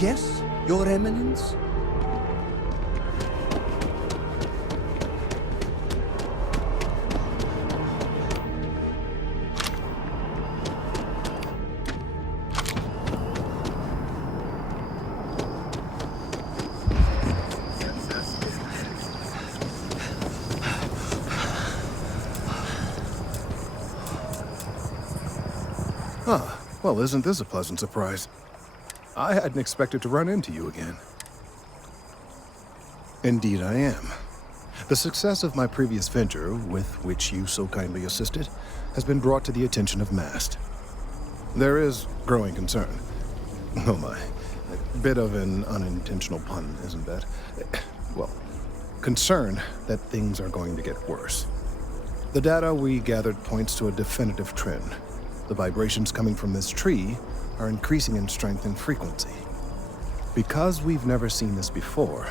Yes, Your Eminence? Ah, well, isn't this a pleasant surprise? I hadn't expected to run into you again. Indeed I am. The success of my previous venture, with which you so kindly assisted, has been brought to the attention of MAST. There is growing concern. Oh my, a bit of an unintentional pun, isn't that? Well, concern that things are going to get worse. The data we gathered points to a definitive trend. The vibrations coming from this tree are increasing in strength and frequency. Because we've never seen this before,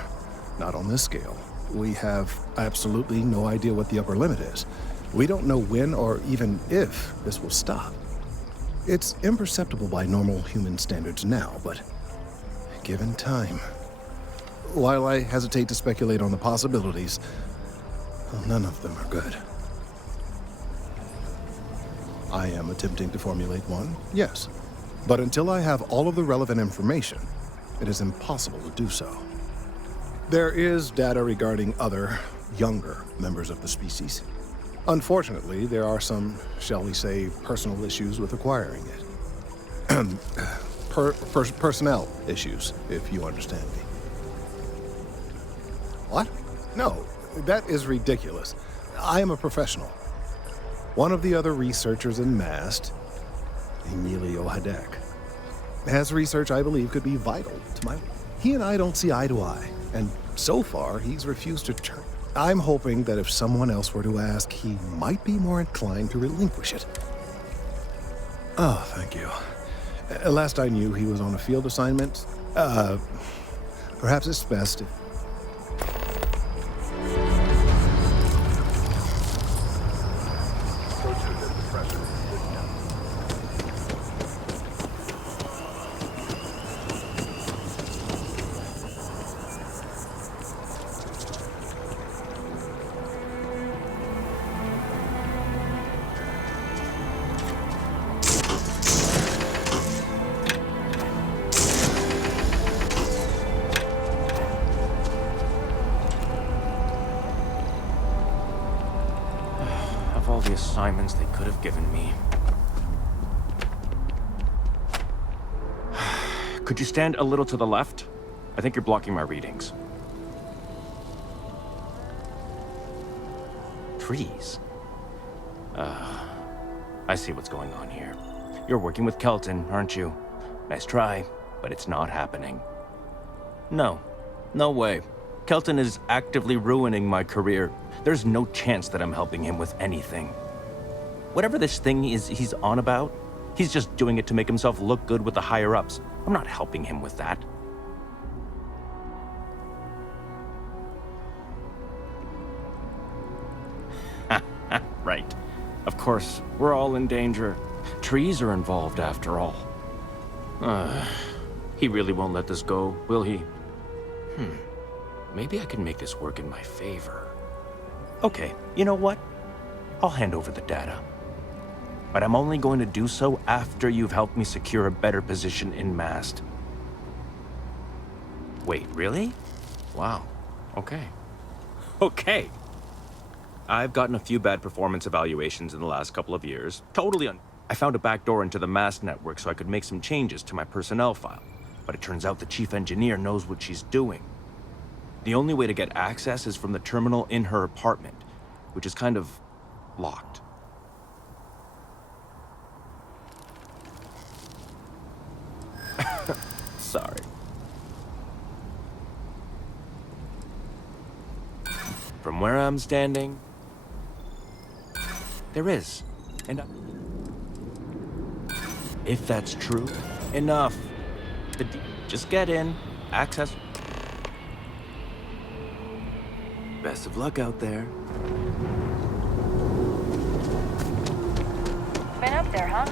not on this scale, we have absolutely no idea what the upper limit is. We don't know when or even if this will stop. It's imperceptible by normal human standards now, but given time. While I hesitate to speculate on the possibilities, well, none of them are good. I am attempting to formulate one, yes. But until I have all of the relevant information, it is impossible to do so. There is data regarding other, younger members of the species. Unfortunately, there are some, shall we say, personal issues with acquiring it. Personnel issues, if you understand me. What? No, that is ridiculous. I am a professional. One of the other researchers in MAST, Emilio Hadek, has research I believe could be vital to my... He and I don't see eye to eye, and so far he's refused to turn. I'm hoping that if someone else were to ask, he might be more inclined to relinquish it. Oh, thank you. Last I knew, he was on a field assignment. Perhaps it's best if... All the assignments they could have given me. Could you stand a little to the left? I think you're blocking my readings. Trees. I see what's going on here. You're working with Kelton, aren't you? Nice try, but it's not happening. No way. Kelton is actively ruining my career. There's no chance that I'm helping him with anything. Whatever this thing is he's on about, he's just doing it to make himself look good with the higher-ups. I'm not helping him with that. Right. Of course, we're all in danger. Trees are involved after all. He really won't let this go, will he? Maybe I can make this work in my favor. Okay, you know what? I'll hand over the data. But I'm only going to do so after you've helped me secure a better position in MAST. Wait, really? Wow. Okay. I've gotten a few bad performance evaluations in the last couple of years. I found a backdoor into the MAST network so I could make some changes to my personnel file. But it turns out the chief engineer knows what she's doing. The only way to get access is from the terminal in her apartment, which is kind of locked. Sorry. From where I'm standing, there is. And if that's true, enough. Just get in, access. Best of luck out there. Been up there, huh?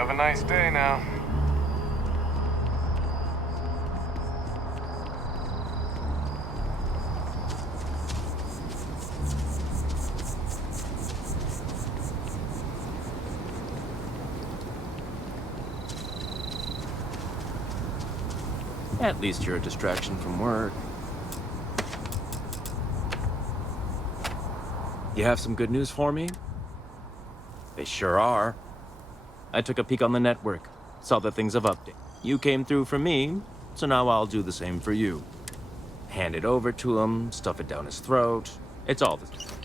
have a nice day now. At least you're a distraction from work. You have some good news for me? They sure are. I took a peek on the network, saw that things have updated. You came through for me, so now I'll do the same for you. Hand it over to him, stuff it down his throat. It's all the same.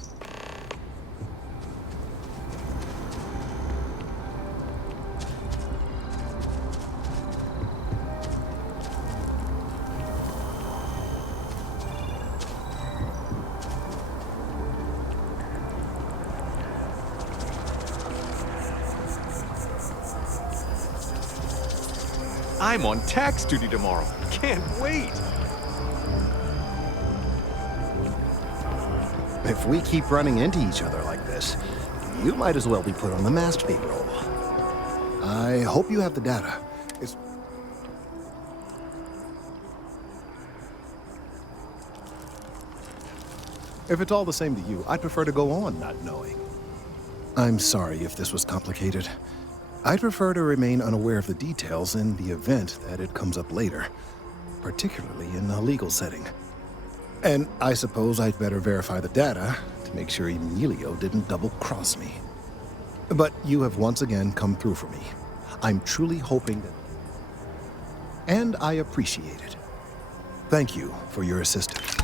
I'm on tax duty tomorrow. Can't wait. If we keep running into each other like this, you might as well be put on the masked payroll. I hope you have the data. If it's all the same to you, I'd prefer to go on not knowing. I'm sorry if this was complicated. I'd prefer to remain unaware of the details in the event that it comes up later, particularly in a legal setting. And I suppose I'd better verify the data to make sure Emilio didn't double-cross me. But you have once again come through for me. I'm truly hoping that... And I appreciate it. Thank you for your assistance.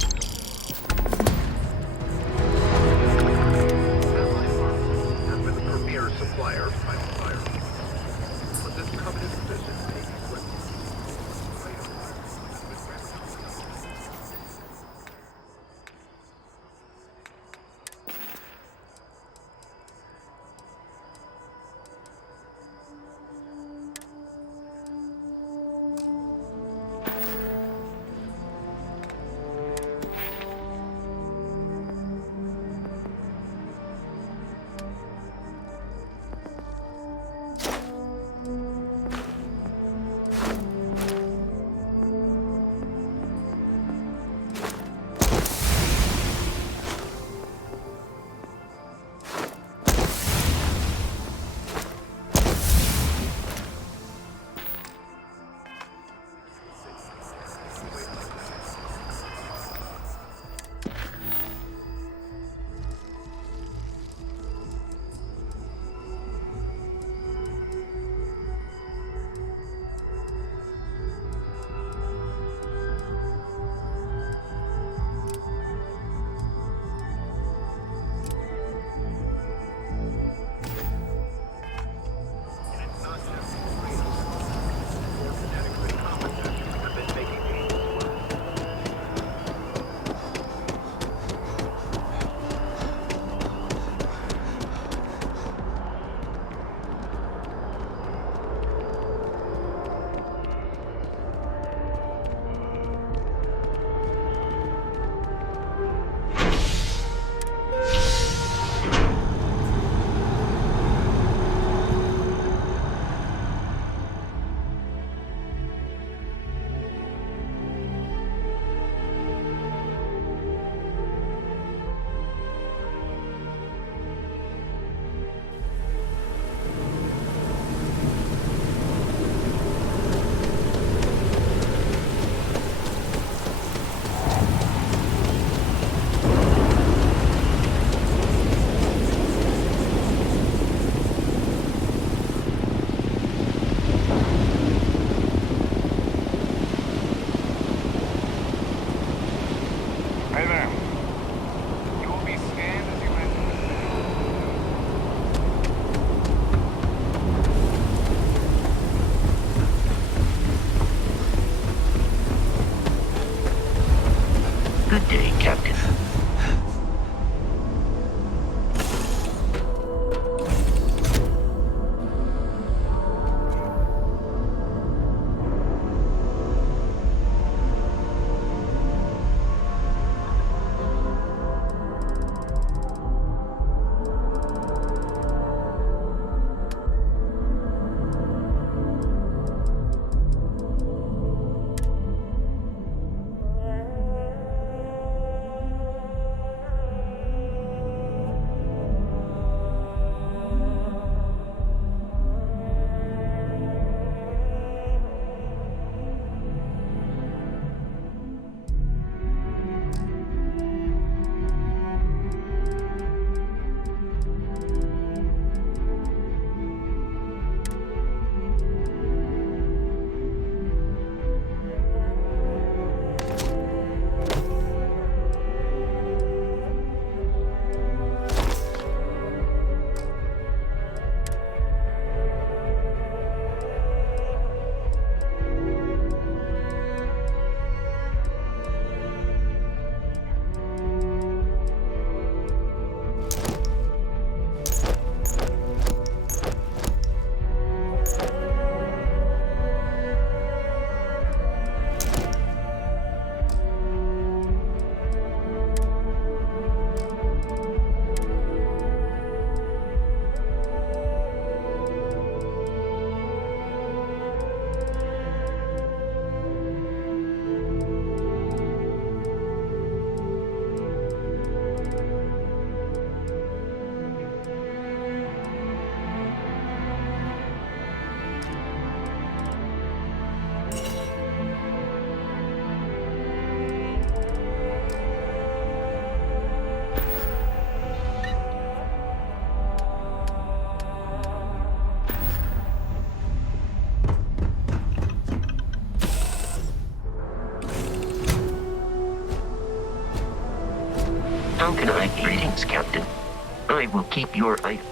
I will keep your item.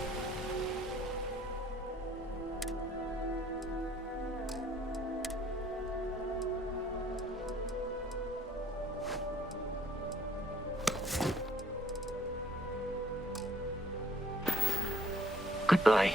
Goodbye.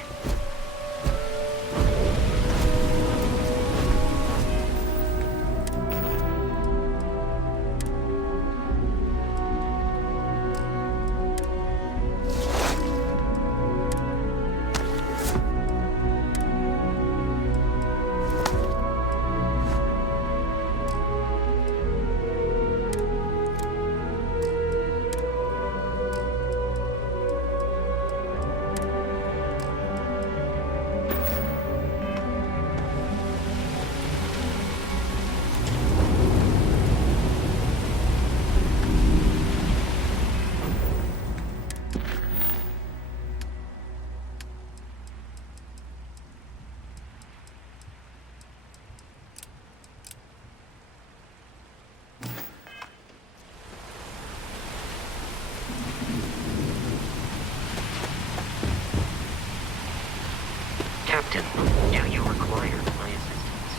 Captain, do you require my assistance?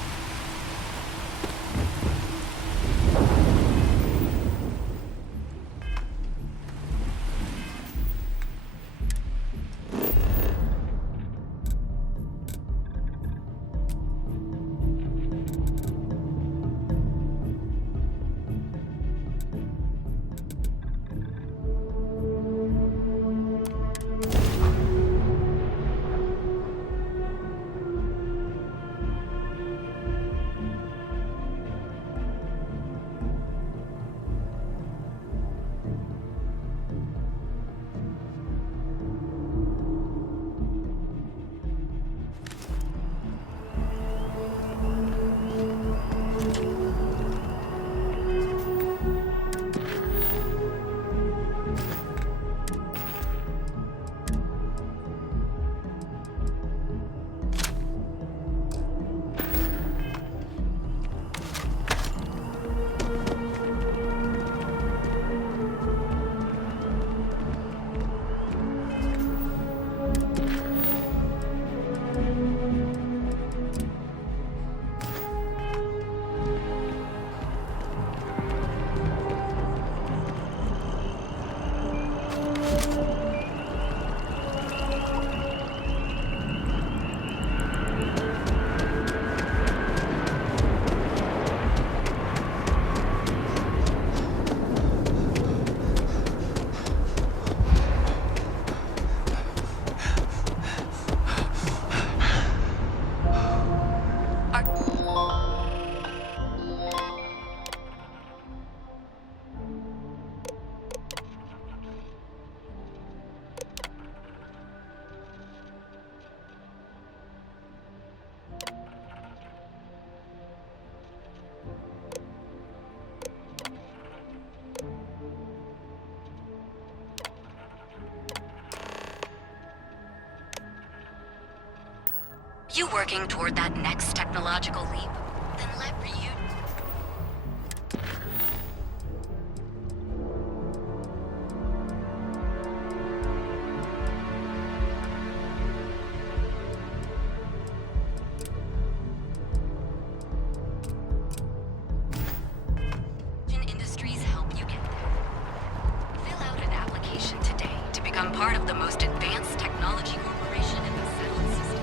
You working toward that next technological leap? Then let Ryu... Industries help you get there. Fill out an application today to become part of the most advanced technology corporation in the settled systems.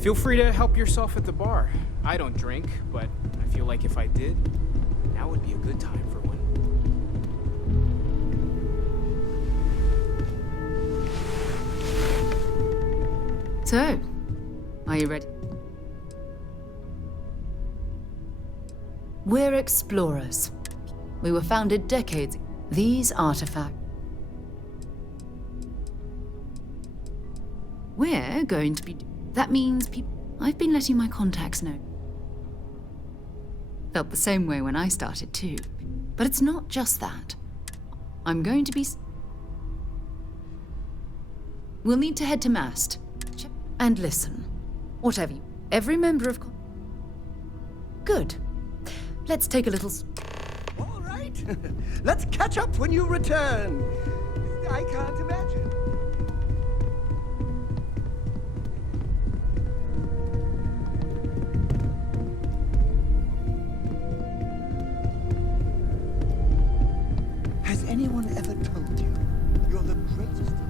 Feel free to help yourself at the bar. I don't drink, but I feel like if I did, now would be a good time for one. So, are you ready? We're explorers. We were founded decades ago. These artifacts. We're going to be... That means people... I've been letting my contacts know. Felt the same way when I started too. But it's not just that. I'm going to be... We'll need to head to Mast. And listen. Whatever you... Every member of... Good. Let's take a little... All right. Let's catch up when you return. I can't imagine. Has anyone ever told you you're the greatest explorer?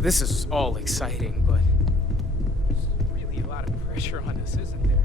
This is all exciting, but there's really a lot of pressure on us, isn't there?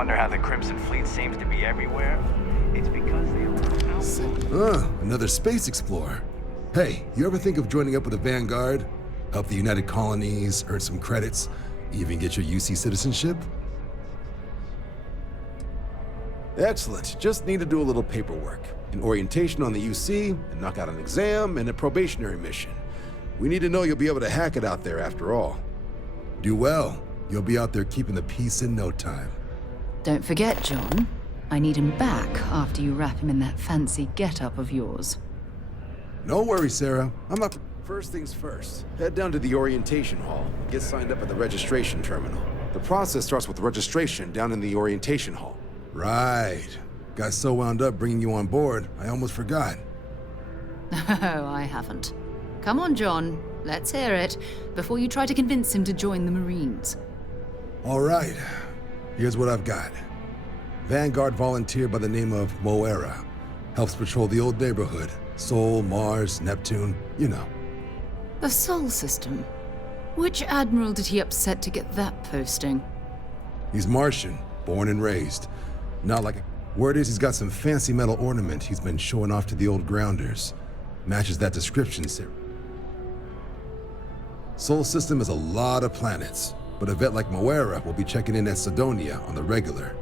wonder how the Crimson Fleet seems to be everywhere? It's because they are... Another space explorer. Hey, you ever think of joining up with the Vanguard? Help the United Colonies, earn some credits, even get your UC citizenship? Excellent. Just need to do a little paperwork. An orientation on the UC, and knock out an exam, and a probationary mission. We need to know you'll be able to hack it out there after all. Do well. You'll be out there keeping the peace in no time. Don't forget, John. I need him back after you wrap him in that fancy get-up of yours. No worries, Sarah. I'm up. First things first. Head down to the orientation hall. Get signed up at the registration terminal. The process starts with registration down in the orientation hall. Right. Got so wound up bringing you on board, I almost forgot. Oh, I haven't. Come on, John. Let's hear it, before you try to convince him to join the Marines. All right. Here's what I've got. Vanguard volunteer by the name of Moira. Helps patrol the old neighborhood. Sol, Mars, Neptune, you know. The Sol system? Which admiral did he upset to get that posting? He's Martian, born and raised. Not like a... Word is he's got some fancy metal ornament he's been showing off to the old grounders. Matches that description, sir. Sol system has a lot of planets, but a vet like Moira will be checking in at Sidonia on the regular.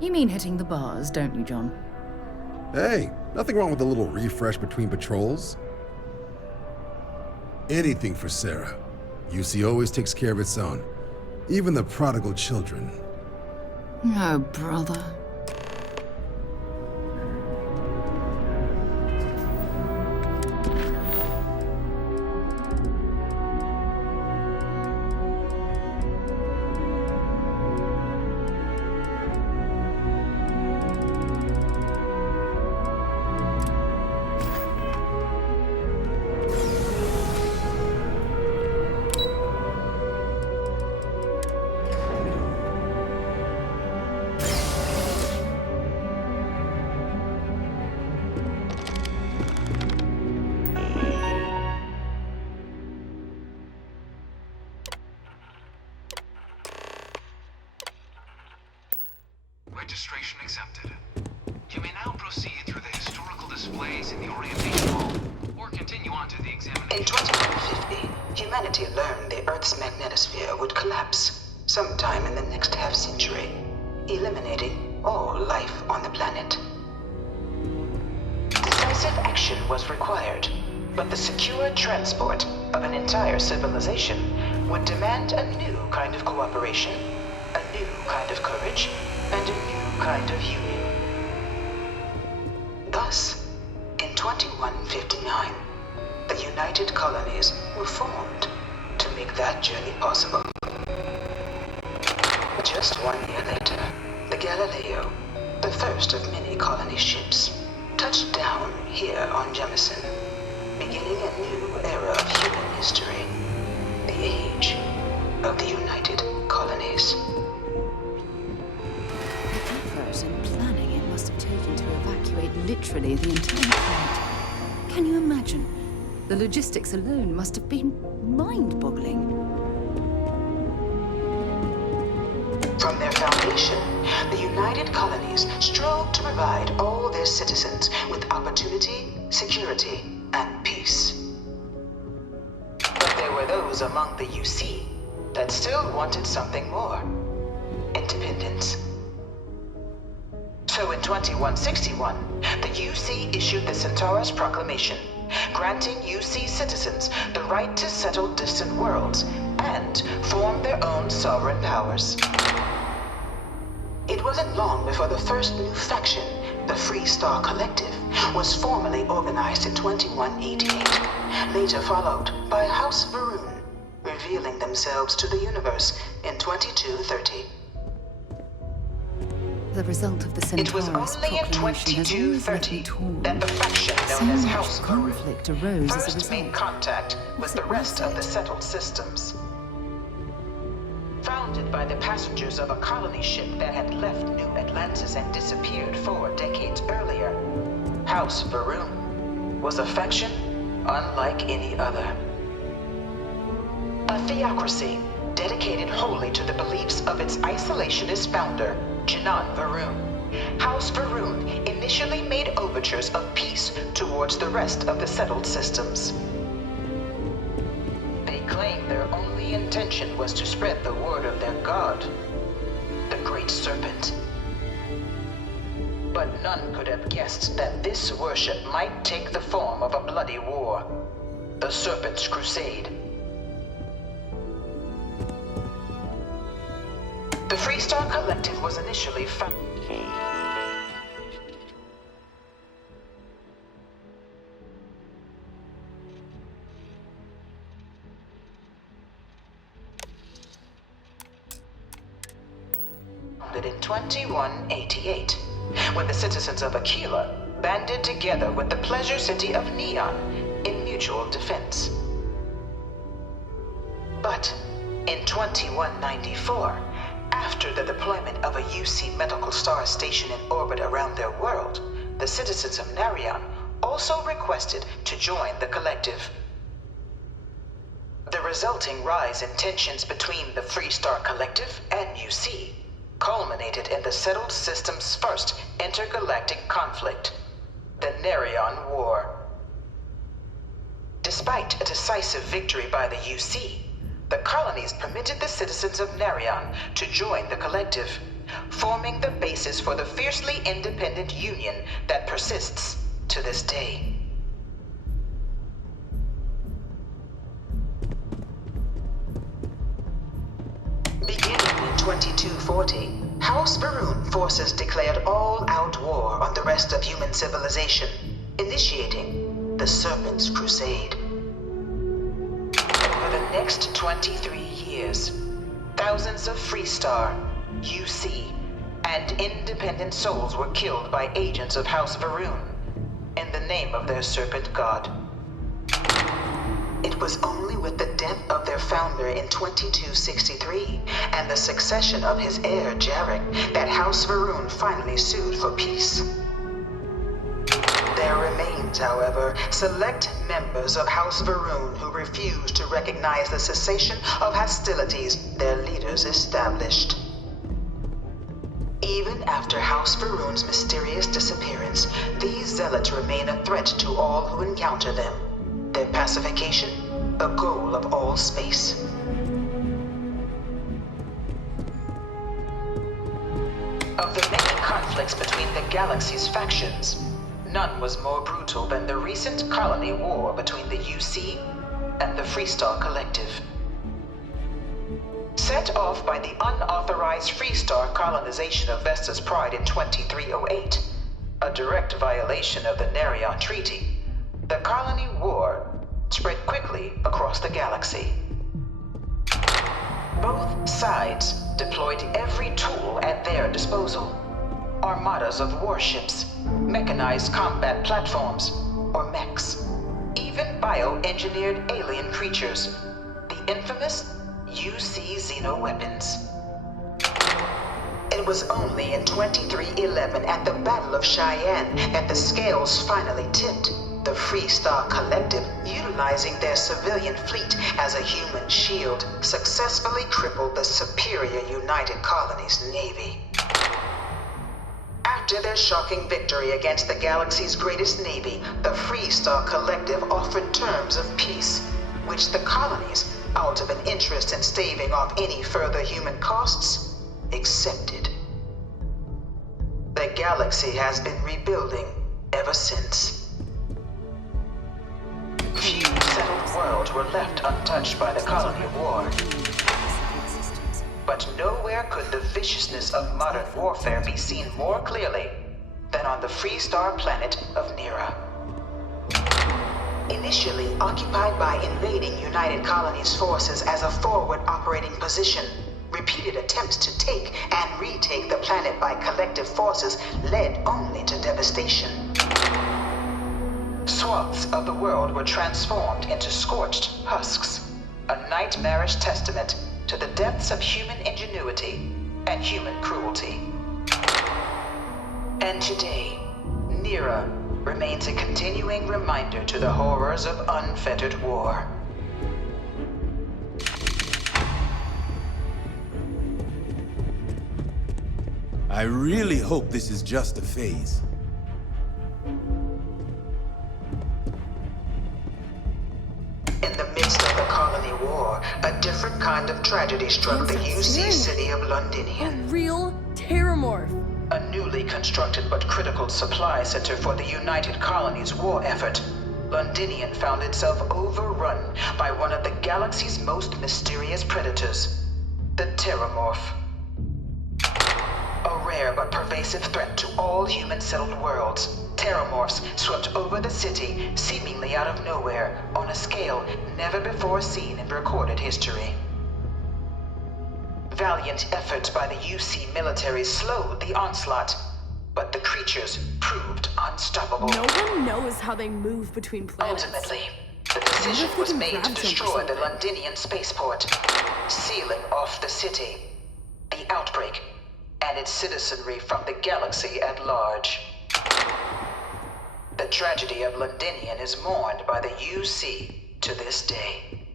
You mean hitting the bars, don't you, John? Hey, nothing wrong with a little refresh between patrols. Anything for Sarah. UC always takes care of its own. Even the prodigal children. Oh, brother. Registration accepted. You may now proceed through the historical displays in the orientation hall, or continue on to the examination. In 2150, humanity learned the Earth's magnetosphere would collapse sometime in the next half-century, eliminating all life on the planet. Decisive action was required, but the secure transport of an entire civilization would demand a new kind of cooperation, a new kind of courage, and a new kind of union. Thus, in 2159, the United Colonies were formed to make that journey possible. Just 1 year later, the Galileo, the first of many colony ships, touched down here on Jemison, beginning a new era of human history, the age of the United Colonies. And planning it must have taken to evacuate literally the entire planet. Can you imagine? The logistics alone must have been mind-boggling. From their foundation, the United Colonies strove to provide all their citizens with opportunity, security, and peace. But there were those among the UC that still wanted something more. Independence. So in 2161, the UC issued the Centaurus Proclamation, granting UC citizens the right to settle distant worlds and form their own sovereign powers. It wasn't long before the first new faction, the Free Star Collective, was formally organized in 2188, later followed by House Varun, revealing themselves to the universe in 2230. The result of the Centaurus proclamation has always left me torn. That the faction known So as much House conflict arose as a first made result. contact with the rest of the settled systems. Founded by the passengers of a colony ship that had left New Atlantis and disappeared 4 decades earlier, House Varun was a faction unlike any other. A theocracy dedicated wholly to the beliefs of its isolationist founder, Janan Varun. House Varun initially made overtures of peace towards the rest of the settled systems. They claimed their only intention was to spread the word of their god, the Great Serpent. But none could have guessed that this worship might take the form of a bloody war, the Serpent's Crusade. The Freestar Collective was initially founded. In 2188, when the citizens of Aquila banded together with the pleasure city of Neon in mutual defense. But in 2194, after the deployment of a UC medical star station in orbit around their world, the citizens of Narion also requested to join the collective. The resulting rise in tensions between the Freestar Collective and UC culminated in the settled system's first intergalactic conflict, the Narion War. Despite a decisive victory by the UC, the colonies permitted the citizens of Narion to join the collective, forming the basis for the fiercely independent union that persists to this day. Beginning in 2240, House Varun forces declared all-out war on the rest of human civilization, initiating the Serpent's Crusade. Over the next 23 years, thousands of Freestar, UC, and independent souls were killed by agents of House Varun in the name of their serpent god. It was only with the death of their founder in 2263 and the succession of his heir, Jarek, that House Varun finally sued for peace. There remains, however, select members of House Varun who refuse to recognize the cessation of hostilities their leaders established. Even after House Varun's mysterious disappearance, these zealots remain a threat to all who encounter them. Their pacification, a goal of all space. Of the many conflicts between the galaxy's factions, none was more brutal than the recent colony war between the UC and the Freestar Collective. Set off by the unauthorized Freestar colonization of Vesta's Pride in 2308, a direct violation of the Narion Treaty, the colony war spread quickly across the galaxy. Both sides deployed every tool at their disposal. Armadas of warships, mechanized combat platforms, or mechs, even bioengineered alien creatures, the infamous UC xeno-weapons. It was only in 2311 at the Battle of Cheyenne that the scales finally tipped. The Freestar Collective, utilizing their civilian fleet as a human shield, successfully crippled the superior United Colonies Navy. After their shocking victory against the galaxy's greatest navy, the Freestar Collective offered terms of peace, which the colonies, out of an interest in staving off any further human costs, accepted. The galaxy has been rebuilding ever since. Few settled worlds were left untouched by the colony war. But nowhere could the viciousness of modern warfare be seen more clearly than on the Freestar planet of Nira. Initially occupied by invading United Colonies forces as a forward operating position, repeated attempts to take and retake the planet by collective forces led only to devastation. Swaths of the world were transformed into scorched husks, a nightmarish testament to the depths of human ingenuity and human cruelty. And today, Nira remains a continuing reminder to the horrors of unfettered war. I really hope this is just a phase. In the midst of the colony war, a different kind of tragedy struck the UC city of Londinian. A real terramorph. A newly constructed but critical supply center for the United Colonies' war effort. Londinian found itself overrun by one of the galaxy's most mysterious predators, the Terramorph. A rare but pervasive threat to all human-settled worlds, Terramorphs swept over the city, seemingly out of nowhere, on a scale never before seen in recorded history. Valiant efforts by the UC military slowed the onslaught, but the creatures proved unstoppable. No one knows how they move between planets. Ultimately, the decision was made to destroy the Londinian spaceport, sealing off the city, the outbreak, and its citizenry from the galaxy at large. The tragedy of Londinian is mourned by the UC to this day.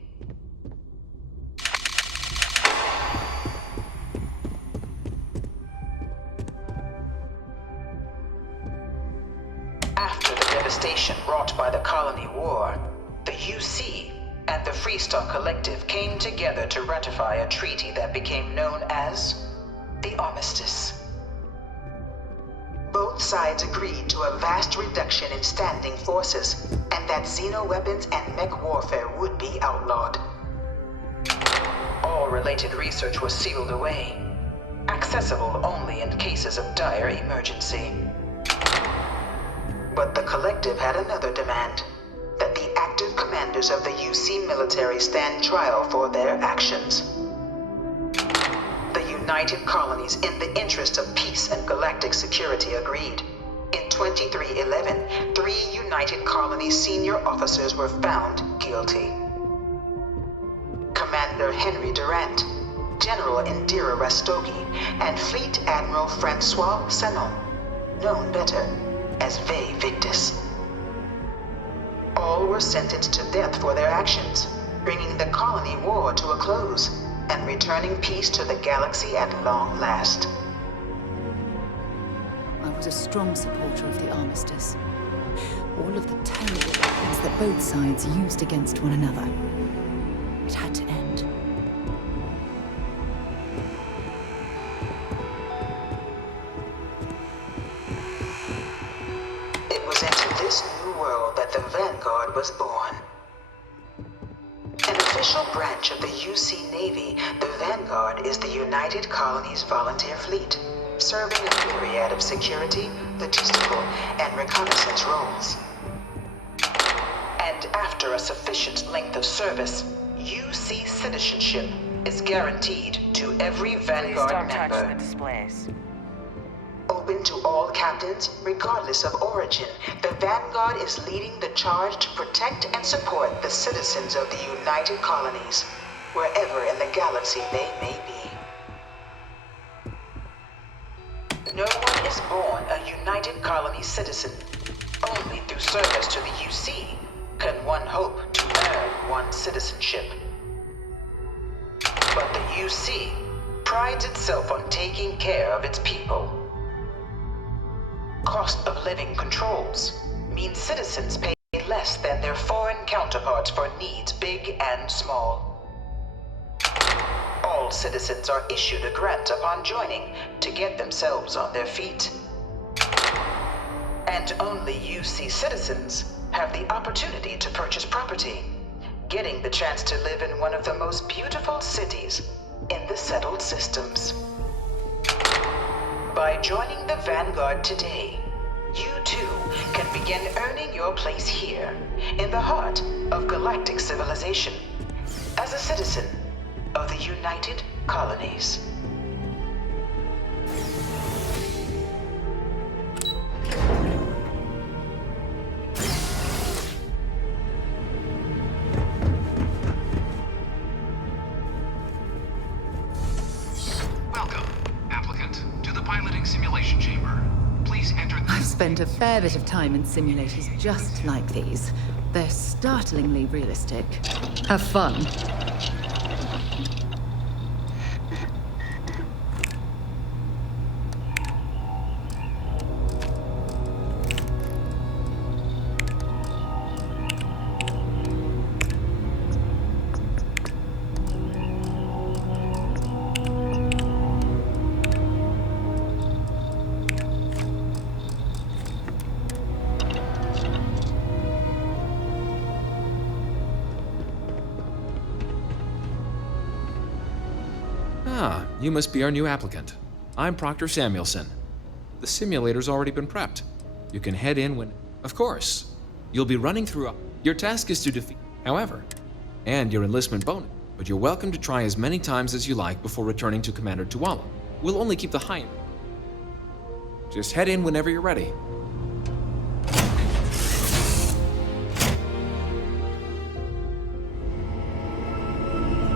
After the devastation wrought by the colony war, the UC and the Freestar Collective came together to ratify a treaty that became known as the Armistice. Both sides agreed to a vast reduction in standing forces, and that xeno-weapons and mech warfare would be outlawed. All related research was sealed away, accessible only in cases of dire emergency. But the Collective had another demand, that the active commanders of the UC military stand trial for their actions. The United Colonies, in the interest of peace and galactic security, agreed. In 2311, 3 United Colonies senior officers were found guilty. Commander Henry Durant, General Indira Rastogi, and Fleet Admiral Francois Sanon, known better as Ve Victus. All were sentenced to death for their actions, bringing the colony war to a close and returning peace to the galaxy at long last. I was a strong supporter of the armistice. All of the terrible weapons that both sides used against one another. It had to end. It was into this new world that the Vanguard was born. An official branch of the UC Navy, the Vanguard is the United Colonies Volunteer Fleet, serving a myriad of security, logistical, and reconnaissance roles. And after a sufficient length of service, UC citizenship is guaranteed to every Vanguard member. Open to all captains, regardless of origin, the Vanguard is leading the charge to protect and support the citizens of the United Colonies, wherever in the galaxy they may be. No one is born a United Colonies citizen. Only through service to the UC can one hope to earn one's citizenship. But the UC prides itself on taking care of its people. Cost of living controls mean citizens pay less than their foreign counterparts for needs big and small. All citizens are issued a grant upon joining to get themselves on their feet. And only UC citizens have the opportunity to purchase property, getting the chance to live in one of the most beautiful cities in the settled systems. By joining the Vanguard today, you too can begin earning your place here, in the heart of galactic civilization, as a citizen of the United Colonies. Welcome, applicant, to the piloting simulation chamber. Please enter the... I've spent a fair bit of time in simulators just like these. They're startlingly realistic. Have fun. Ah, you must be our new applicant. I'm Proctor Samuelson. The simulator's already been prepped. You can head in when... Of course. You'll be running through... Your task is to defeat... However, and your enlistment bonus. But you're welcome to try as many times as you like before returning to Commander Tuala. We'll only keep the high... Just head in whenever you're ready.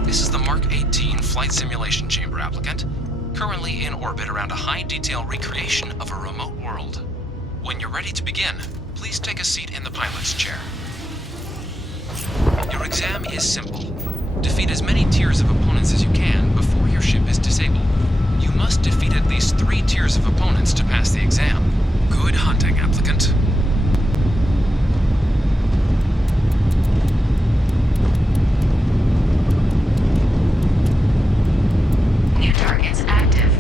This is the Mark 18 Flight Simulation Chamber applicant, currently in orbit around a high-detail recreation of a remote world. When you're ready to begin, please take a seat in the pilot's chair. Your exam is simple. Defeat as many tiers of opponents as you can before your ship is disabled. You must defeat at least 3 tiers of opponents to pass the exam. Good hunting, applicant. New targets active.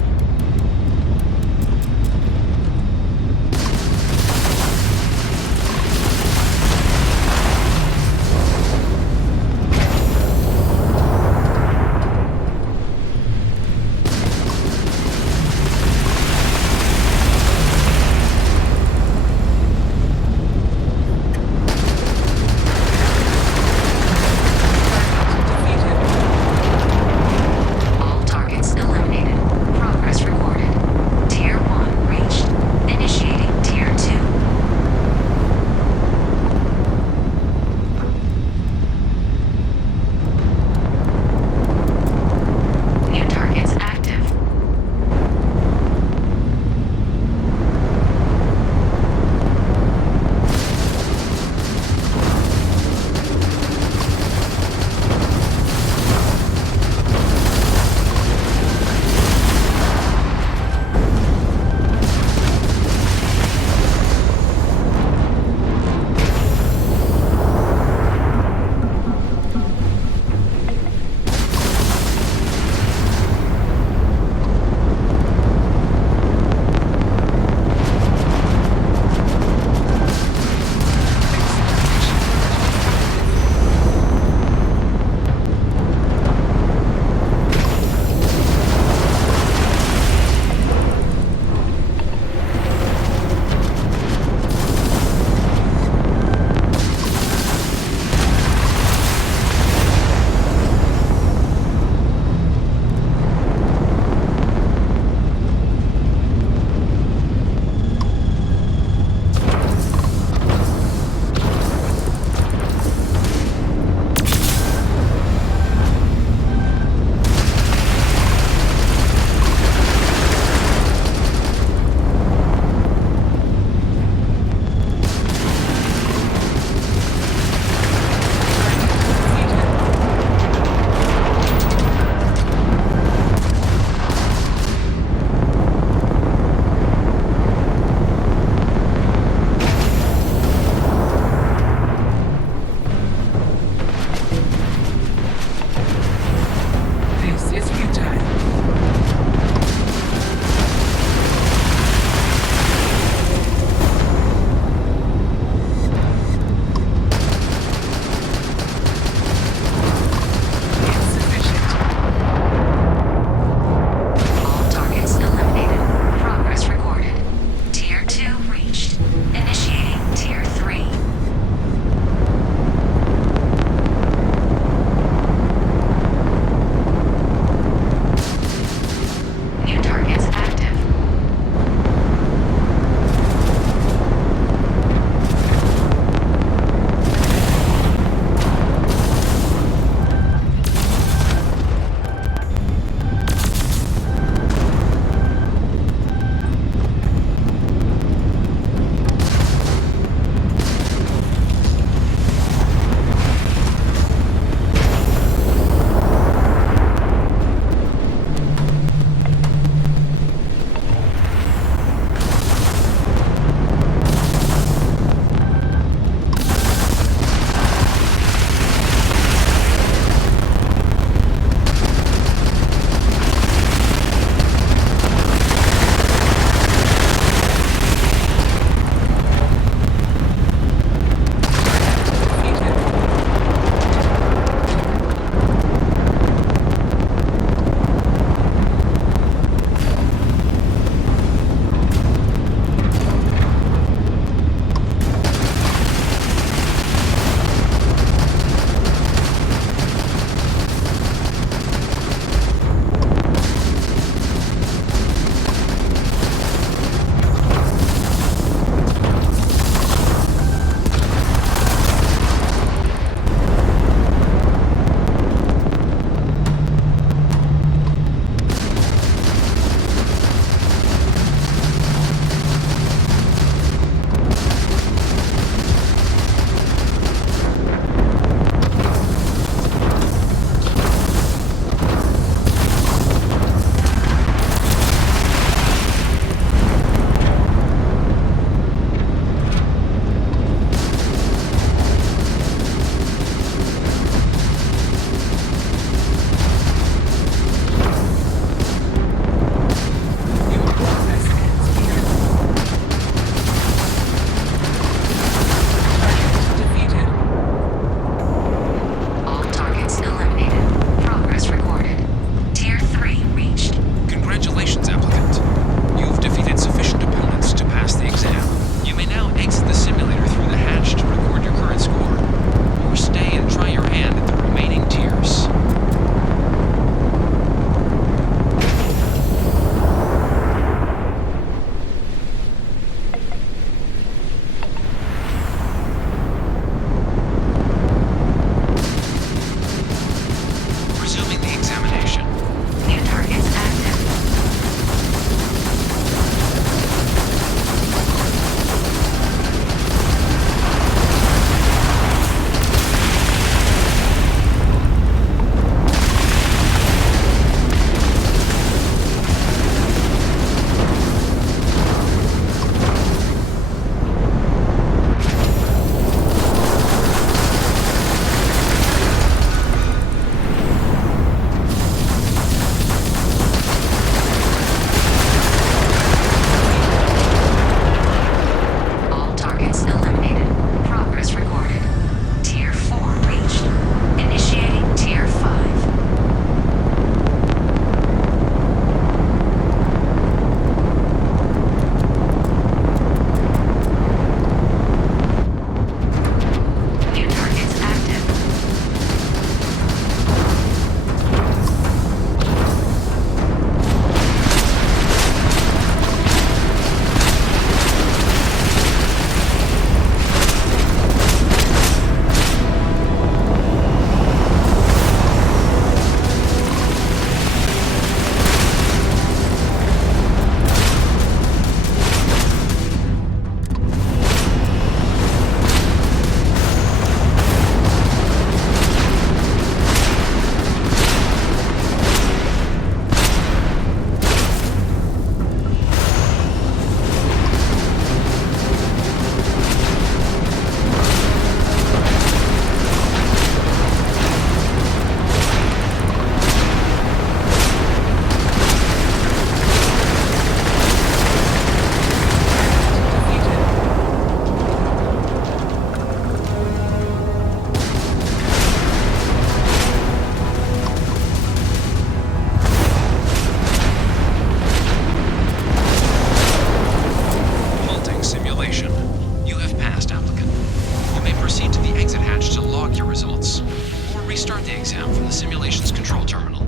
Restart the exam from the simulation's control terminal.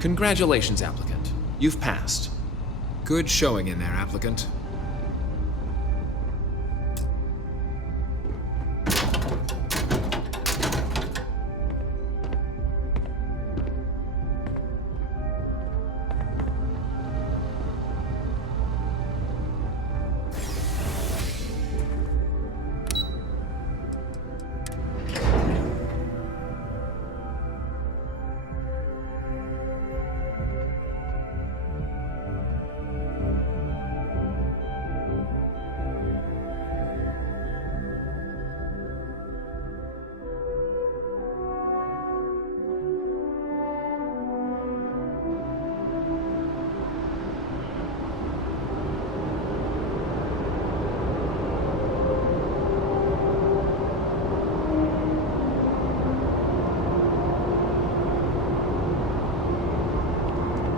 Congratulations, applicant. You've passed. Good showing in there, applicant.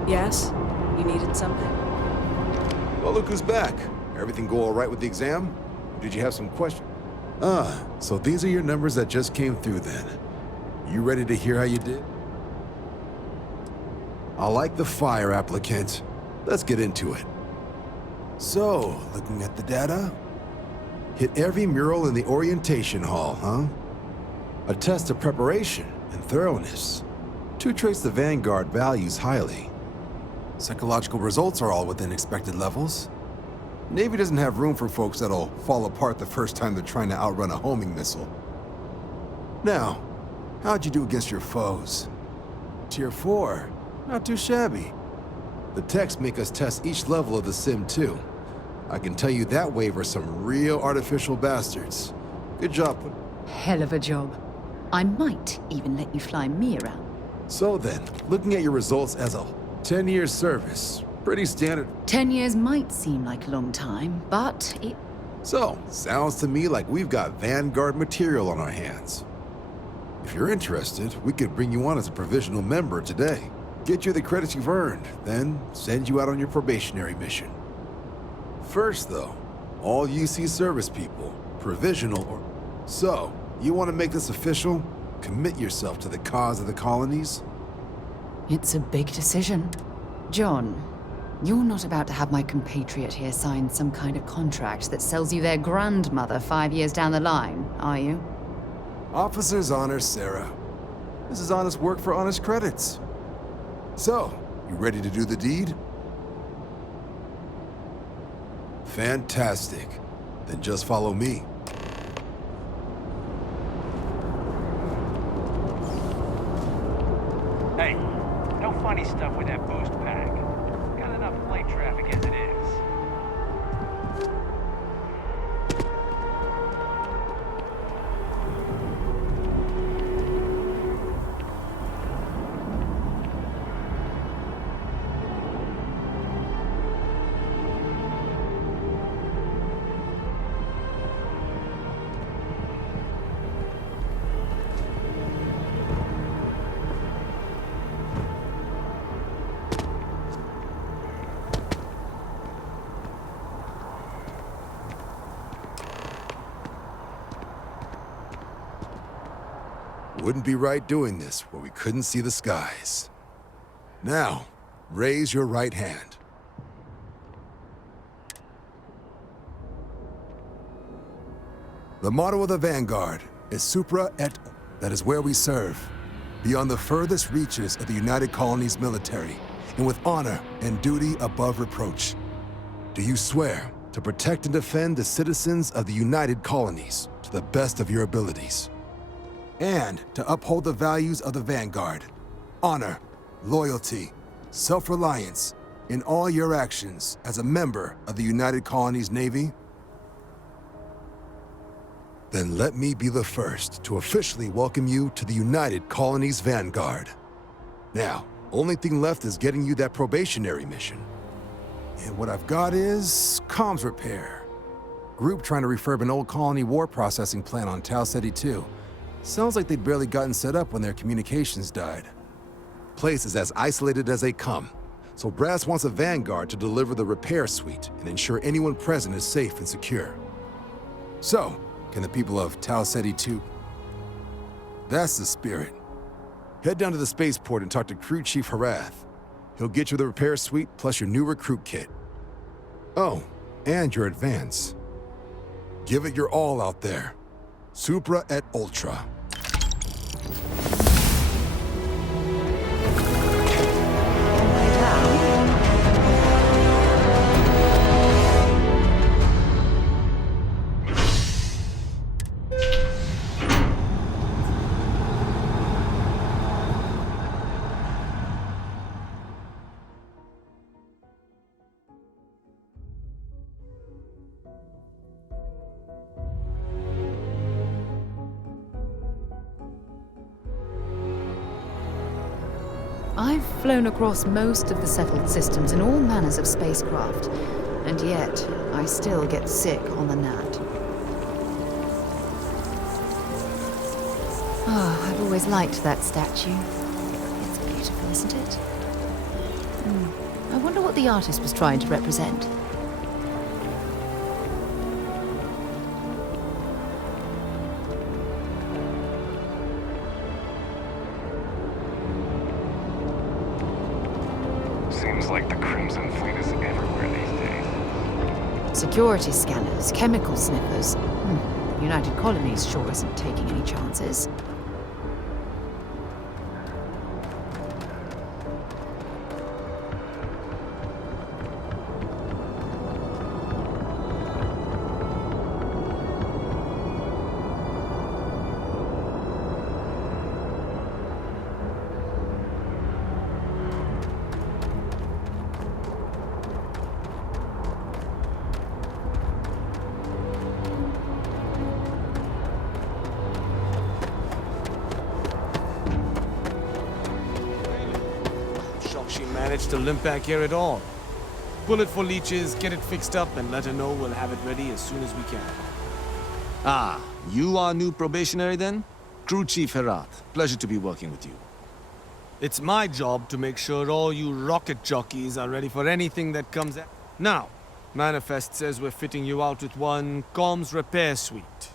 Yes? You needed something? Well, look who's back. Everything go all right with the exam? Or did you have some questions? So these are your numbers that just came through then. You ready to hear how you did? I like the fire, applicant. Let's get into it. So, looking at the data, hit every mural in the orientation hall, huh? A test of preparation and thoroughness. 2 traits the Vanguard values highly. Psychological results are all within expected levels. Navy doesn't have room for folks that'll fall apart the first time they're trying to outrun a homing missile. Now, how'd you do against your foes? Tier 4, not too shabby. The techs make us test each level of the sim too. I can tell you that wave are some real artificial bastards. Good job. Hell of a job. I might even let you fly me around. So then, looking at your results as a 10 years service, pretty standard. 10 years might seem like a long time, but it... So, sounds to me like we've got Vanguard material on our hands. If you're interested, we could bring you on as a provisional member today. Get you the credits you've earned, then send you out on your probationary mission. First though, all UC service people, provisional or... So, you want to make this official? Commit yourself to the cause of the colonies? It's a big decision. John, you're not about to have my compatriot here sign some kind of contract that sells you their grandmother 5 years down the line, are you? Officer's honor, Sarah. This is honest work for honest credits. So, you ready to do the deed? Fantastic. Then just follow me. Hey, no funny stuff with that boost pack. Got enough flight traffic as it is. Wouldn't be right doing this where we couldn't see the skies. Now, raise your right hand. The motto of the Vanguard is Supra et... That is where we serve, beyond the furthest reaches of the United Colonies military, and with honor and duty above reproach. Do you swear to protect and defend the citizens of the United Colonies to the best of your abilities? And to uphold the values of the Vanguard, honor, loyalty, self-reliance in all your actions as a member of the United Colonies Navy? Then let me be the first to officially welcome you to the United Colonies Vanguard. Now, only thing left is getting you that probationary mission. And what I've got is comms repair. Group trying to refurb an old colony war processing plant on Tau Ceti 2. Sounds like they'd barely gotten set up when their communications died. Place is as isolated as they come, so Brass wants a vanguard to deliver the repair suite and ensure anyone present is safe and secure. So, can the people of Tau Ceti 2... That's the spirit. Head down to the spaceport and talk to Crew Chief Harath. He'll get you the repair suite plus your new recruit kit. Oh, and your advance. Give it your all out there. Supra et Ultra. I've flown across most of the settled systems in all manners of spacecraft, and yet I still get sick on the gnat. Oh, I've always liked that statue. It's beautiful, isn't it? I wonder what the artist was trying to represent. Seems like the Crimson Fleet is everywhere these days. Security scanners, chemical sniffers. The United Colonies sure isn't taking any chances. She managed to limp back here at all. Pull it for leeches, get it fixed up, and let her know we'll have it ready as soon as we can. Ah, you are new probationary then? Crew Chief Herat, pleasure to be working with you. It's my job to make sure all you rocket jockeys are ready for anything that comes at. Now, Manifest says we're fitting you out with one comms repair suite.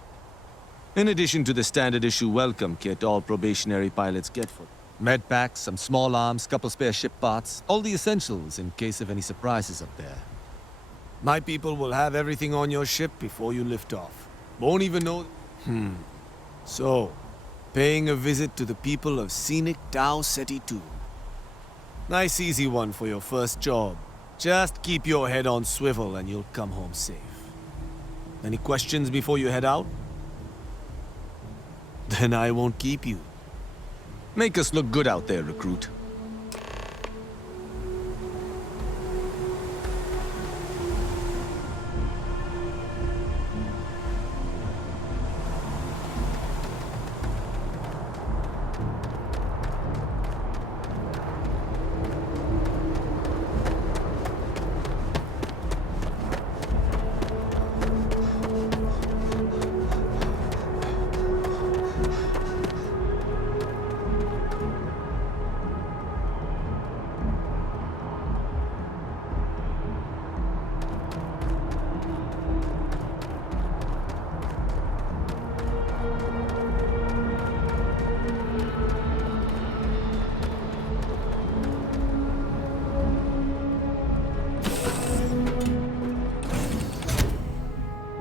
In addition to the standard issue welcome kit all probationary pilots get for med packs, some small arms, couple spare ship parts, all the essentials in case of any surprises up there. My people will have everything on your ship before you lift off. Won't even know... So, paying a visit to the people of scenic Tau Ceti 2. Nice easy one for your first job. Just keep your head on swivel and you'll come home safe. Any questions before you head out? Then I won't keep you. Make us look good out there, recruit.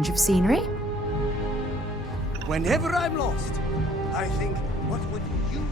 Change of scenery? Whenever I'm lost, I think, what would you do?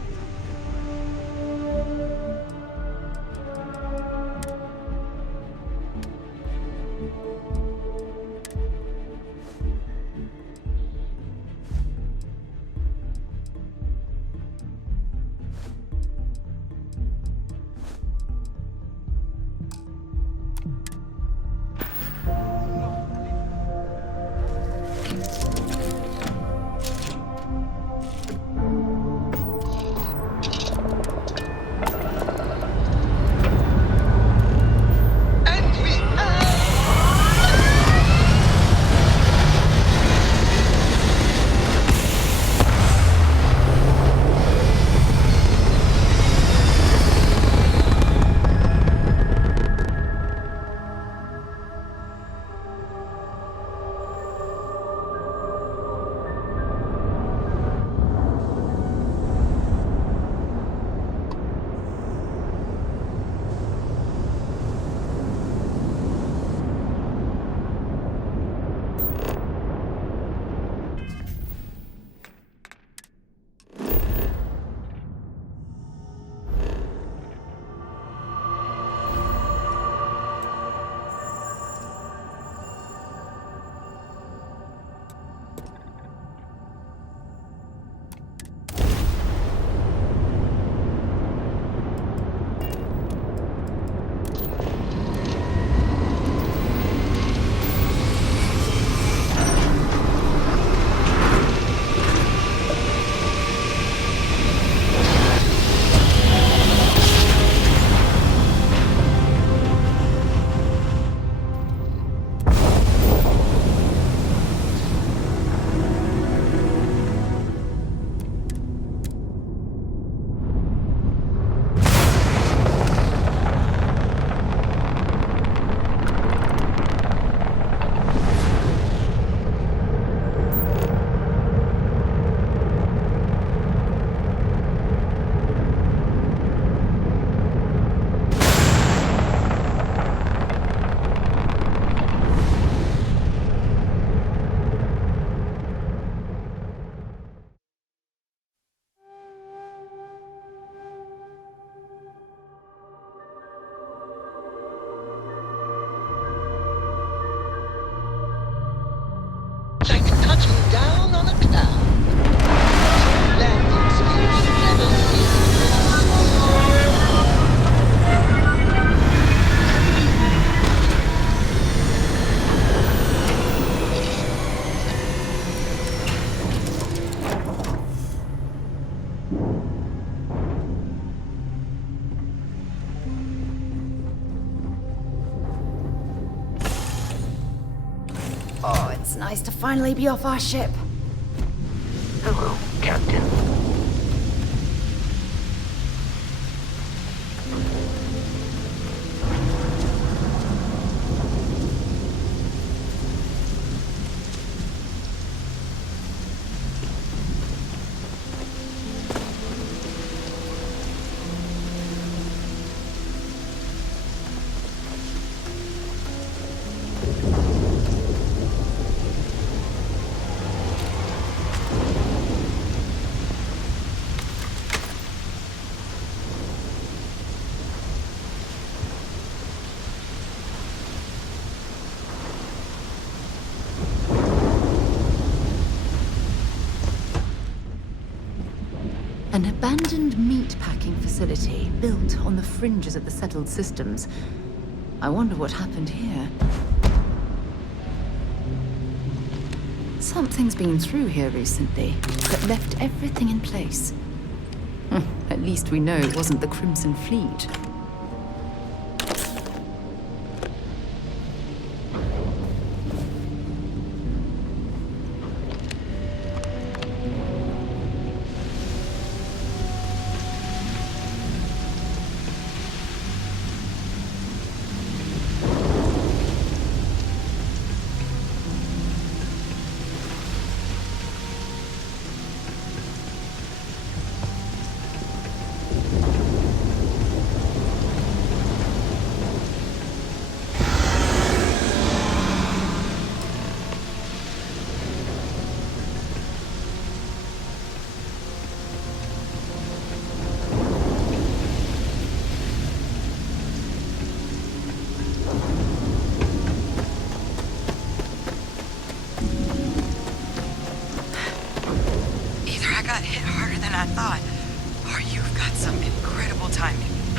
nice to finally be off our ship. Hello, Captain. An abandoned meat-packing facility built on the fringes of the settled systems. I wonder what happened here. Something's been through here recently, but left everything in place. At least we know it wasn't the Crimson Fleet.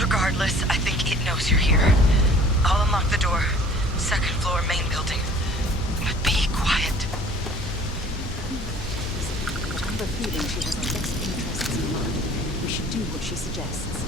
Regardless, I think it knows you're here. I'll unlock the door. Second floor, main building. But be quiet. I have a feeling she has our best interests in mind. We should do what she suggests.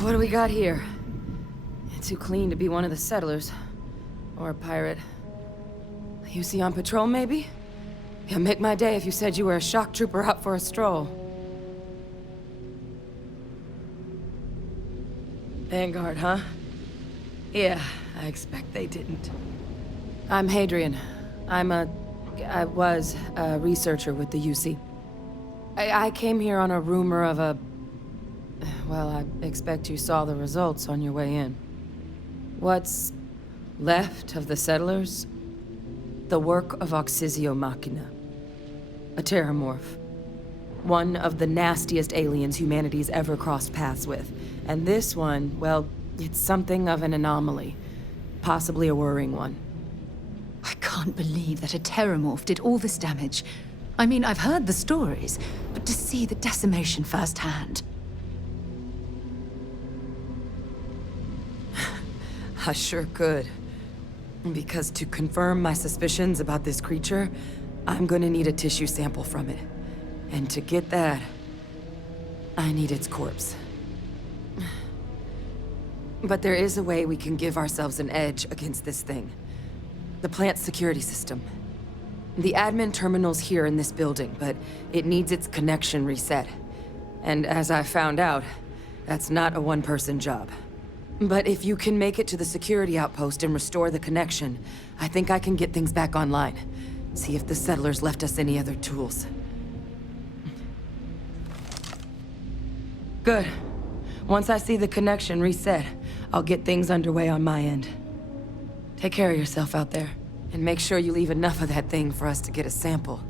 What do we got here? Too clean to be one of the settlers. Or a pirate. You see on patrol, maybe? Yeah, make my day if you said you were a shock trooper out for a stroll. Vanguard, huh? Yeah, I expect they didn't. I'm Hadrian. I was a researcher with the UC. I came here on a rumor of a... Well, I expect you saw the results on your way in. What's left of the settlers? The work of Oxysio Machina. A terramorph. One of the nastiest aliens humanity's ever crossed paths with. And this one, well, it's something of an anomaly. Possibly a worrying one. I can't believe that a terramorph did all this damage. I mean, I've heard the stories, but to see the decimation firsthand... I sure could. Because to confirm my suspicions about this creature, I'm gonna need a tissue sample from it. And to get that, I need its corpse. But there is a way we can give ourselves an edge against this thing. The plant's security system. The admin terminal's here in this building, but it needs its connection reset. And as I found out, that's not a one-person job. But if you can make it to the security outpost and restore the connection, I think I can get things back online. See if the settlers left us any other tools. Good. Once I see the connection reset, I'll get things underway on my end. Take care of yourself out there, and make sure you leave enough of that thing for us to get a sample.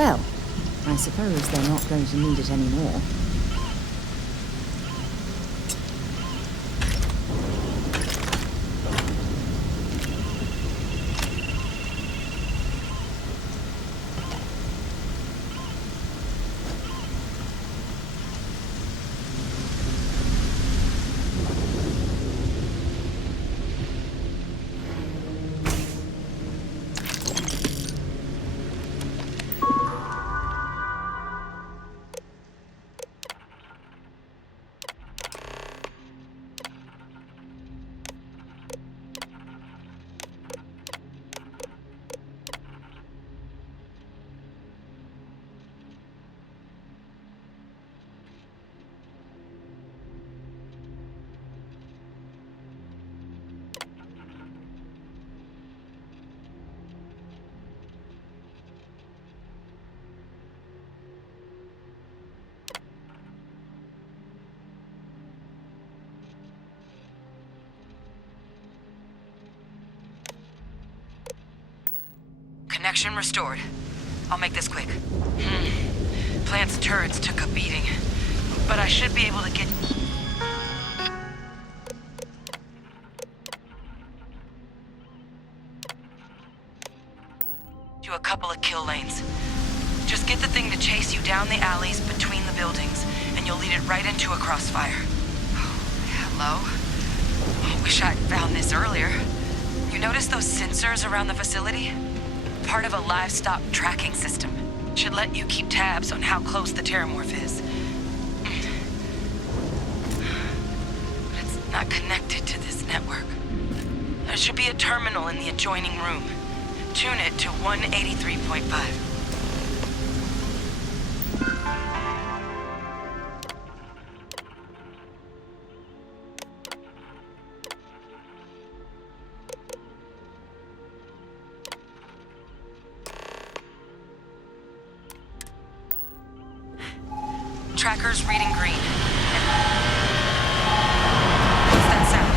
Well, I suppose they're not going to need it anymore. Connection restored. I'll make this quick. Plant's turrets took a beating, but I should be able to get... you a couple of kill lanes. Just get the thing to chase you down the alleys between the buildings, and you'll lead it right into a crossfire. Hello? I wish I'd found this earlier. You notice those sensors around the facility? Part of a livestock tracking system. Should let you keep tabs on how close the terramorph is. But it's not connected to this network. There should be a terminal in the adjoining room. Tune it to 183.5. Tracker's reading green. What's that sound?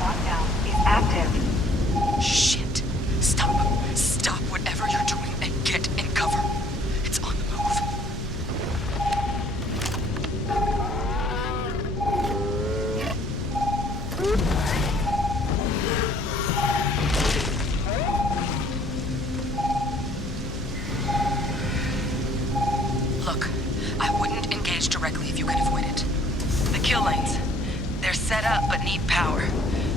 Lockdown is active. Shit. Stop. Stop whatever you're doing and get in cover. It's on the move. Look, I wouldn't engage directly if you can avoid it. The kill lanes. They're set up but need power.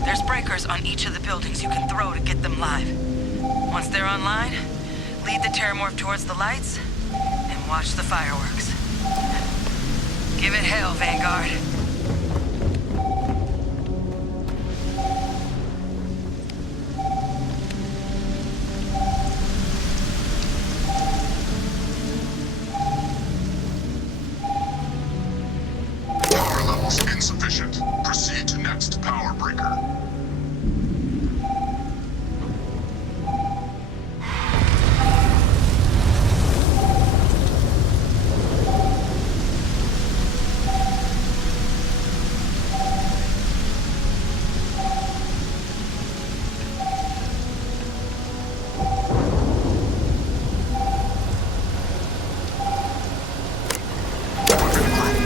There's breakers on each of the buildings you can throw to get them live. Once they're online, lead the terramorph towards the lights and watch the fireworks. Give it hell, Vanguard. Power levels insufficient. Proceed to next power breaker.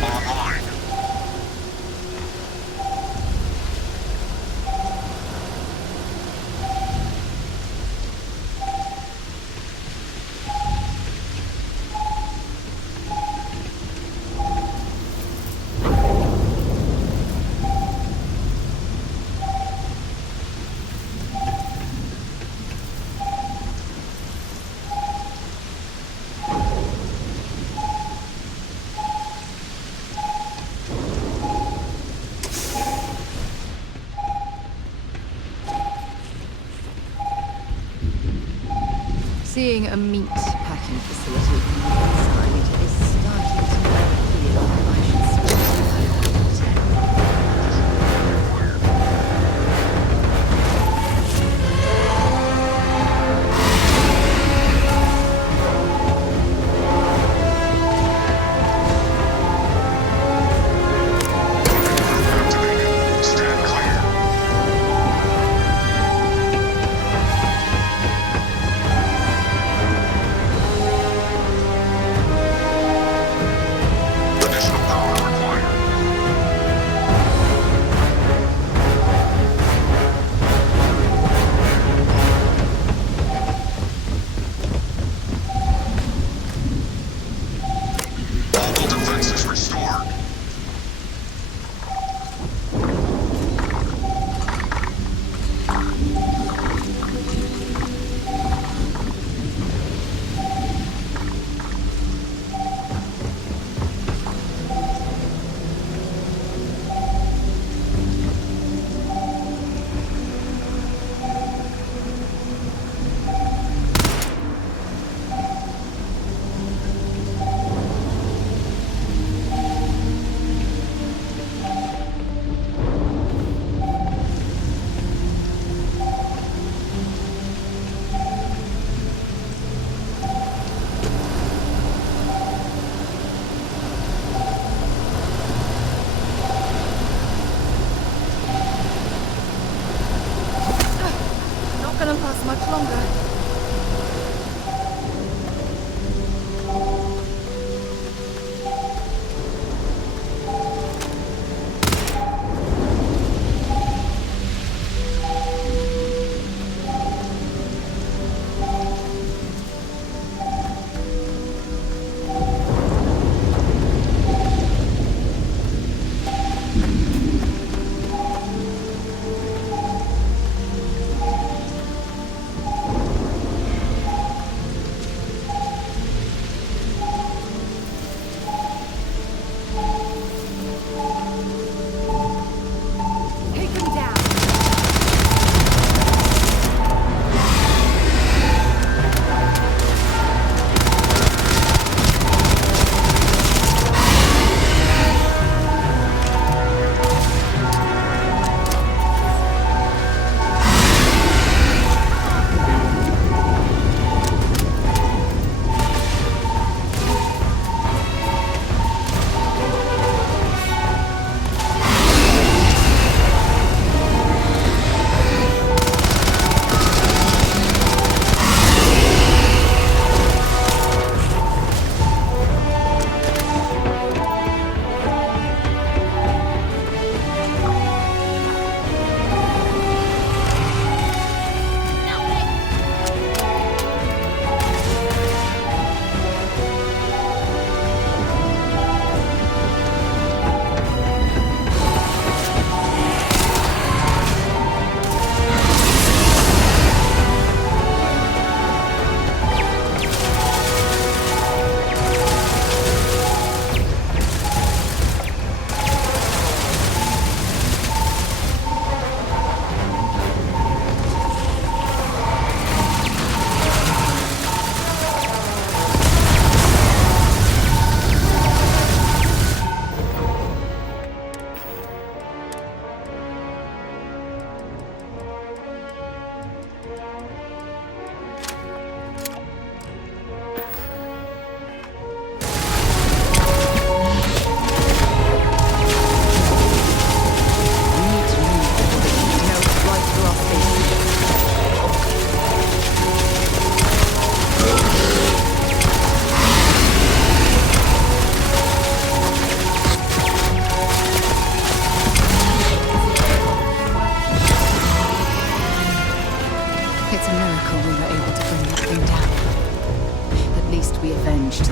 Online. Seeing a meat packing facility from the inside is starting to feel I should spend Stand clear.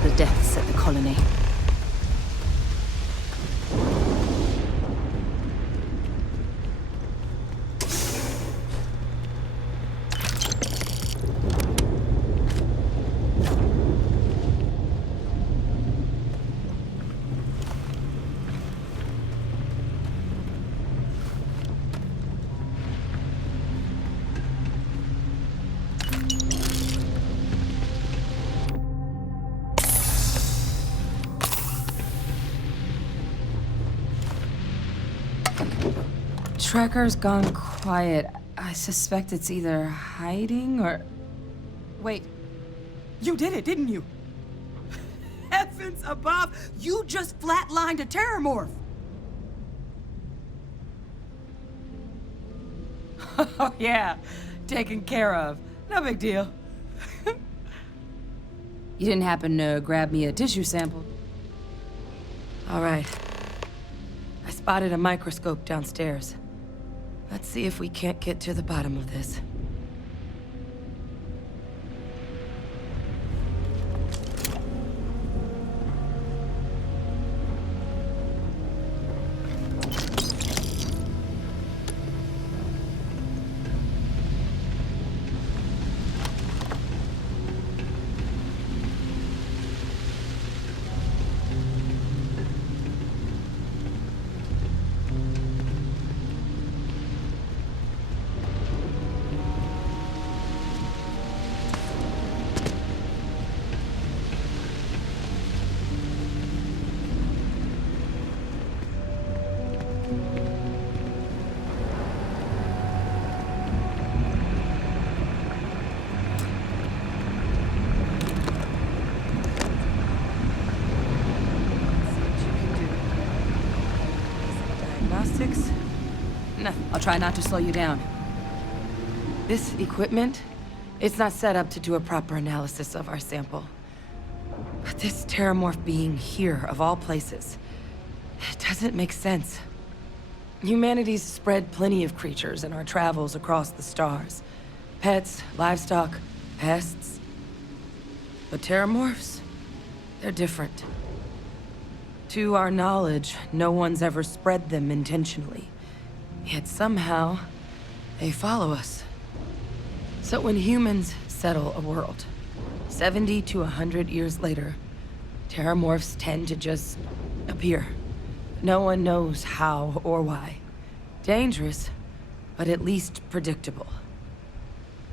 the deaths at the colony. Tracker's gone quiet. I suspect it's either hiding or... Wait. You did it, didn't you? Heavens above! You just flatlined a terramorph! Oh, yeah. Taken care of. No big deal. You didn't happen to grab me a tissue sample? All right. I spotted a microscope downstairs. Let's see if we can't get to the bottom of this. Diagnostics? Nothing. I'll try not to slow you down. This equipment, it's not set up to do a proper analysis of our sample. But this terramorph being here, of all places, it doesn't make sense. Humanity's spread plenty of creatures in our travels across the stars. Pets, livestock, pests. But terramorphs, they're different. To our knowledge, no one's ever spread them intentionally. Yet somehow, they follow us. So when humans settle a world, 70 to 100 years later, terramorphs tend to just appear. No one knows how or why. Dangerous, but at least predictable.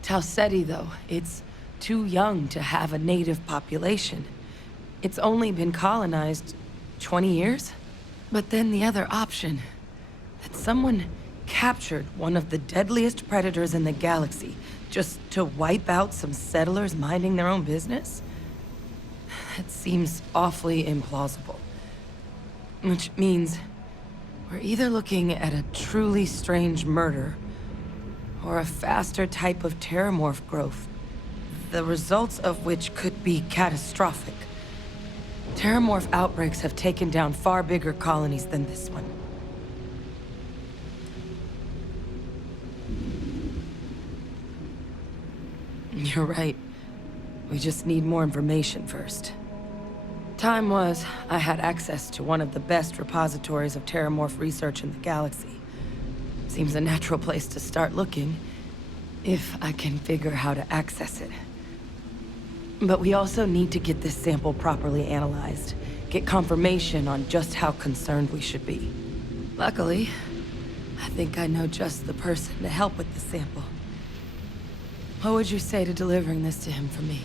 Tau Ceti, though, it's too young to have a native population. It's only been colonized 20 years? But then the other option, that someone captured one of the deadliest predators in the galaxy just to wipe out some settlers minding their own business? That seems awfully implausible. Which means we're either looking at a truly strange murder or a faster type of terramorph growth, the results of which could be catastrophic. Terramorph outbreaks have taken down far bigger colonies than this one. You're right. We just need more information first. Time was, I had access to one of the best repositories of terramorph research in the galaxy. Seems a natural place to start looking, if I can figure how to access it. But we also need to get this sample properly analyzed, get confirmation on just how concerned we should be. Luckily, I think I know just the person to help with the sample. What would you say to delivering this to him for me?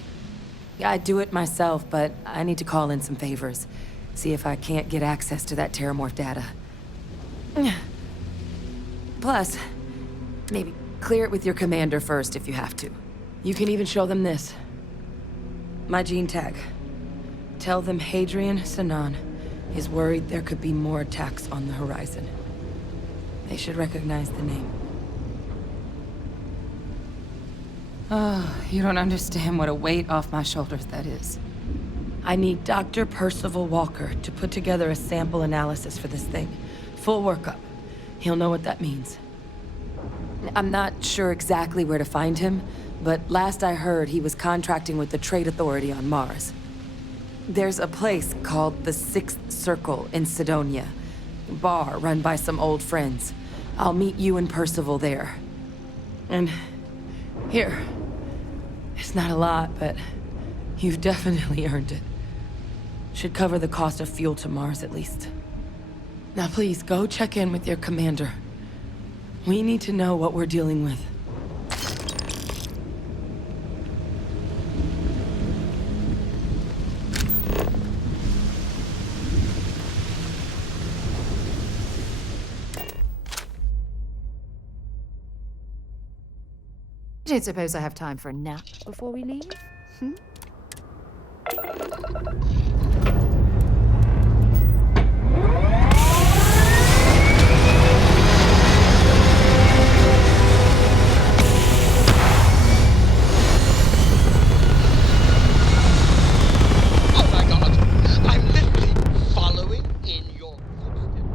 I'd do it myself, but I need to call in some favors. See if I can't get access to that terramorph data. Plus, maybe clear it with your commander first if you have to. You can even show them this. My gene tag. Tell them Hadrian Sanan is worried there could be more attacks on the horizon. They should recognize the name. Oh, you don't understand what a weight off my shoulders that is. I need Dr. Percival Walker to put together a sample analysis for this thing. Full workup. He'll know what that means. I'm not sure exactly where to find him, but last I heard he was contracting with the Trade Authority on Mars. There's a place called the Sixth Circle in Sidonia. A bar run by some old friends. I'll meet you and Percival there. And here. It's not a lot, but you've definitely earned it. Should cover the cost of fuel to Mars, at least. Now please, go check in with your commander. We need to know what we're dealing with. I don't suppose I have time for a nap before we leave? Oh my god! I'm literally following in your footsteps.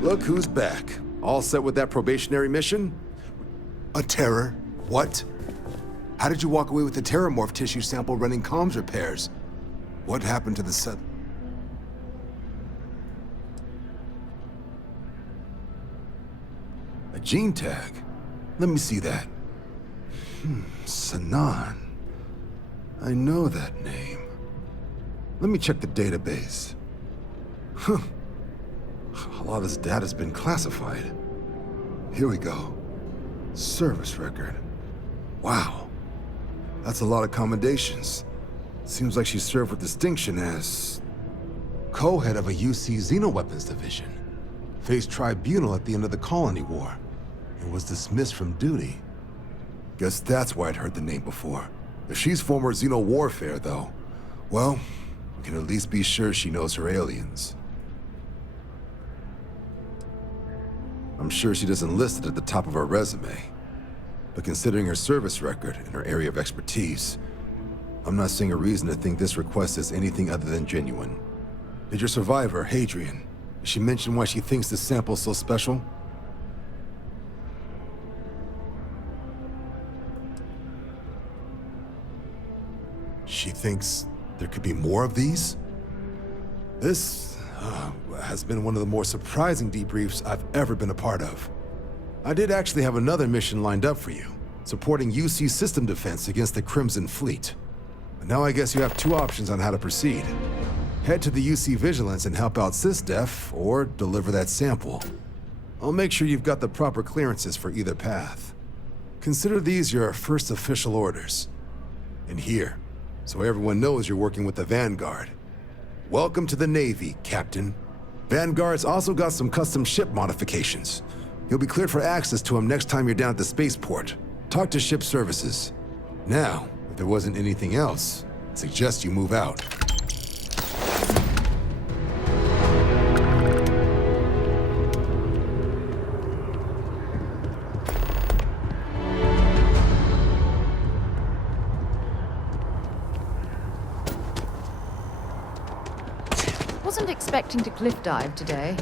Look who's back. All set with that probationary mission? A terror? What? How did you walk away with the terramorph tissue sample running comms repairs? What happened to the set? A gene tag? Let me see that. Sanan. I know that name. Let me check the database. Huh. A lot of this data's been classified. Here we go. Service record. Wow. That's a lot of commendations. Seems like she served with distinction as co-head of a UC Xenoweapons division. Faced tribunal at the end of the Colony War and was dismissed from duty. Guess that's why I'd heard the name before. If she's former Xeno warfare, though, well, we can at least be sure she knows her aliens. I'm sure she doesn't list it at the top of her resume. But considering her service record and her area of expertise, I'm not seeing a reason to think this request is anything other than genuine. Did your survivor, Hadrian, did she mention why she thinks this sample's so special? She thinks there could be more of these? This has been one of the more surprising debriefs I've ever been a part of. I did actually have another mission lined up for you, supporting UC system defense against the Crimson Fleet. But now I guess you have two options on how to proceed. Head to the UC Vigilance and help out SysDef, or deliver that sample. I'll make sure you've got the proper clearances for either path. Consider these your first official orders. And here, so everyone knows you're working with the Vanguard. Welcome to the Navy, Captain. Vanguard's also got some custom ship modifications. You'll be cleared for access to them next time you're down at the spaceport. Talk to ship services. Now, if there wasn't anything else, I'd suggest you move out. Wasn't expecting to cliff dive today.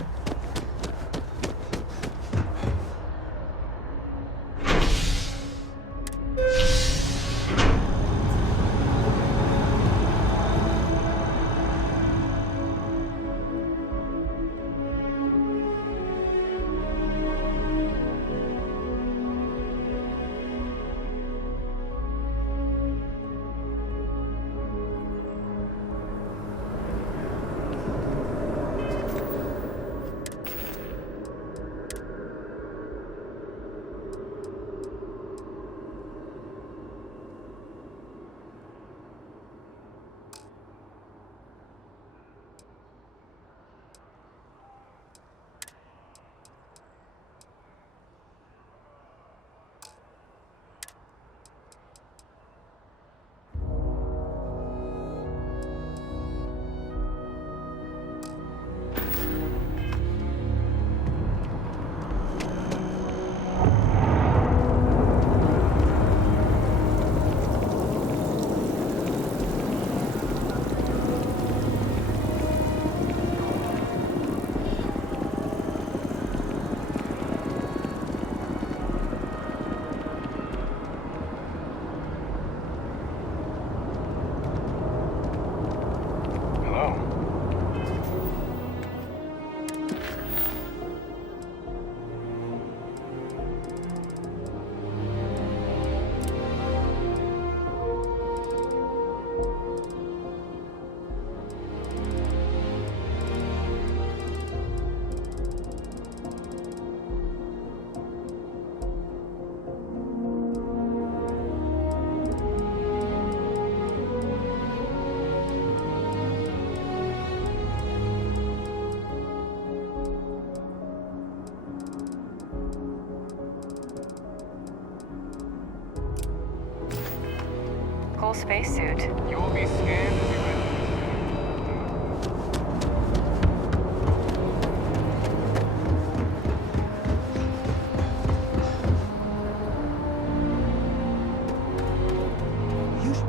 Full spacesuit. You will be scanned as you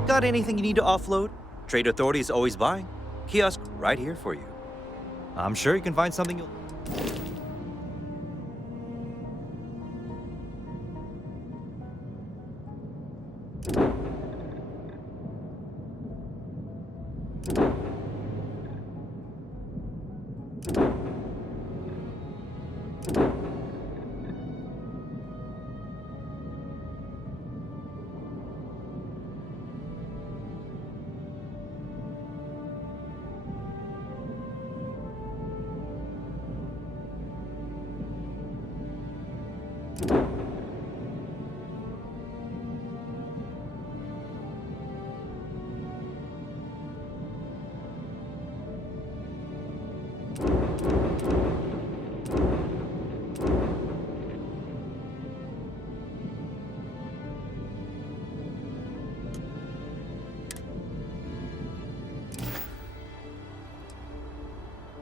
Got anything you need to offload? Trade Authority is always buying. Kiosk right here for you. I'm sure you can find something you'll...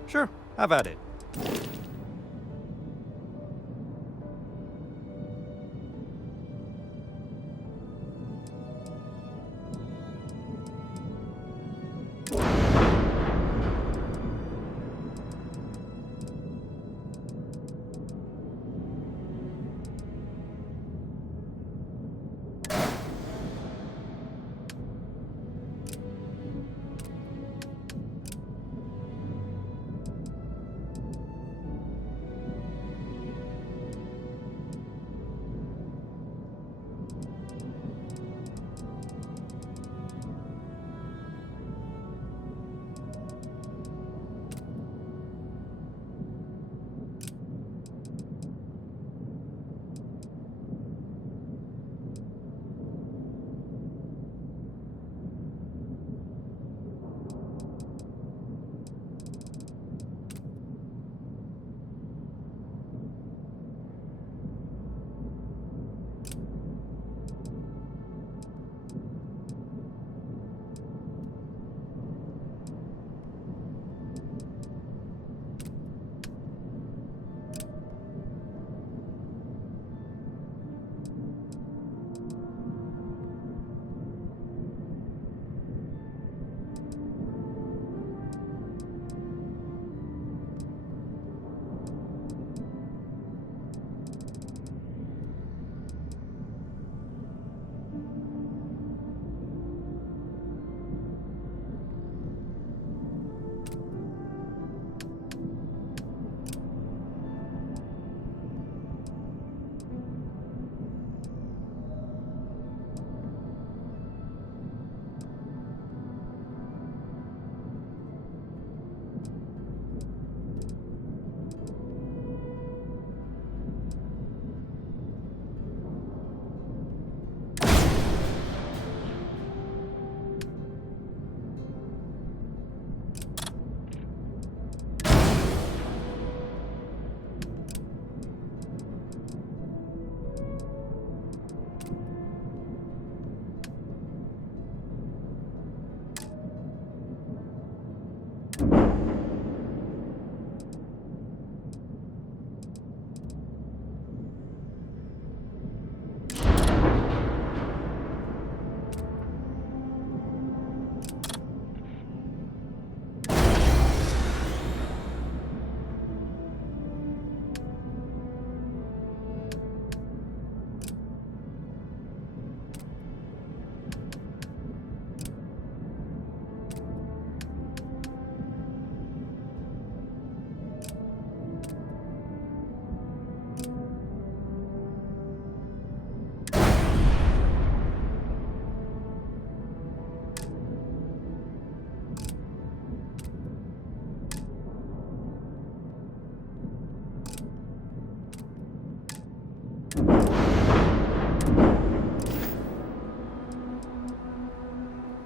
Sure, have at it.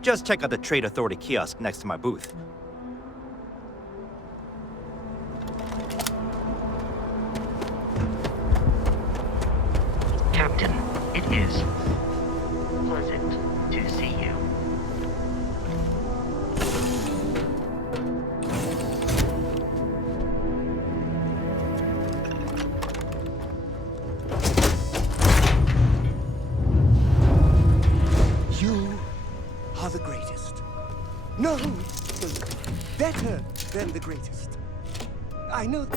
Just check out the Trade Authority kiosk next to my booth. Captain, it is pleasant to see you. You are the greatest. No, better than the greatest. I know.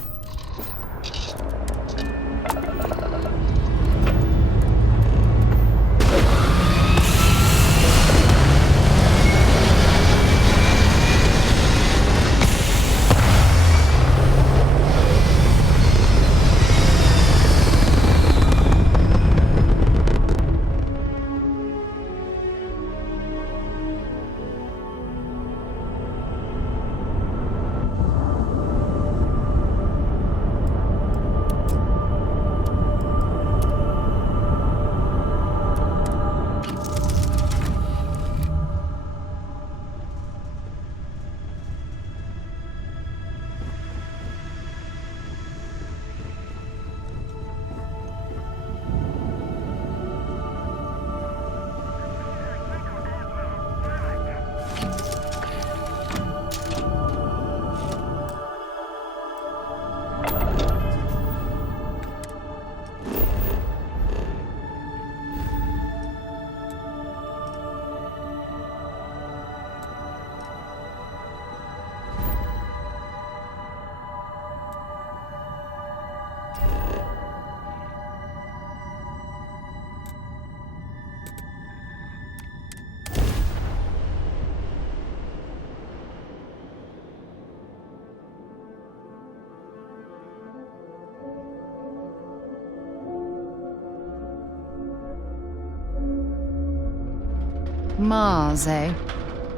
Mars, eh?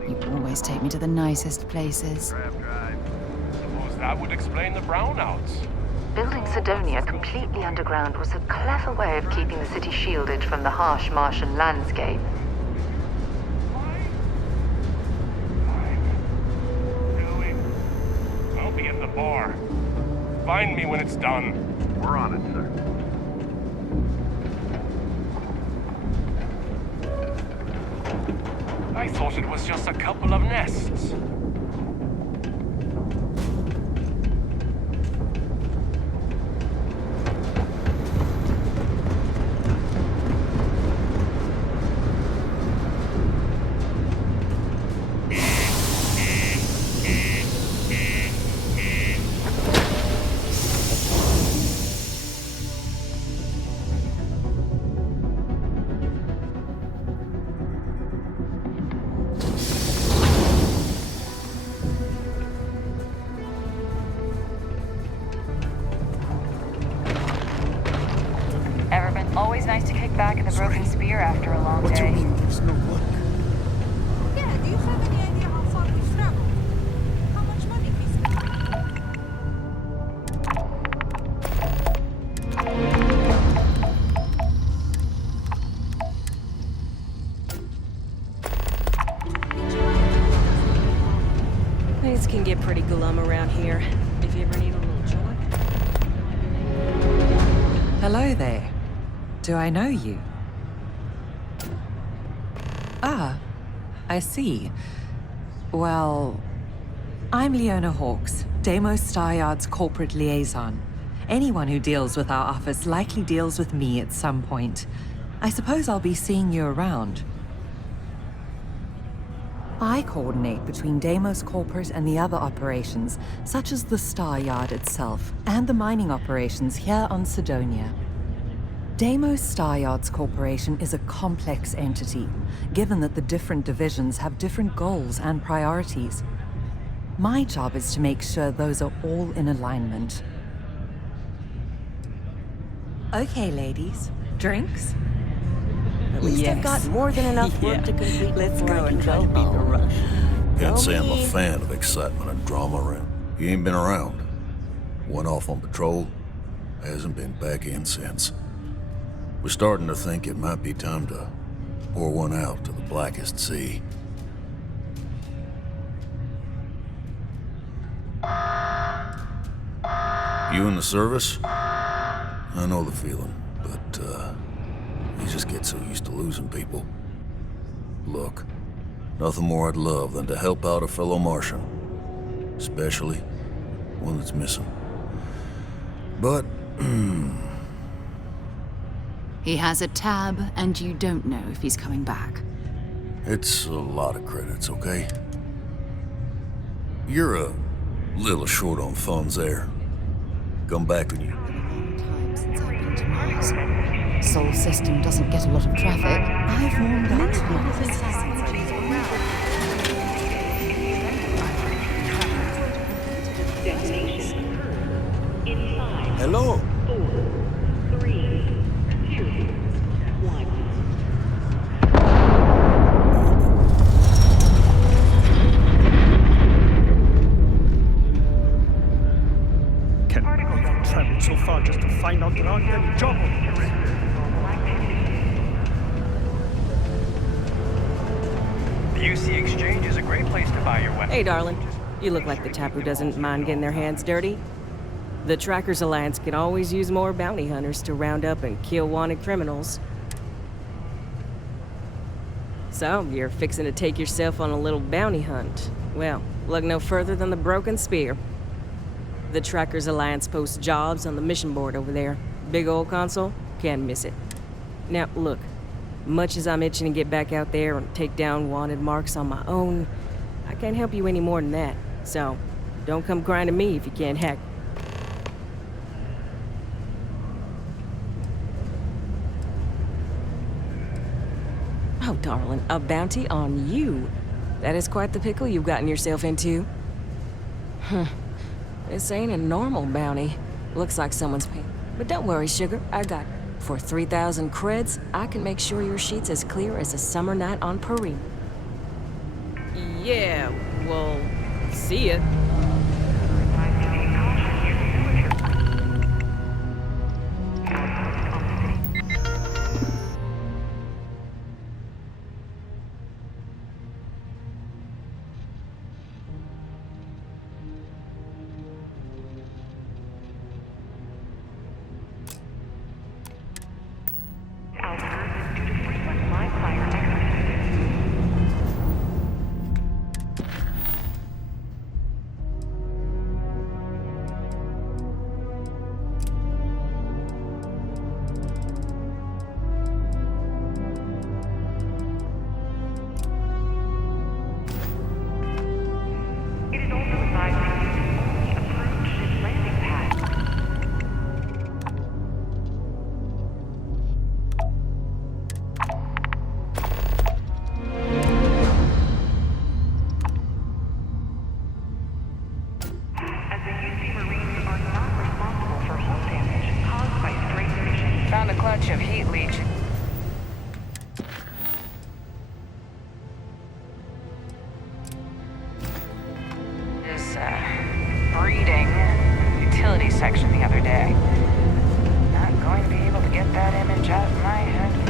You always take me to the nicest places. Suppose that would explain the brownouts. Building Sidonia completely underground was a clever way of keeping the city shielded from the harsh Martian landscape. I'll be at the bar. Find me when it's done. We're on it, sir. I thought it was just a couple of nests. Always nice to kick back at the Broken Spear after a long day. What do you mean there's no work? Yeah, do you have any idea how far we've traveled? How much money we spent? Things can get pretty glum around here. If you ever need a little joy. Hello there. Do I know you? Ah, I see. Well, I'm Leona Hawks, Deimos Staryard's corporate liaison. Anyone who deals with our office likely deals with me at some point. I suppose I'll be seeing you around. I coordinate between Deimos Corporate and the other operations, such as the Staryard itself, and the mining operations here on Sidonia. Deimos Staryards Corporation is a complex entity, given that the different divisions have different goals and priorities. My job is to make sure those are all in alignment. Okay, ladies. Drinks? At least I've got more than enough work to complete. Let's go and try to beat the rush. Can't say I'm a fan of excitement and drama around. He ain't been around. Went off on patrol, hasn't been back in since. We're starting to think it might be time to pour one out to the blackest sea. You in the service? I know the feeling, but you just get so used to losing people. Look, nothing more I'd love than to help out a fellow Martian, especially one that's missing. But, He has a tab, and you don't know if he's coming back. it's a lot of credits, okay? You're a little short on funds there. Come back when you... Sol system doesn't get a lot of traffic. I've warmed up to Hello. 4, 3, 2, 1. Can't believe I've traveled so far just to find out there aren't any job openings. The UC Exchange is a great place to buy your weapons. Hey, darling. You look like the type who doesn't mind getting their hands dirty. The Trackers Alliance can always use more bounty hunters to round up and kill wanted criminals. So, you're fixing to take yourself on a little bounty hunt. Well, look no further than the Broken Spear. The Trackers Alliance posts jobs on the mission board over there. Big old console, can't miss it. Now, look, much as I'm itching to get back out there and take down wanted marks on my own, I can't help you any more than that. So, don't come crying to me if you can't hack. Oh, darling, a bounty on you. That is quite the pickle you've gotten yourself into. Huh. This ain't a normal bounty. Looks like someone's paying. But don't worry, sugar, I got it. For 3,000 creds, I can make sure your sheet's as clear as a summer night on Paris. Yeah, well, see ya. Found a clutch of heat leech. This, breeding utility section the other day. Not going to be able to get that image out of my head.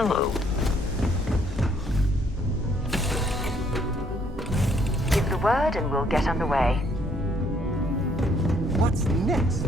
Hello. Give the word and we'll get underway. What's next?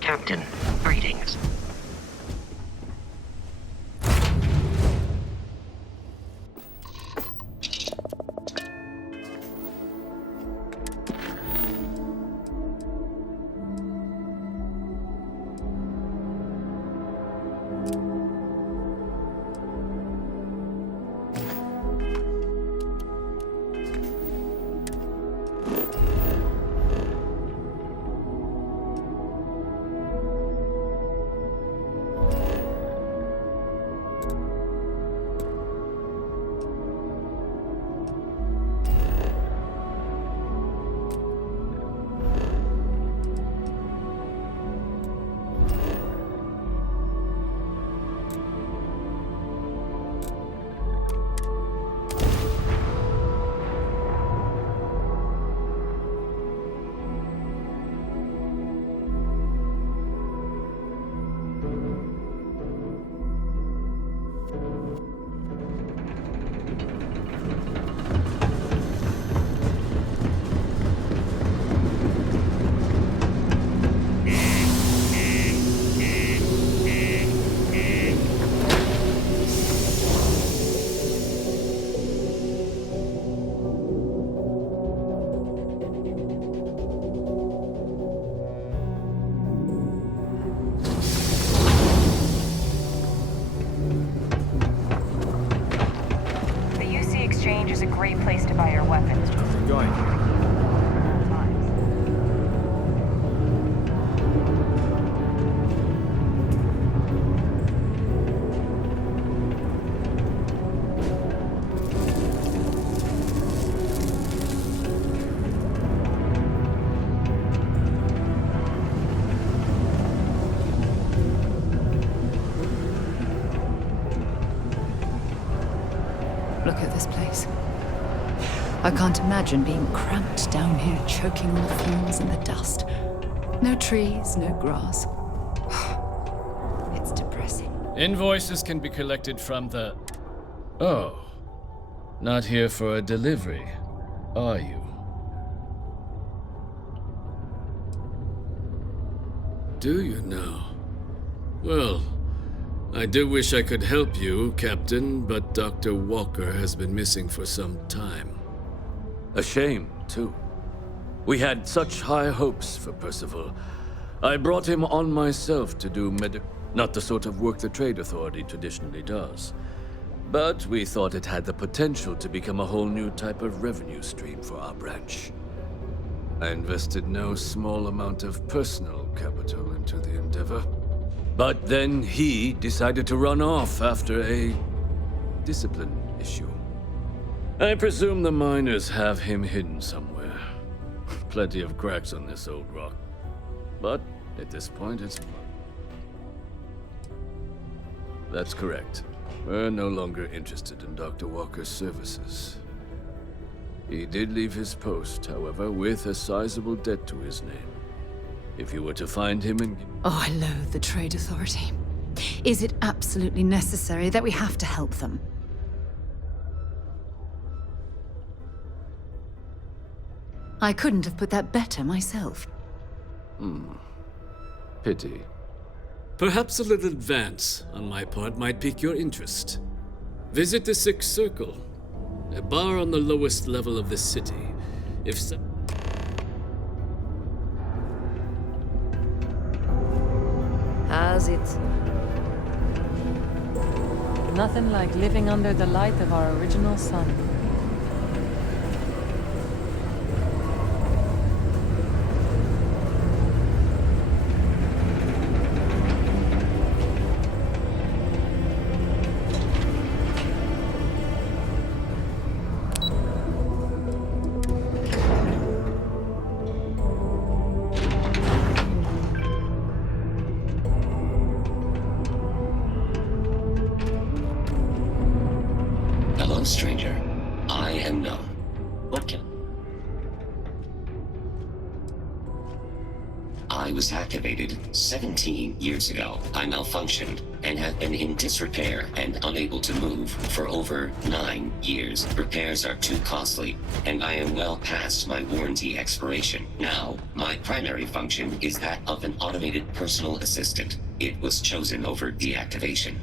Captain, greetings. Exchange is a great place to buy your weapons. How's it going? Look at this place. I can't imagine being cramped down here, choking on the fumes and the dust. No trees, no grass. It's depressing. Invoices can be collected from the... Oh. Not here for a delivery, are you? Do you now? Well, I do wish I could help you, Captain, but Dr. Walker has been missing for some time. A shame, too. We had such high hopes for Percival. I brought him on myself to do not the sort of work the Trade Authority traditionally does. But we thought it had the potential to become a whole new type of revenue stream for our branch. I invested no small amount of personal capital into the endeavor. But then he decided to run off after a discipline issue. I presume the miners have him hidden somewhere. Plenty of cracks on this old rock. But At this point, it's... That's correct. We're no longer interested in Dr. Walker's services. He did leave his post, however, with a sizable debt to his name. If you were to find him and... Oh, I loathe the Trade Authority. Is it absolutely necessary that we have to help them? I couldn't have put that better myself. Pity. Perhaps a little advance on my part might pique your interest. Visit the Sixth Circle, a bar on the lowest level of the city. If so... How's it? Nothing like living under the light of our original sun. Hello, stranger. I am known. What can... I was activated 17 years ago. I malfunctioned and have been in disrepair and unable to move for over 9 years. Repairs are too costly, and I am well past my warranty expiration. Now, my primary function is that of an automated personal assistant. It was chosen over deactivation.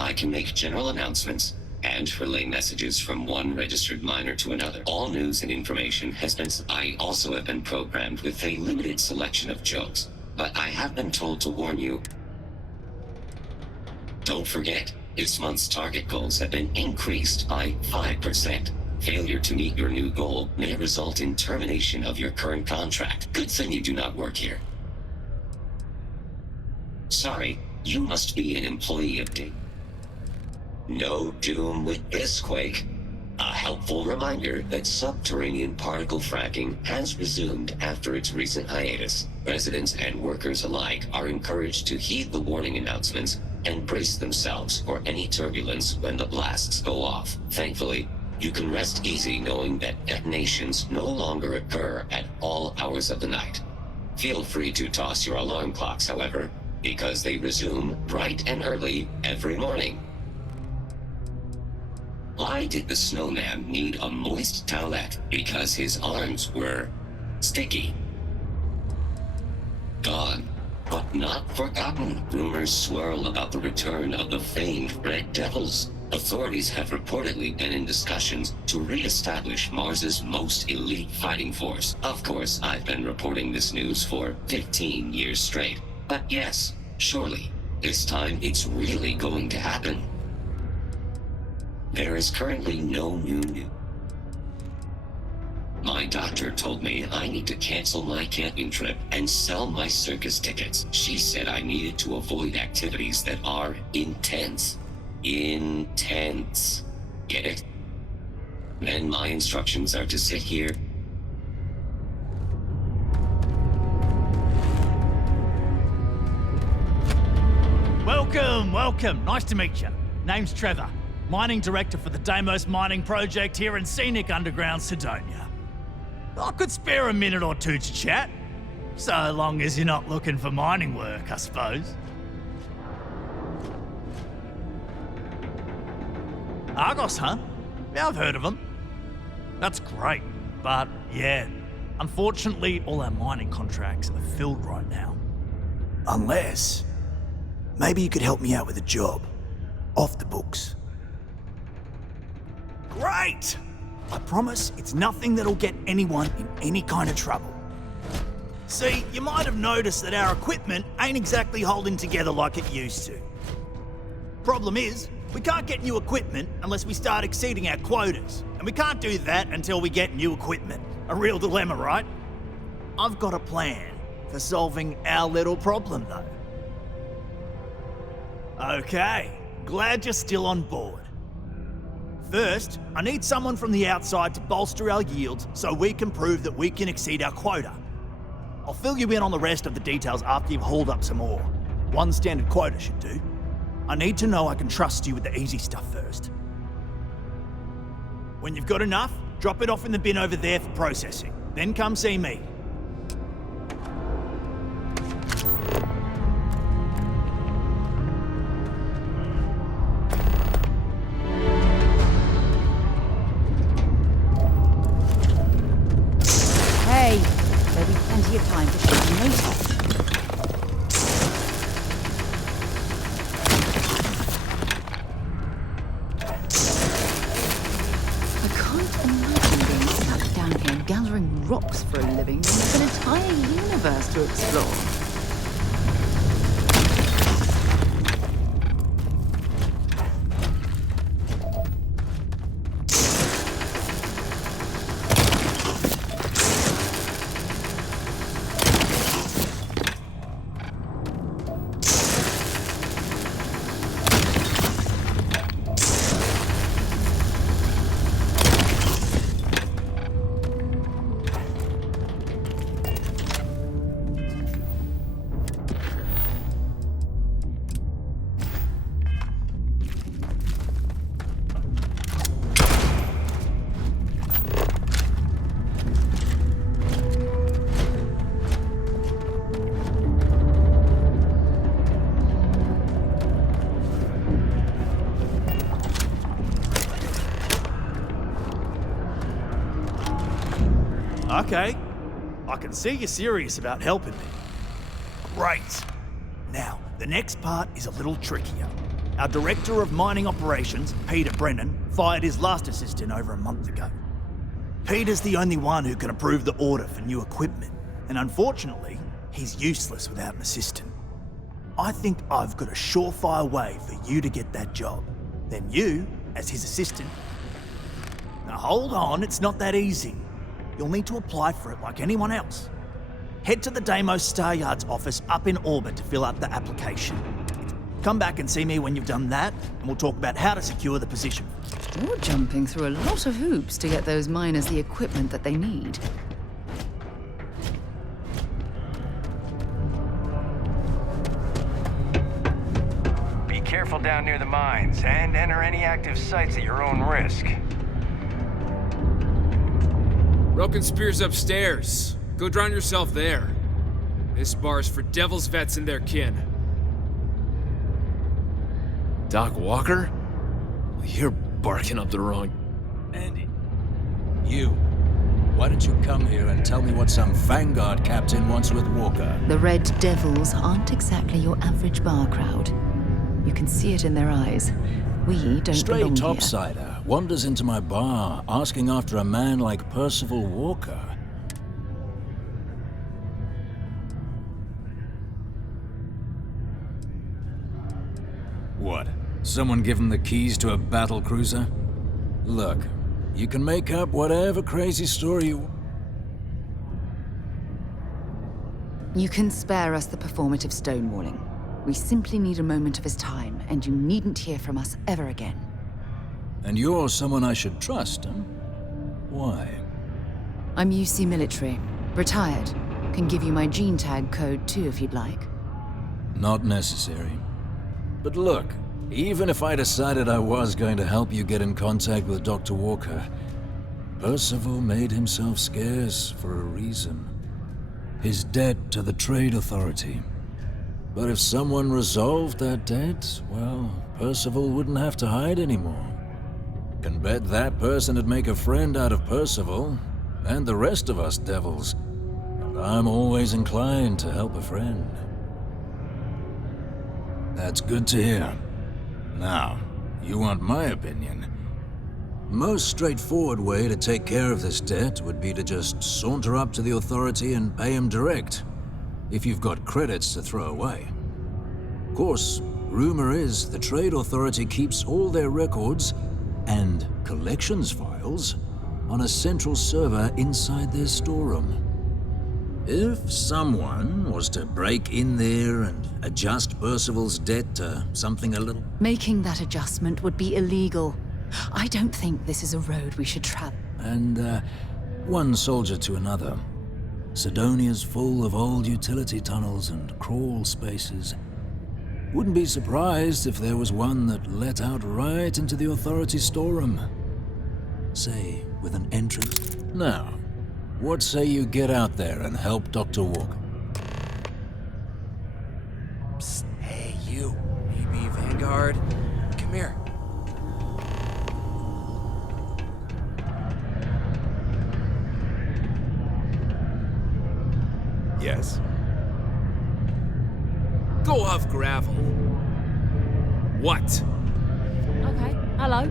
I can make general announcements and relay messages from one registered miner to another. All news and information has been... I also have been programmed with a limited selection of jokes, but I have been told to warn you. Don't forget, this month's target goals have been increased by 5%. Failure to meet your new goal may result in termination of your current contract. Good thing you do not work here. Sorry, you must be an employee of Dig. No doom with this quake. A helpful reminder that subterranean particle fracking has resumed after its recent hiatus. Residents and workers alike are encouraged to heed the warning announcements and brace themselves for any turbulence when the blasts go off. Thankfully, you can rest easy knowing that detonations no longer occur at all hours of the night. Feel free to toss your alarm clocks, however, because they resume bright and early every morning. Why did the snowman need a moist towelette? Because his arms were sticky. Gone, but not forgotten. Rumors swirl about the return of the famed Red Devils. Authorities have reportedly been in discussions to re-establish Mars's most elite fighting force. Of course, I've been reporting this news for 15 years straight. But yes, surely, this time it's really going to happen. There is currently no new news. My doctor told me I need to cancel my camping trip and sell my circus tickets. She said I needed to avoid activities that are intense. Intense. Get it? Then my instructions are to sit here. Welcome, welcome. Nice to meet you. Name's Trevor. Mining Director for the Deimos Mining Project here in scenic underground Sidonia. I could spare a minute or two to chat, so long as you're not looking for mining work, I suppose. Argos, huh? Yeah, I've heard of them. That's great, but yeah, unfortunately all our mining contracts are filled right now. Unless, maybe you could help me out with a job, off the books. Great! I promise it's nothing that'll get anyone in any kind of trouble. See, you might have noticed that our equipment ain't exactly holding together like it used to. Problem is, we can't get new equipment unless we start exceeding our quotas, and we can't do that until we get new equipment. A real dilemma, right? I've got a plan for solving our little problem, though. Okay, glad you're still on board. First, I need someone from the outside to bolster our yields so we can prove that we can exceed our quota. I'll fill you in on the rest of the details after you've hauled up some ore. One standard quota should do. I need to know I can trust you with the easy stuff first. When you've got enough, drop it off in the bin over there for processing. Then come see me. Hey, there'll be plenty of time for taking notice. I can't imagine being stuck down here gathering rocks for a living when there's an entire universe to explore. Okay. I can see you're serious about helping me. Great. Now, the next part is a little trickier. Our Director of Mining Operations, Peter Brennan, fired his last assistant over a month ago. Peter's the only one who can approve the order for new equipment, and unfortunately, he's useless without an assistant. I think I've got a surefire way for you to get that job. Then you, as his assistant... Now hold on, it's not that easy. You'll need to apply for it like anyone else. Head to the Deimos Star Yard's office up in orbit to fill out the application. Come back and see me when you've done that, and we'll talk about how to secure the position. You're jumping through a lot of hoops to get those miners the equipment that they need. Be careful down near the mines, and enter any active sites at your own risk. Broken Spear's upstairs. Go drown yourself there. This bar's for Devil's vets and their kin. Doc Walker? You're barking up the wrong... Andy. You. Why don't you come here and tell me what some Vanguard captain wants with Walker? The Red Devils aren't exactly your average bar crowd. You can see it in their eyes. We don't Stray belong here. topsider wanders into my bar asking after a man like Percival Walker. What? Someone give him the keys to a battle cruiser? Look, you can make up whatever crazy story you... You can spare us the performative stonewalling. We simply need a moment of his time, and you needn't hear from us ever again. And you're someone I should trust, huh? Why? I'm UC military. Retired. Can give you my gene tag code too if you'd like. Not necessary. But look, even if I decided I was going to help you get in contact with Dr. Walker, Percival made himself scarce for a reason. His debt to the Trade Authority. But if someone resolved that debt, well, Percival wouldn't have to hide anymore. Can bet that person would make a friend out of Percival, and the rest of us devils. And I'm always inclined to help a friend. That's good to hear. Now, you want my opinion? Most straightforward way to take care of this debt would be to just saunter up to the Authority and pay him direct, if you've got credits to throw away. Of course, rumor is the Trade Authority keeps all their records and collections files on a central server inside their storeroom. If someone was to break in there and adjust Percival's debt to something a little... Making that adjustment would be illegal. I don't think this is a road we should travel. And, one soldier to another. Sidonia's full of old utility tunnels and crawl spaces. Wouldn't be surprised if there was one that let out right into the Authority storeroom. Say, with an entrance. Now, what say you get out there and help Dr. Walker? Psst, hey, you. Maybe Vanguard. Come here. Yes. Go off gravel. What? Okay, hello.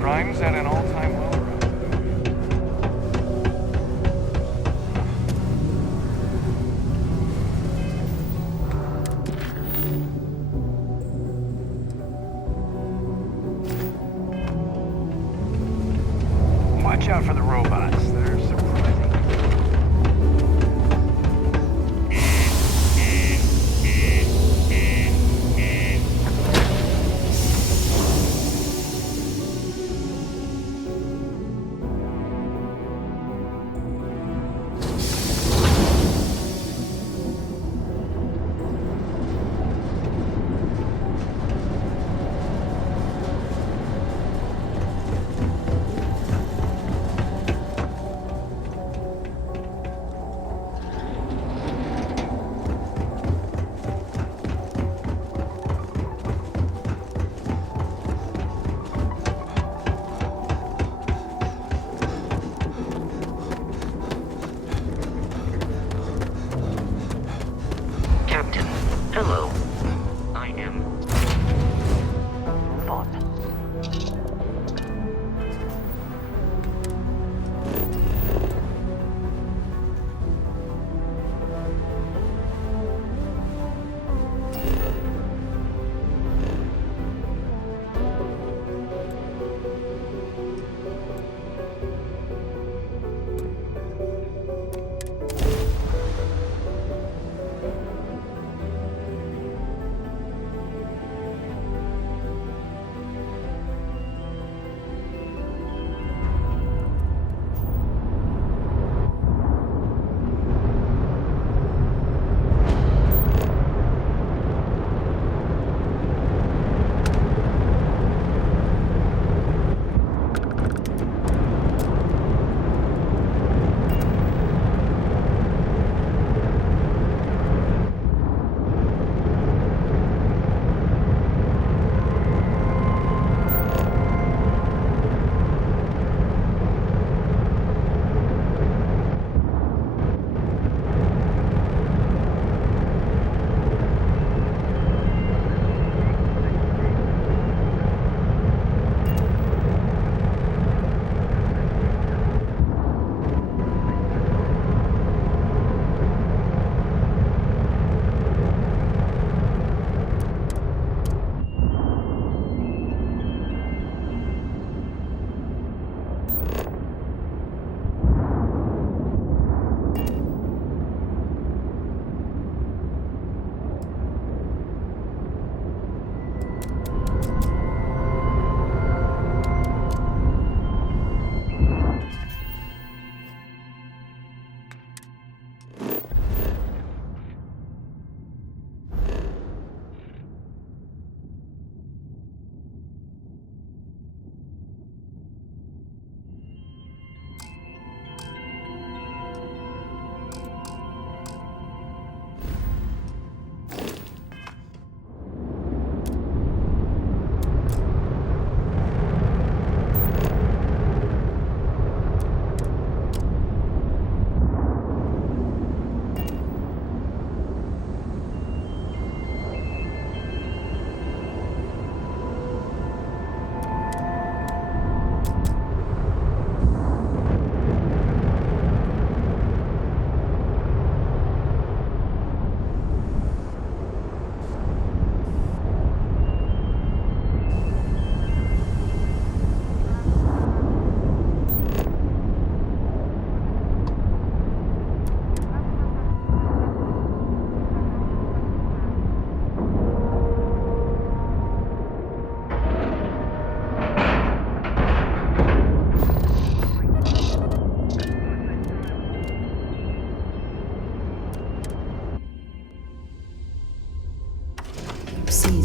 Crime's at an all-time low. Watch out for the robots. They're surprising.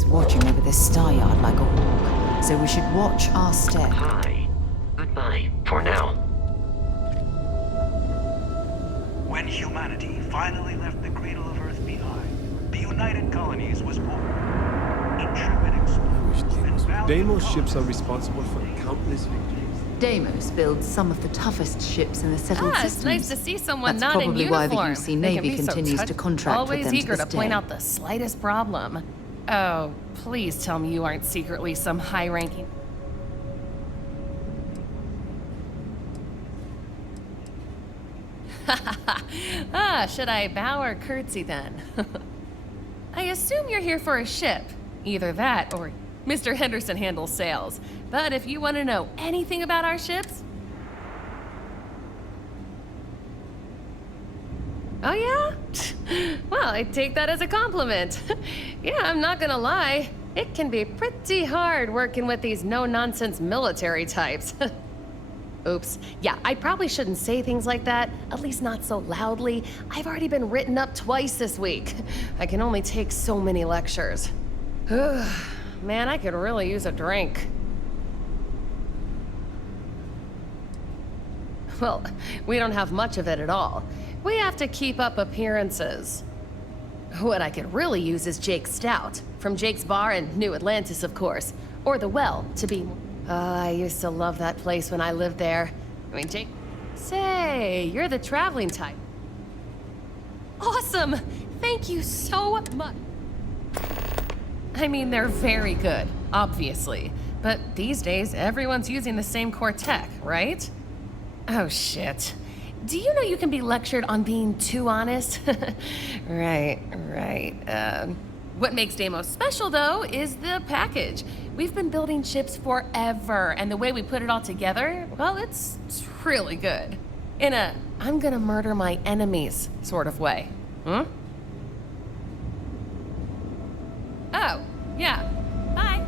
watching over this star yard like a hawk, so we should watch our step. Hi. Goodbye, for now. When humanity finally left the cradle of Earth behind, the United Colonies was born. Intrepid explorers. Deimos ships are responsible for countless victories. Deimos builds some of the toughest ships in the settled systems. It's nice to see someone That's not in probably uniform. why the UC They can Navy be so continues to contract with always them to eager this to point day. out the slightest problem. Oh, please tell me you aren't secretly some high-ranking... should I bow or curtsy then? I assume you're here for a ship. Either that or Mr. Henderson handles sales. But if you want to know anything about our ships... Oh yeah? Well, I take that as a compliment. Yeah, I'm not gonna lie. It can be pretty hard working with these no-nonsense military types. Oops. Yeah, I probably shouldn't say things like that, at least not so loudly. I've already been written up twice this week. I can only take so many lectures. Man, I could really use a drink. Well, we don't have much of it at all. We have to keep up appearances. What I could really use is Jake's Stout, from Jake's Bar in New Atlantis, of course. Or The Well, to be... I used to love that place when I lived there. I mean, Jake... Say, you're the traveling type. Awesome! Thank you so much. I mean, they're very good, obviously. But these days, everyone's using the same core tech, right? Oh, shit. Do you know you can be lectured on being too honest? Right. What makes Deimos special, though, is the package. We've been building ships forever, and the way we put it all together, well, it's really good. In a, I'm gonna murder my enemies sort of way. Hmm? Oh, yeah. Bye.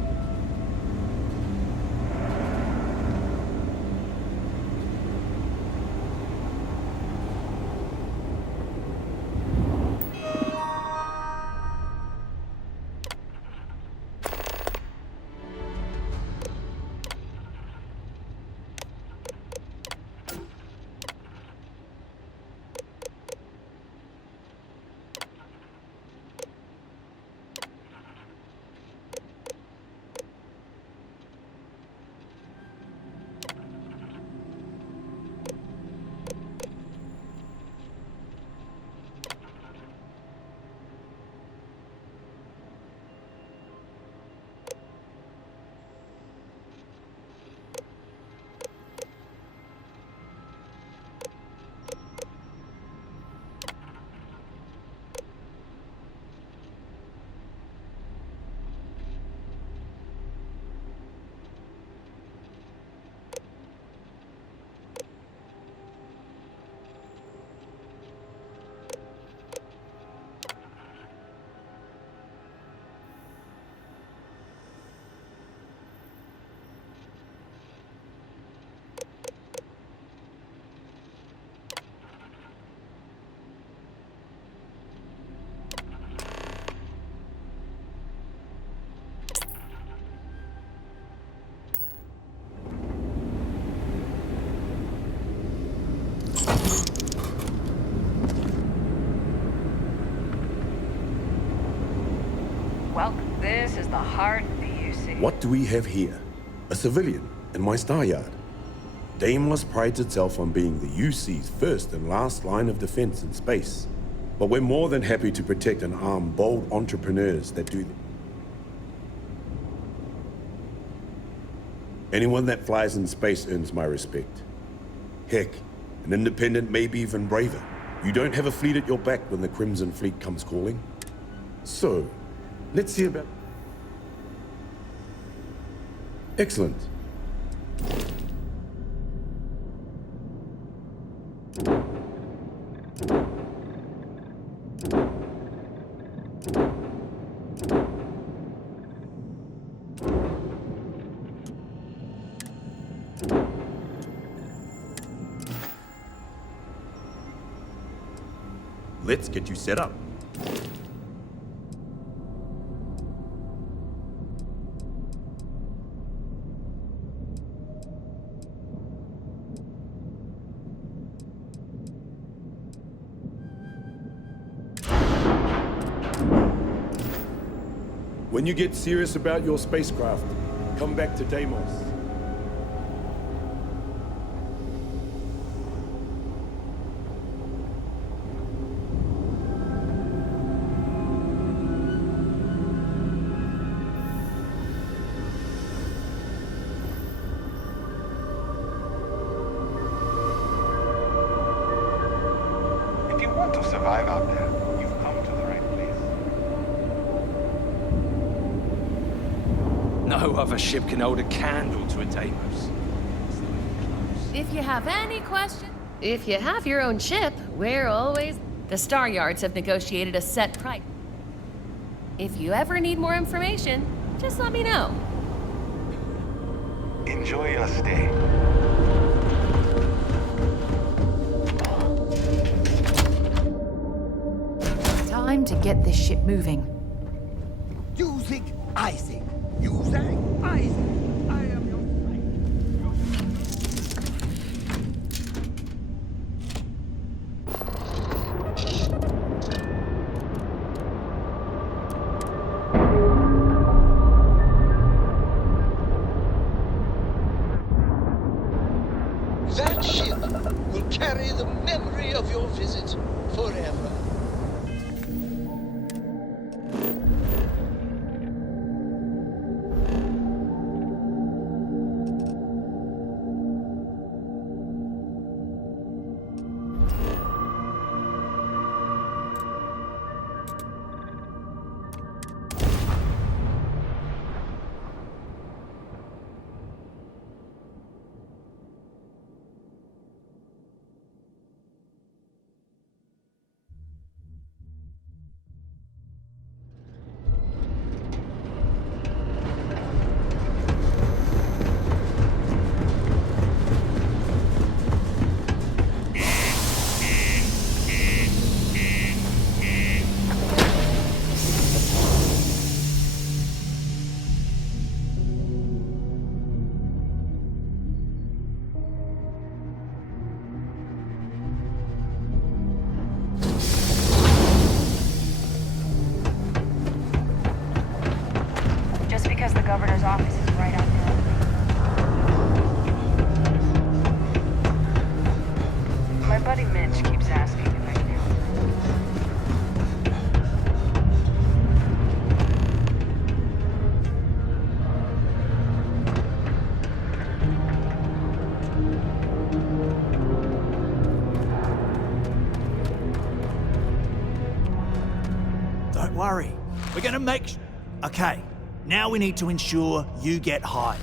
Well, this is the heart of the UC. What do we have here? A civilian in my star yard. Deimos prides itself on being the UC's first and last line of defense in space. But we're more than happy to protect and arm bold entrepreneurs that do. Anyone that flies in space earns my respect. Heck, an independent may be even braver. You don't have a fleet at your back when the Crimson Fleet comes calling. So, let's see about... Excellent. Let's get you set up. When you get serious about your spacecraft, come back to Deimos. If you want to survive out there, you've come to the right place. No other ship can hold a candle to a Deimos. If you have any questions, if you have your own ship, we're always... The Star Yards have negotiated a set price. If you ever need more information, just let me know. Enjoy your stay. Time to get this ship moving. Using Isaac. Using Isaac. I am your That ship will carry the memory of your visit forever. Just because the governor's office is right out there. My buddy Mitch keeps asking if I can help. Don't worry. We're gonna make... Okay, now we need to ensure you get hired.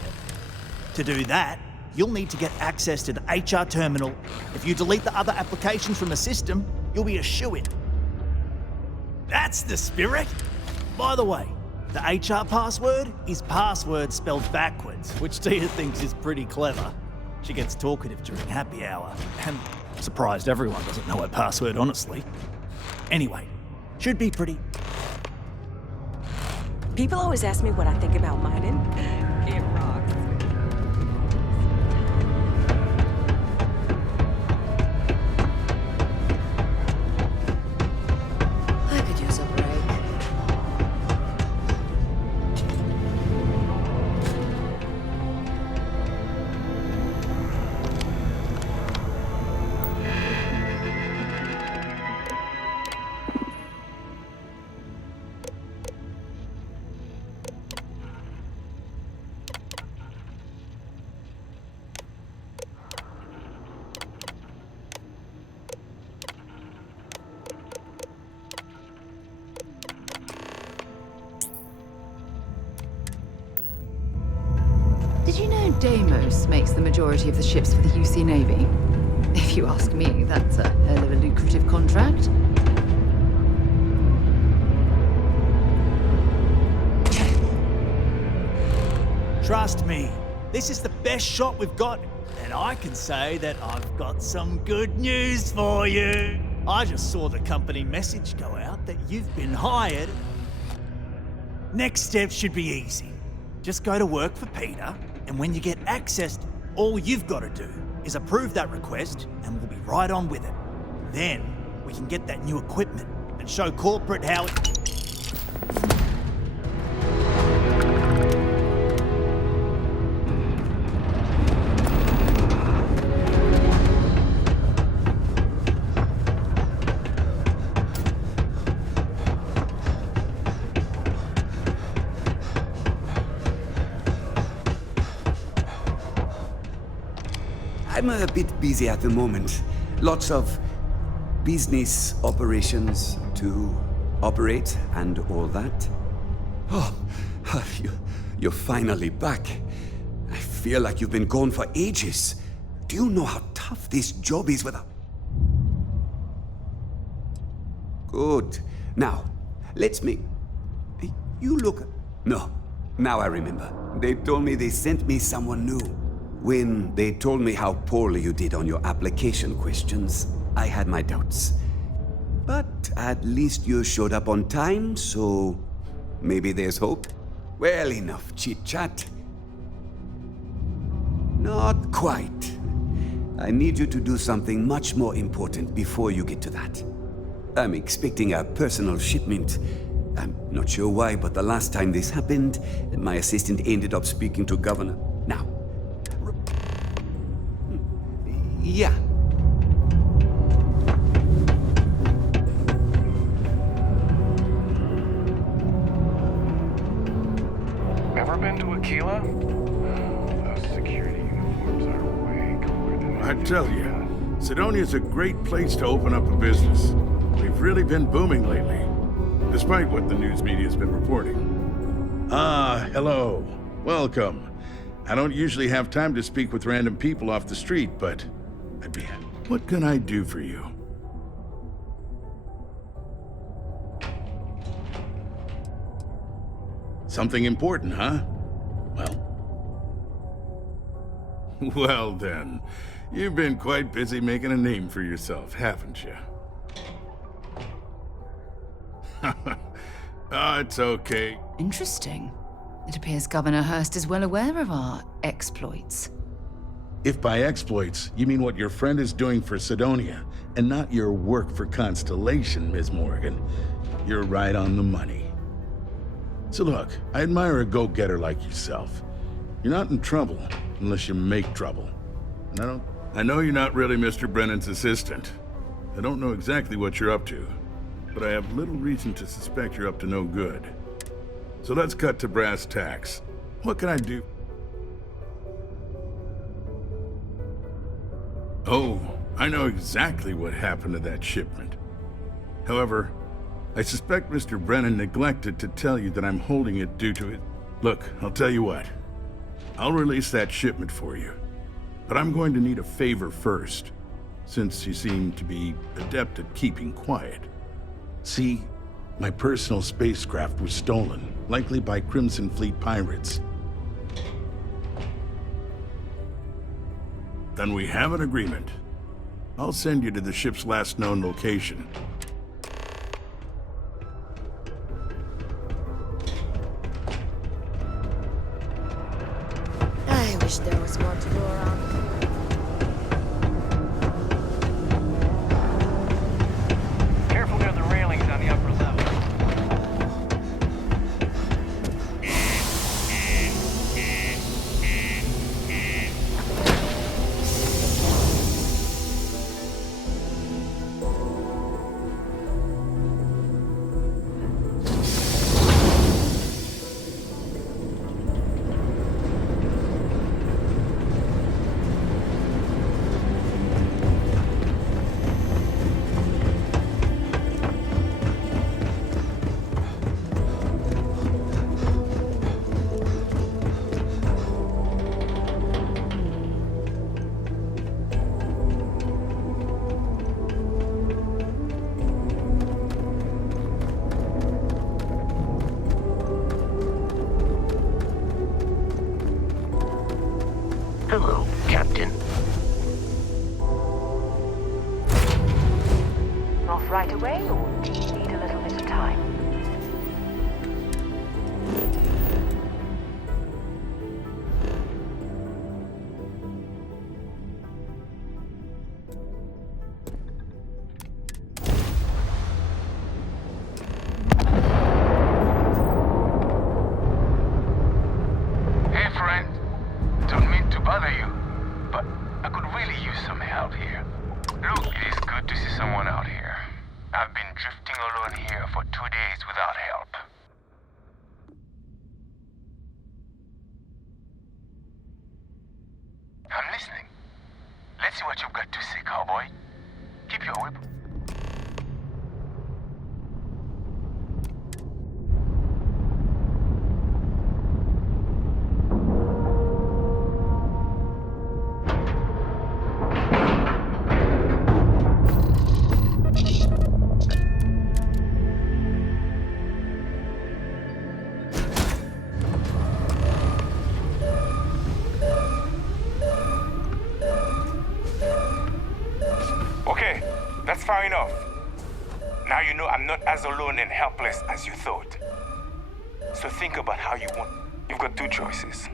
To do that, you'll need to get access to the HR terminal. If you delete the other applications from the system, you'll be a shoo-in. That's the spirit! By the way, the HR password is password spelled backwards, which Tia thinks is pretty clever. She gets talkative during happy hour, and I'm surprised everyone doesn't know her password, honestly. Anyway, should be pretty... People always ask me what I think about mining. It rocks. I could use a break. Did you know Deimos makes the majority of the ships for the UC Navy? If you ask me, that's a hell of a lucrative contract. Trust me, this is the best shot we've got, and I can say that I've got some good news for you. I just saw the company message go out that you've been hired. Next step should be easy. Just go to work for Peter, and when you get access, all you've got to do is approve that request, and we'll be right on with it. Then, we can get that new equipment and show corporate how it... I'm a bit busy at the moment. Lots of business operations to operate and all that. Oh, you're finally back. I feel like you've been gone for ages. Do you know how tough this job is without... Good. Now, let's make... You look... No. Now I remember. They told me they sent me someone new. When they told me how poorly you did on your application questions, I had my doubts. But at least you showed up on time, so maybe there's hope. Well, enough chit-chat. Not quite. I need you to do something much more important before you get to that. I'm expecting a personal shipment. I'm not sure why, but the last time this happened, my assistant ended up speaking to Governor. Now. Yeah. Ever been to Aquila? Those security uniforms are way cooler than I tell you, Sidonia's a great place to open up a business. We've really been booming lately, despite what the news media's been reporting. Ah, hello. Welcome. I don't usually have time to speak with random people off the street, but I'd be... What can I do for you? Something important, huh? Well... Well then, you've been quite busy making a name for yourself, haven't you? Oh, it's okay. Interesting. It appears Governor Hurst is well aware of our exploits. If by exploits, you mean what your friend is doing for Sidonia, and not your work for Constellation, Ms. Morgan, you're right on the money. So look, I admire a go-getter like yourself. You're not in trouble unless you make trouble. And I know you're not really Mr. Brennan's assistant. I don't know exactly what you're up to, but I have little reason to suspect you're up to no good. So let's cut to brass tacks. What can I do? Oh, I know exactly what happened to that shipment. However, I suspect Mr. Brennan neglected to tell you that I'm holding it due to it. Look, I'll tell you what. I'll release that shipment for you. But I'm going to need a favor first, since you seem to be adept at keeping quiet. See, my personal spacecraft was stolen, likely by Crimson Fleet pirates. Then we have an agreement. I'll send you to the ship's last known location. I wish there was more to go around. Careful near the railings on the upper level. Hello, Captain. Off right away, or do you need a little bit of time? Hey, friend. Don't mean to bother you, but I could really use some help here. Look, it is good to see someone out here. I've been drifting alone here for 2 days without help. I'm listening. Okay, that's far enough. Now you know I'm not as alone and helpless as you thought. So think about how you want. You've got two choices.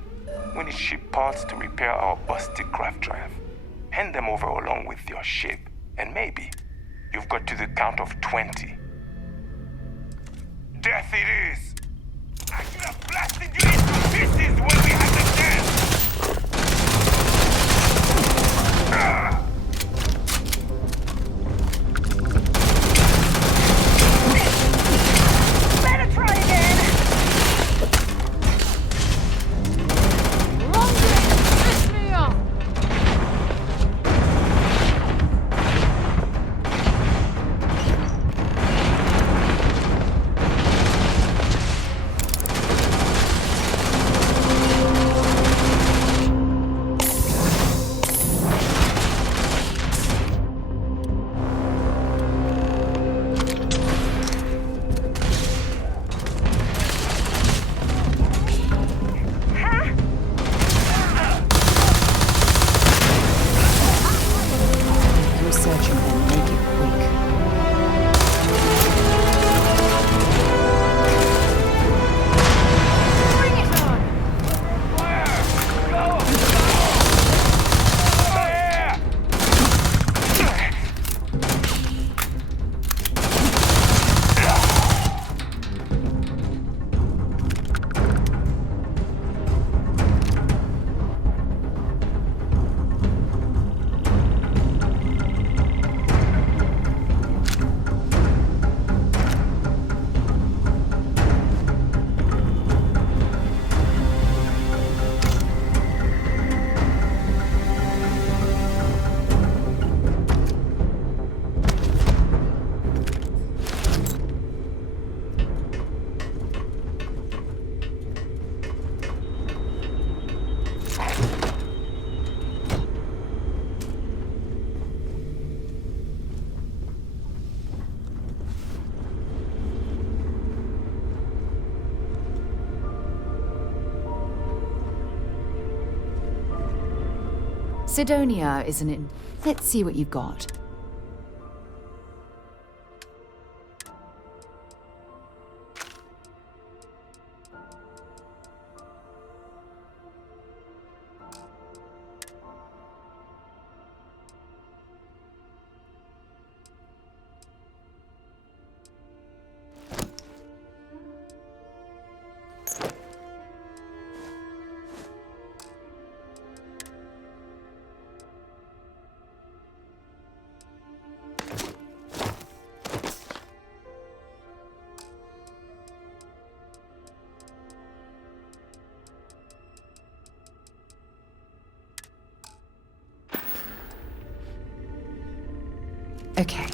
We need ship parts to repair our busted craft drive. Hand them over along with your ship. And maybe you've got to the count of 20. Death it is! I should have blasted you into pieces when we had the chance! Better try again! Piss me off! Go searching then, make it quick. Bring it on! Sidonia isn't it? Let's see what you've got. Okay.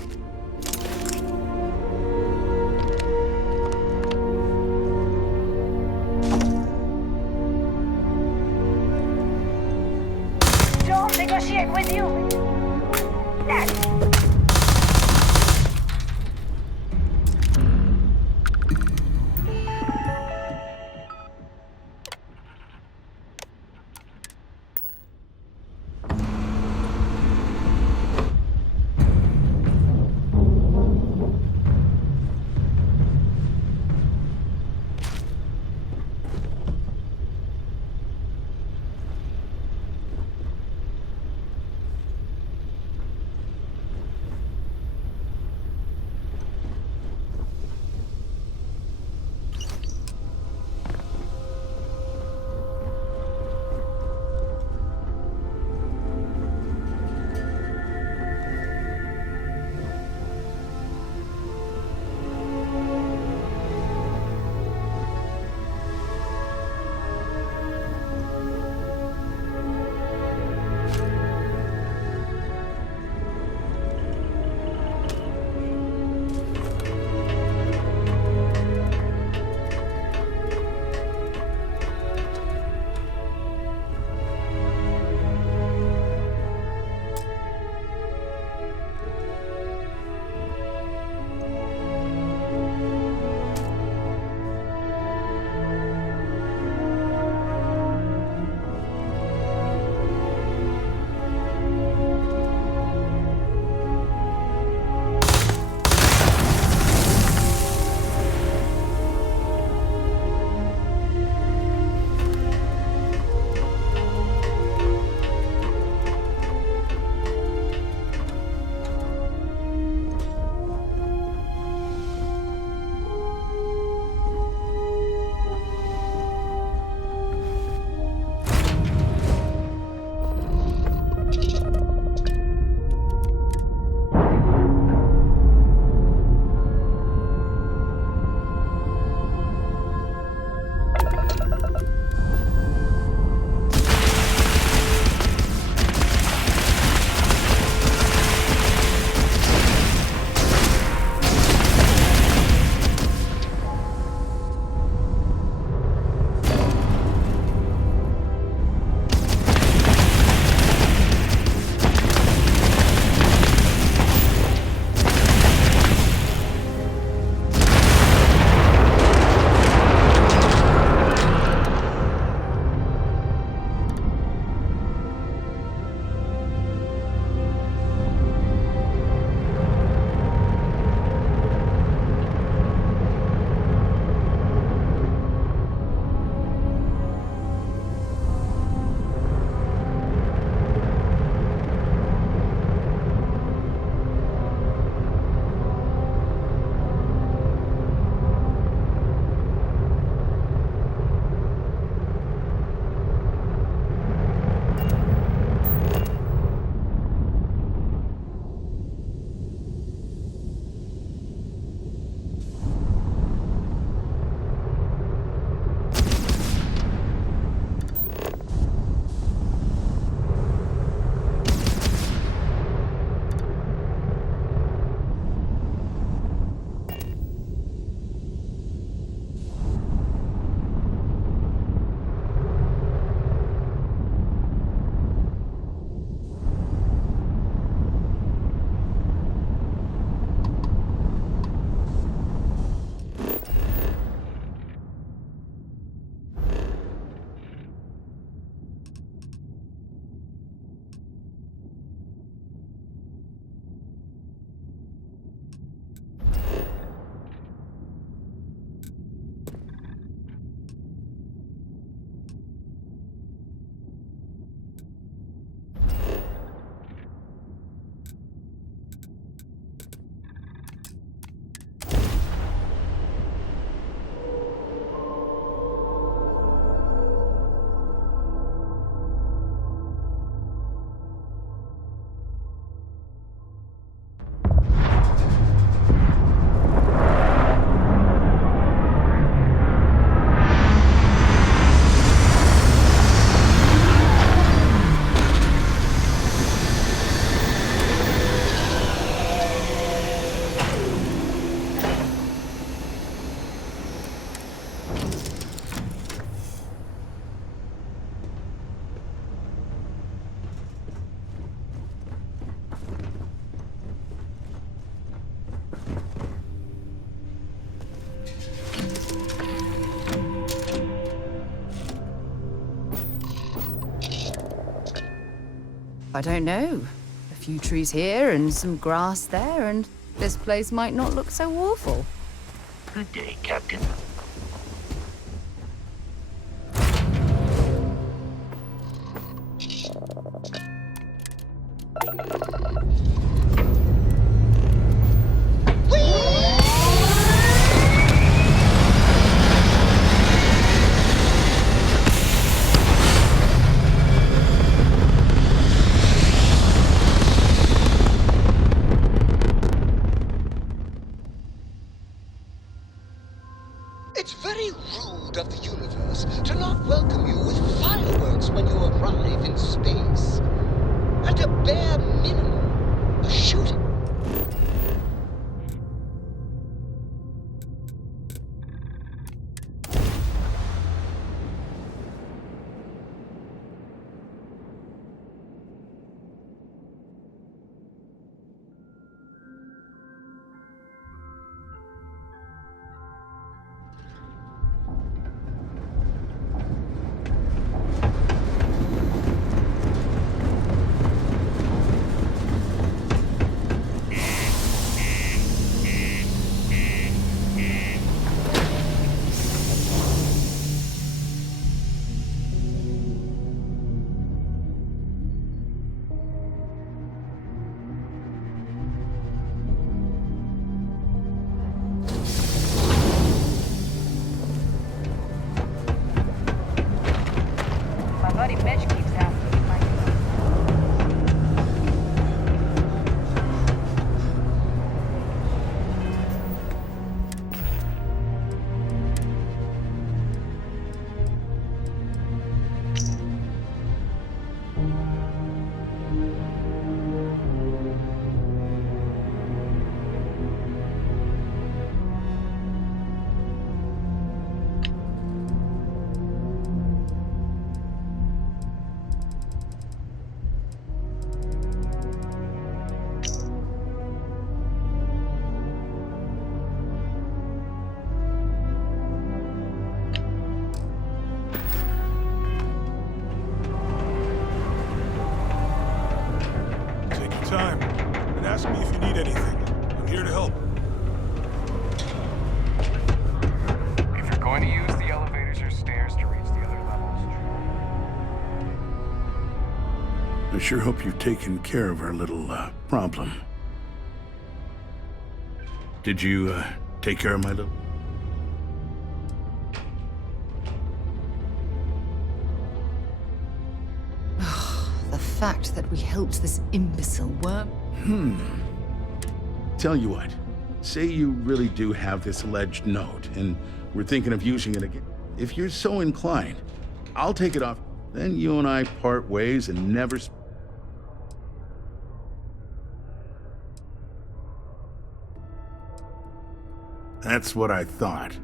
Don't negotiate with you! Next! I don't know. A few trees here and some grass there, and this place might not look so awful. Good day, Captain. It's very rude of the universe to not welcome you with fireworks when you arrive in space. At a bare minimum, a shooting. My buddy Mitch keeps asking if I can. Take your time and ask me if you need anything. I'm here to help. If you're going to use the elevators or stairs to reach the other levels, I sure hope you've taken care of our little, problem. Did you, take care of my little... The fact that we helped this imbecile worm. Tell you what, say you really do have this alleged note, and we're thinking of using it again. If you're so inclined, I'll take it off. Then you and I part ways and never... That's what I thought.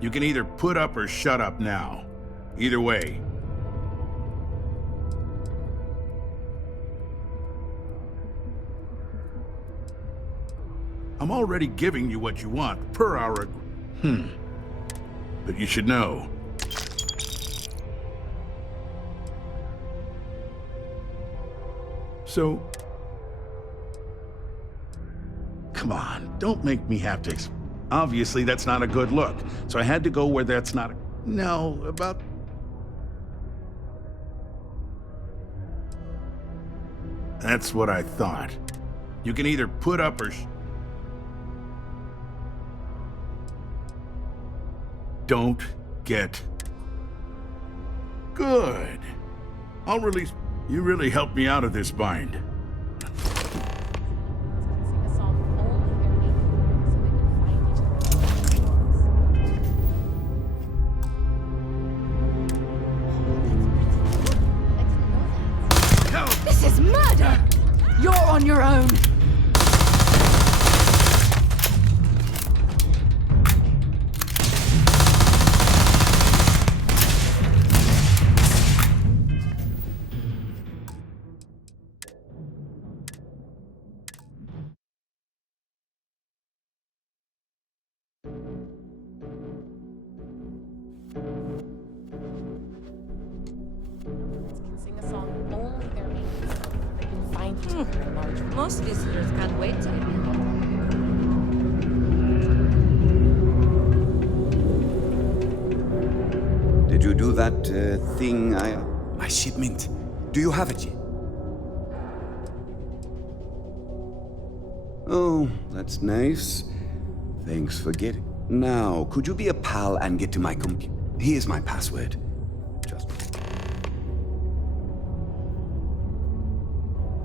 You can either put up or shut up now. Either way. I'm already giving you what you want, per our... But you should know. So... Come on, don't make me have to... Obviously, that's not a good look. So I had to go where that's not a... No, about... That's what I thought. You can either put up or... Don't get... Good. I'll release... You really helped me out of this bind. This is murder! You're on your own. Most visitors can't wait till it be hot. Did you do that thing My shipment. Do you have it yet? Oh, that's nice. Thanks for getting. Now, could you be a pal and get to my computer? Here's my password.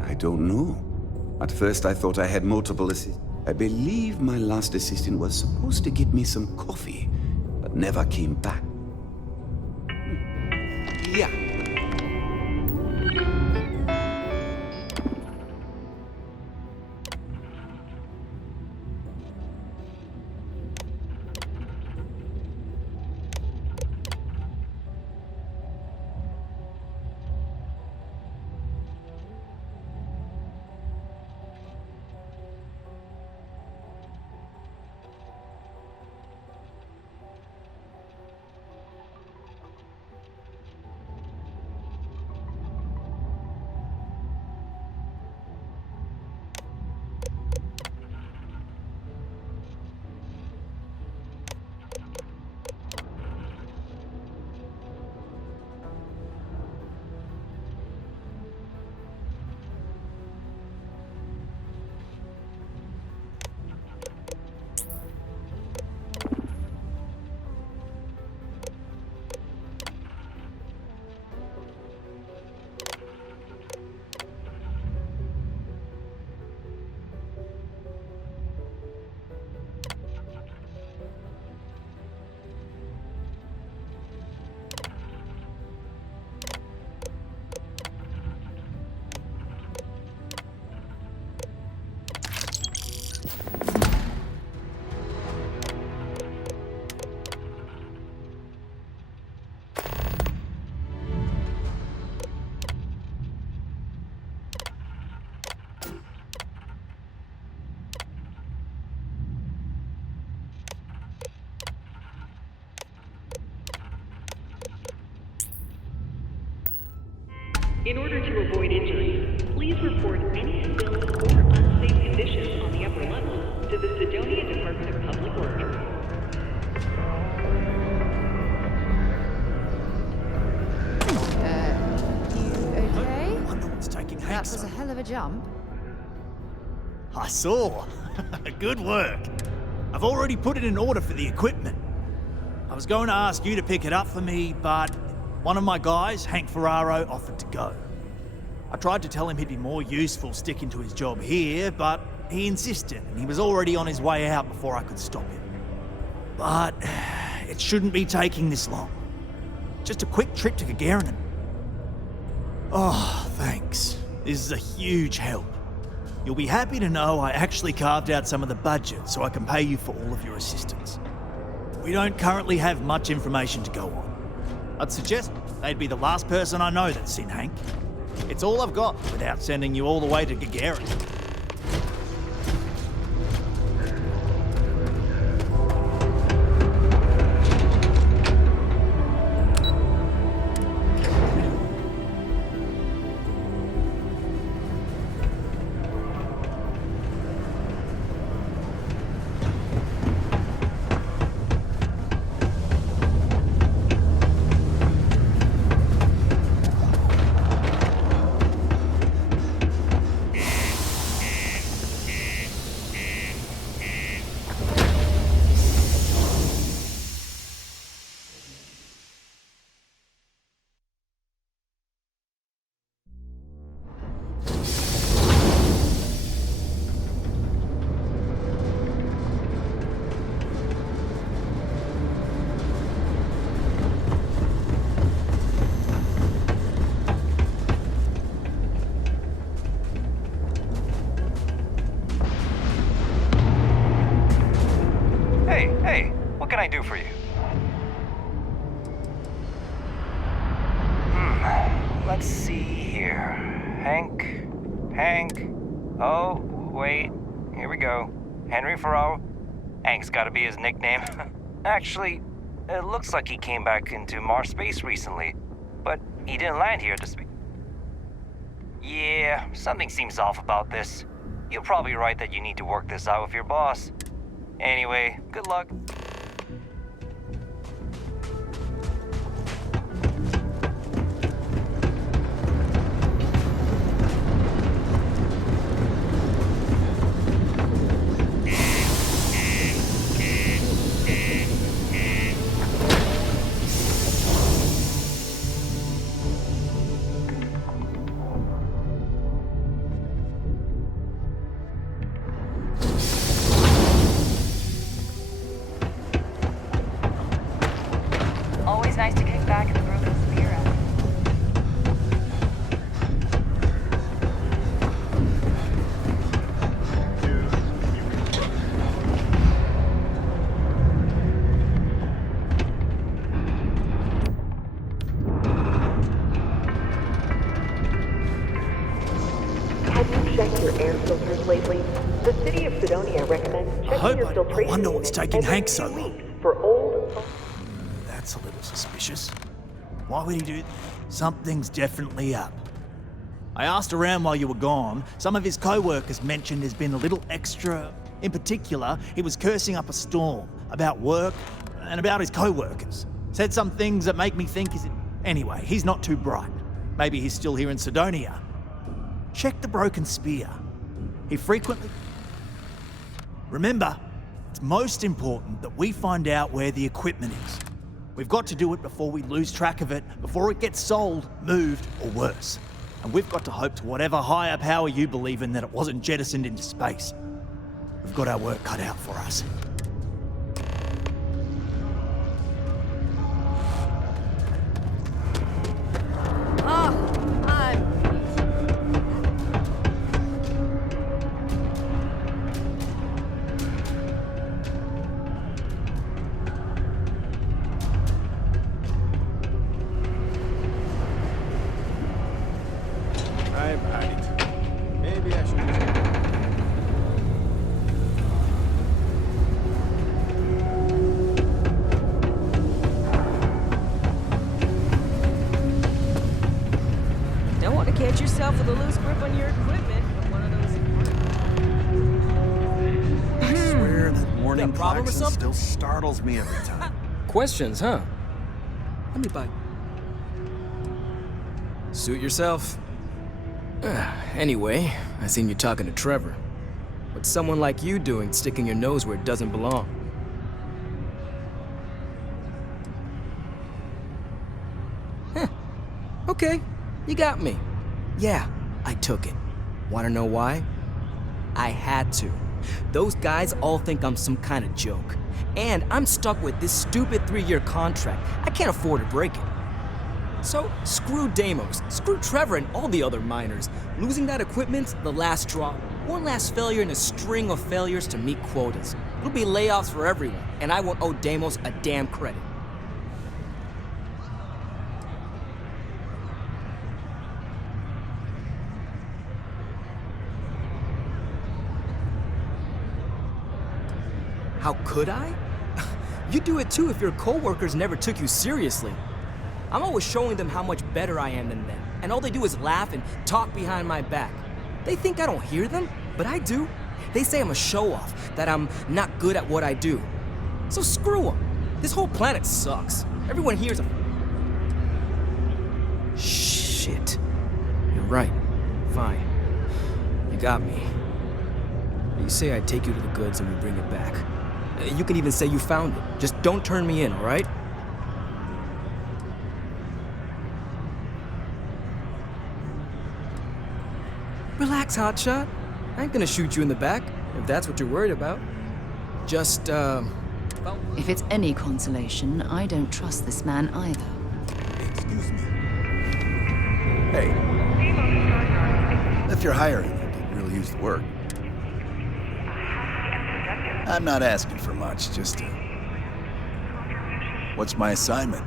I don't know. At first I thought I had multiple assistants. I believe my last assistant was supposed to get me some coffee, but never came back. Yeah. In order to avoid injury, please report any spills or unsafe conditions on the upper levels to the Sidonia Department of Public Works. You okay? I wonder what's taking That Hank was so. a hell of a jump. I saw. Good work. I've already put it in order for the equipment. I was going to ask you to pick it up for me, but one of my guys, Hank Ferraro, offered to go. I tried to tell him he'd be more useful sticking to his job here, but he insisted, and he was already on his way out before I could stop him. But it shouldn't be taking this long. Just a quick trip to Gagarin. Oh, thanks. This is a huge help. You'll be happy to know I actually carved out some of the budget so I can pay you for all of your assistance. We don't currently have much information to go on. I'd suggest they'd be the last person I know that's seen Hank. It's all I've got without sending you all the way to Gagarin. Hey, what can I do for you? Let's see here. Hank. Oh, wait. Here we go. Henry Ferraro. Hank's gotta be his nickname. Actually, it looks like he came back into Mars space recently, but he didn't land here to speak. Yeah, something seems off about this. You're probably right that you need to work this out with your boss. Anyway, good luck. Always nice to kick back at the broken spear. Have you checked your air filters lately? The city of Sidonia recommends checking your filtration wonder what's unit taking every Hank 2 so long. weeks for old. That's a little suspicious. Why would he do... Something's definitely up. I asked around while you were gone. Some of his co-workers mentioned there's been a little extra... In particular, he was cursing up a storm about work and about his co-workers. Said some things that make me think he's... Anyway, he's not too bright. Maybe he's still here in Sidonia. Check the broken spear. He frequently... Remember, it's most important that we find out where the equipment is. We've got to do it before we lose track of it, before it gets sold, moved, or worse. And we've got to hope to whatever higher power you believe in that it wasn't jettisoned into space. We've got our work cut out for us. I've had it. Maybe I should... Don't want to catch yourself with a loose grip on your equipment. But one of those... I swear that morning problem or klaxon something? still startles me every time. Questions, huh? Let me buy. Suit yourself. Anyway, I seen you talking to Trevor. What's someone like you doing sticking your nose where it doesn't belong? Huh. Okay, you got me. Yeah, I took it. Wanna know why? I had to. Those guys all think I'm some kind of joke. And I'm stuck with this stupid 3-year contract. I can't afford to break it. So, screw Deimos, screw Trevor and all the other miners. Losing that equipment's the last straw. One last failure in a string of failures to meet quotas. It'll be layoffs for everyone, and I won't owe Deimos a damn credit. How could I? You'd do it too if your co-workers never took you seriously. I'm always showing them how much better I am than them, and all they do is laugh and talk behind my back. They think I don't hear them, but I do. They say I'm a show-off, that I'm not good at what I do. So screw them. This whole planet sucks. Everyone here's a... Shit. You're right. Fine. You got me. You say I take you to the goods and we bring it back. You can even say you found it. Just don't turn me in, all right? Relax, hotshot. I ain't gonna shoot you in the back, if that's what you're worried about. Just, If it's any consolation, I don't trust this man either. Excuse me. Hey. If you're hiring, you can really use the work. I'm not asking for much, just what's my assignment?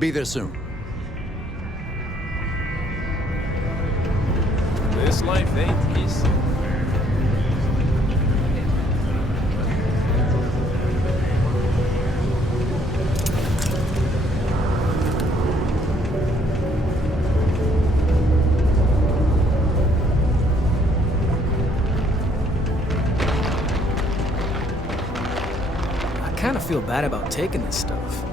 Be there soon. This life ain't easy. I kind of feel bad about taking this stuff.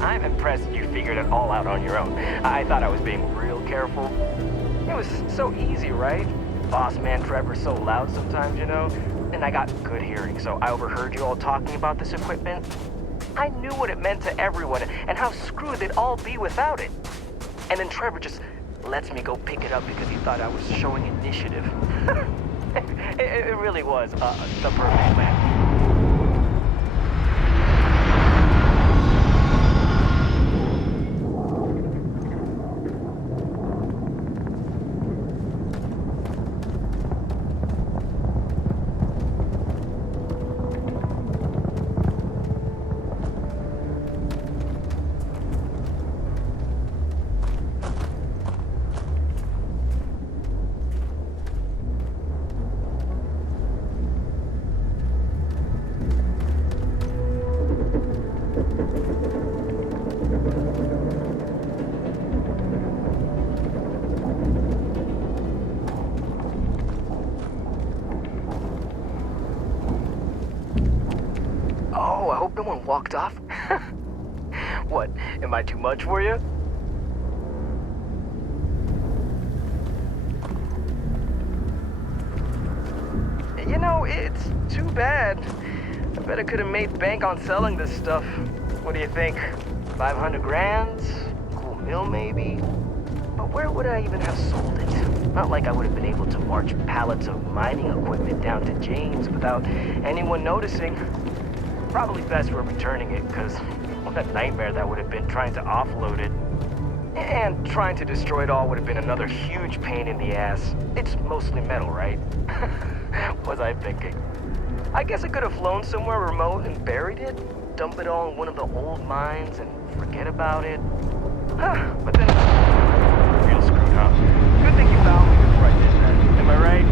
I'm impressed you figured it all out on your own. I thought I was being real careful. It was so easy, right? Boss man Trevor's so loud sometimes, you know? And I got good hearing, so I overheard you all talking about this equipment. I knew what it meant to everyone and how screwed they'd all be without it. And then Trevor just lets me go pick it up because he thought I was showing initiative. It really was the perfect plan. Oh, I hope no one walked off. What, am I too much for you? You know, it's too bad. I bet I could have made bank on selling this stuff. What do you think? 500 grand? Cool meal, maybe? But where would I even have sold it? Not like I would have been able to march pallets of mining equipment down to Jane's without anyone noticing. Probably best for returning it, because what a nightmare that would have been trying to offload it. And trying to destroy it all would have been another huge pain in the ass. It's mostly metal, right? Was I thinking? I guess I could have flown somewhere remote and buried it, dump it all in one of the old mines and forget about it. But then, real screwed up. Good thing you found me before I did that. Am I right?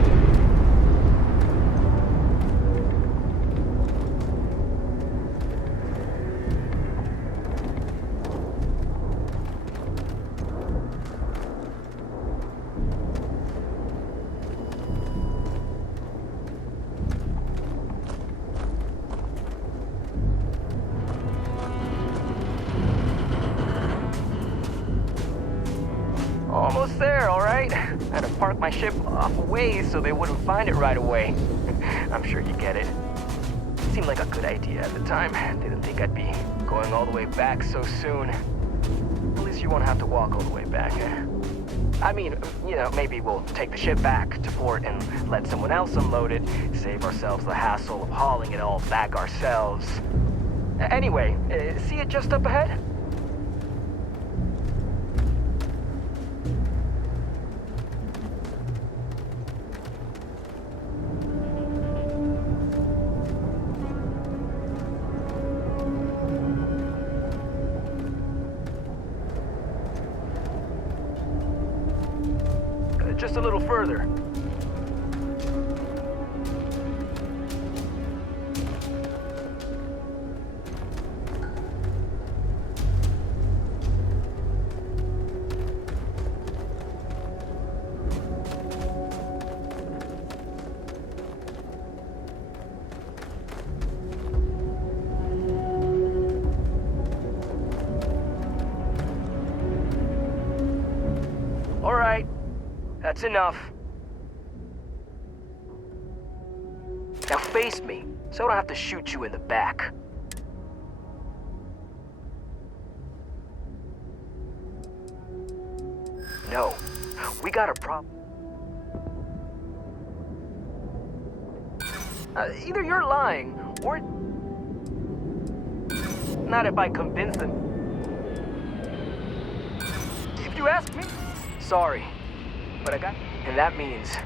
Almost there, all right? I had to park my ship off a ways so they wouldn't find it right away. I'm sure you get it. Seemed like a good idea at the time. Didn't think I'd be going all the way back so soon. At least you won't have to walk all the way back, eh? I mean, maybe we'll take the ship back to port and let someone else unload it, save ourselves the hassle of hauling it all back ourselves. Anyway, see it just up ahead? Just a little further. All right. That's enough. Now face me, so I don't have to shoot you in the back. No, we got a problem. Either you're lying, or... Not if I convince them. If you ask me, sorry. But I got... And that means...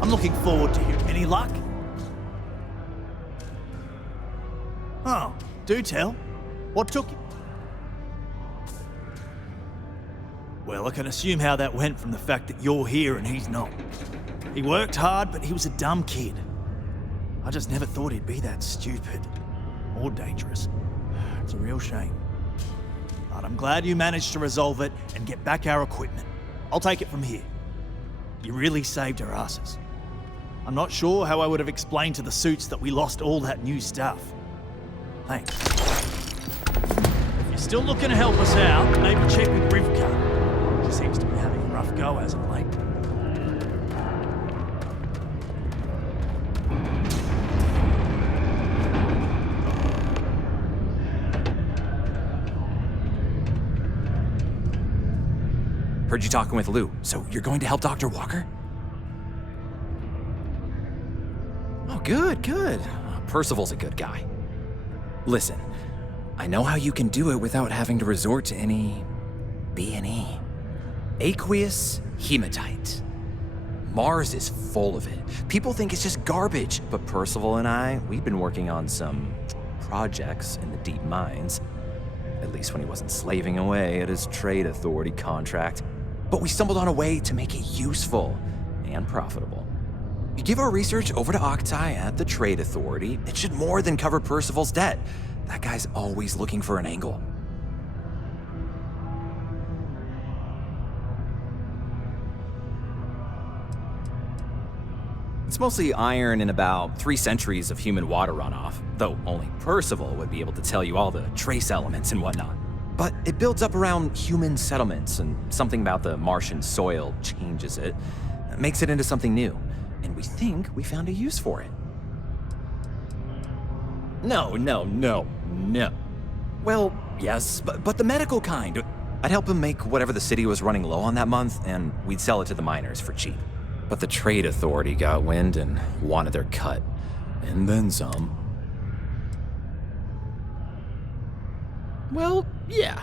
I'm looking forward to hearing. Any luck? Oh, do tell. What took you? Well, I can assume how that went from the fact that you're here and he's not. He worked hard, but he was a dumb kid. I just never thought he'd be that stupid. Or dangerous. It's a real shame. But I'm glad you managed to resolve it and get back our equipment. I'll take it from here. You really saved our asses. I'm not sure how I would have explained to the suits that we lost all that new stuff. Thanks. If you're still looking to help us out, maybe check with Rivka. She seems to be having a rough go as of late. Heard you talking with Lou, so you're going to help Dr. Walker? Oh, good, good. Percival's a good guy. Listen, I know how you can do it without having to resort to any B&E. Aqueous hematite. Mars is full of it. People think it's just garbage, but Percival and I, we've been working on some projects in the deep mines. At least when he wasn't slaving away at his trade authority contract. But we stumbled on a way to make it useful, and profitable. You give our research over to Octai at the Trade Authority, it should more than cover Percival's debt. That guy's always looking for an angle. It's mostly iron and about 3 centuries of human water runoff, though only Percival would be able to tell you all the trace elements and whatnot. But it builds up around human settlements, and something about the Martian soil changes it, makes it into something new, and we think we found a use for it. No. Well, yes, but the medical kind. I'd help him make whatever the city was running low on that month, and we'd sell it to the miners for cheap. But the Trade Authority got wind and wanted their cut. And then some. Well, yeah.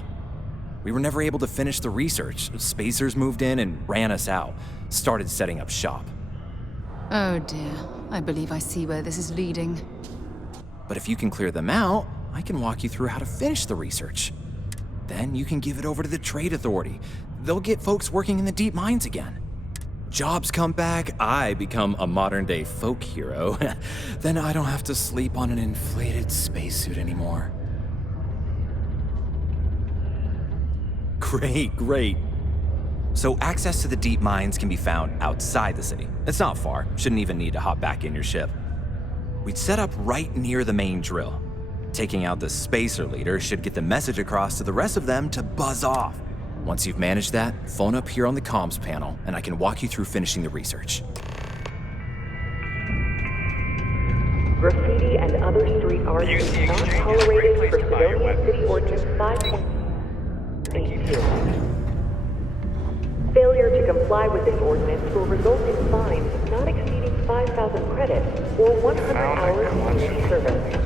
We were never able to finish the research. Spacers moved in and ran us out. Started setting up shop. Oh dear. I believe I see where this is leading. But if you can clear them out, I can walk you through how to finish the research. Then you can give it over to the Trade Authority. They'll get folks working in the deep mines again. Jobs come back, I become a modern-day folk hero. Then I don't have to sleep on an inflated spacesuit anymore. Great. So access to the deep mines can be found outside the city. It's not far, shouldn't even need to hop back in your ship. We'd set up right near the main drill. Taking out the spacer leader should get the message across to the rest of them to buzz off. Once you've managed that, phone up here on the comms panel, and I can walk you through finishing the research. Graffiti and other street art is not tolerated for Sidonia City Ordinance 5.82. Failure to comply with this ordinance will result in fines not exceeding 5,000 credits or 100 hours community service.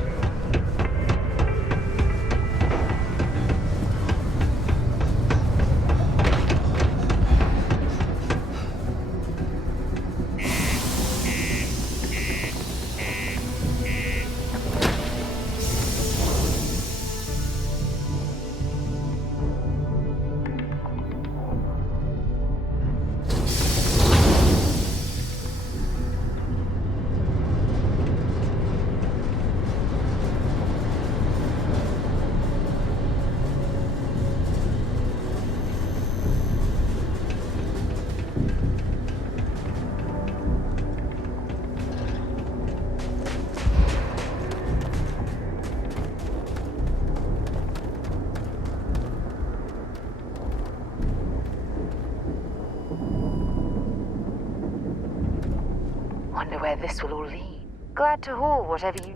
Wonder where this will all lead. Glad to haul whatever you...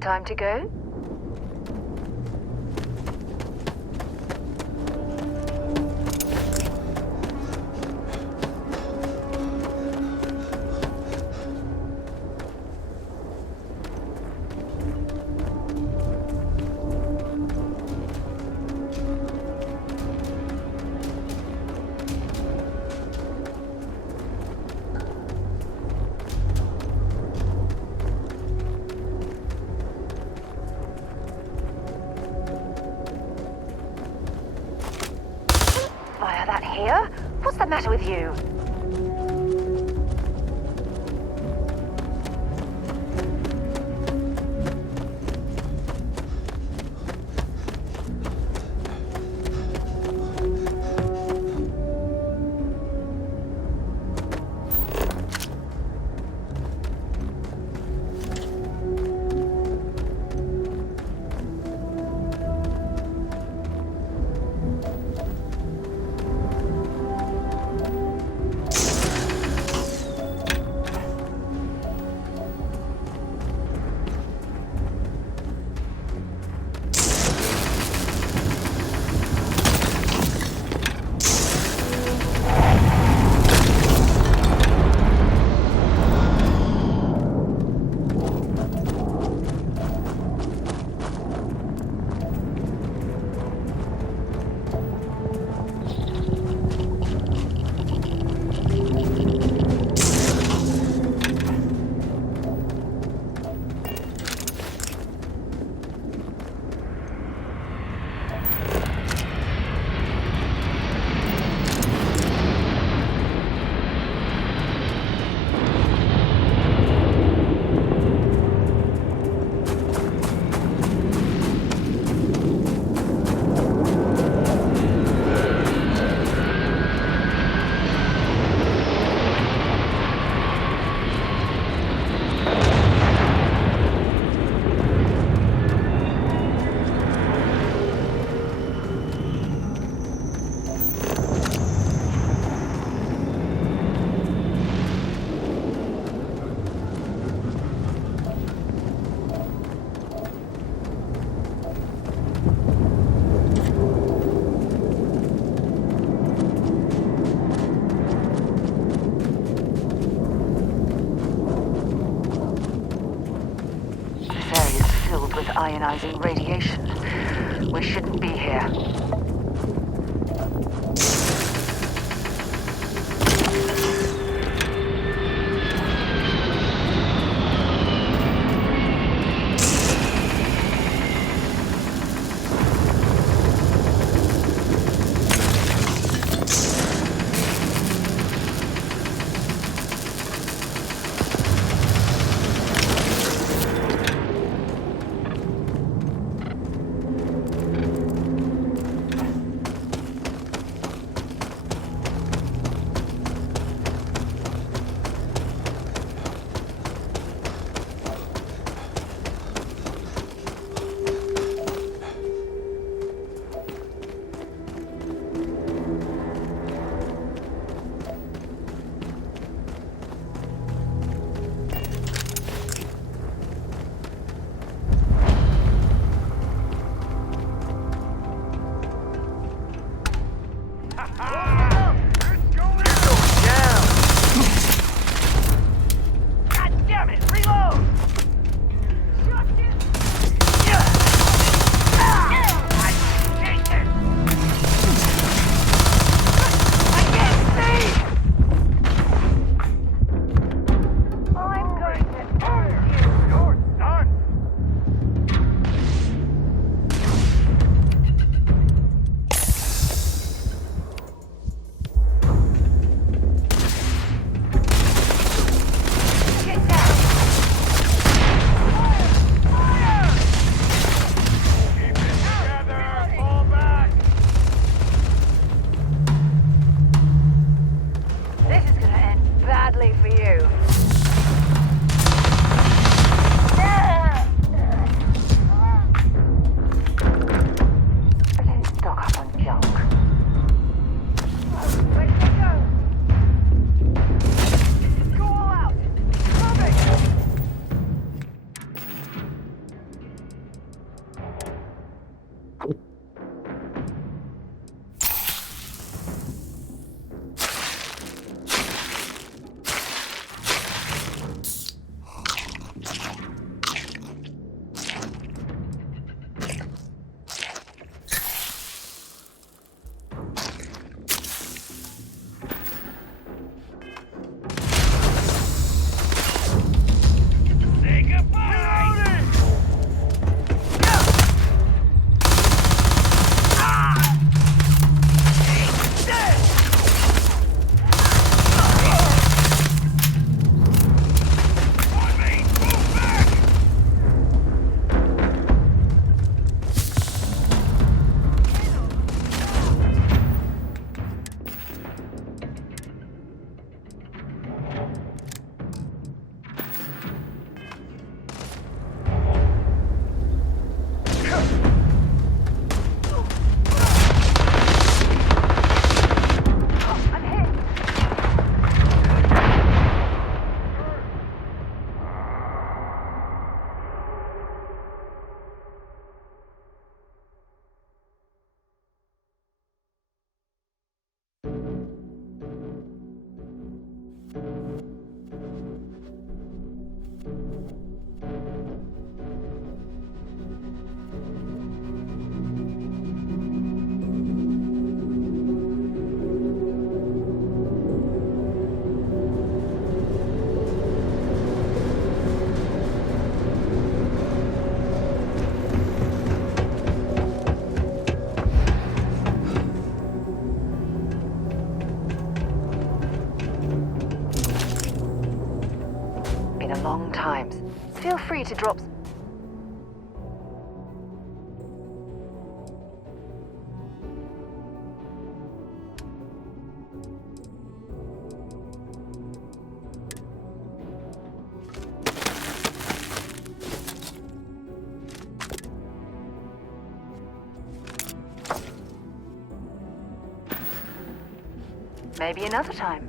Time to go? Fire that here? What's the matter with you? ionizing radiation. We shouldn't be here. Long times. Feel free to drop. Maybe another time.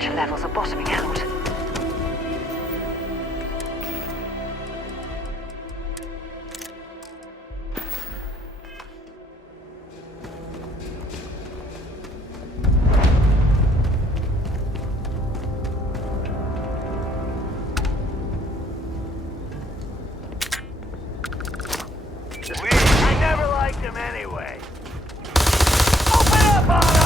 temperature levels are bottoming out. I never liked him anyway. Open up on him!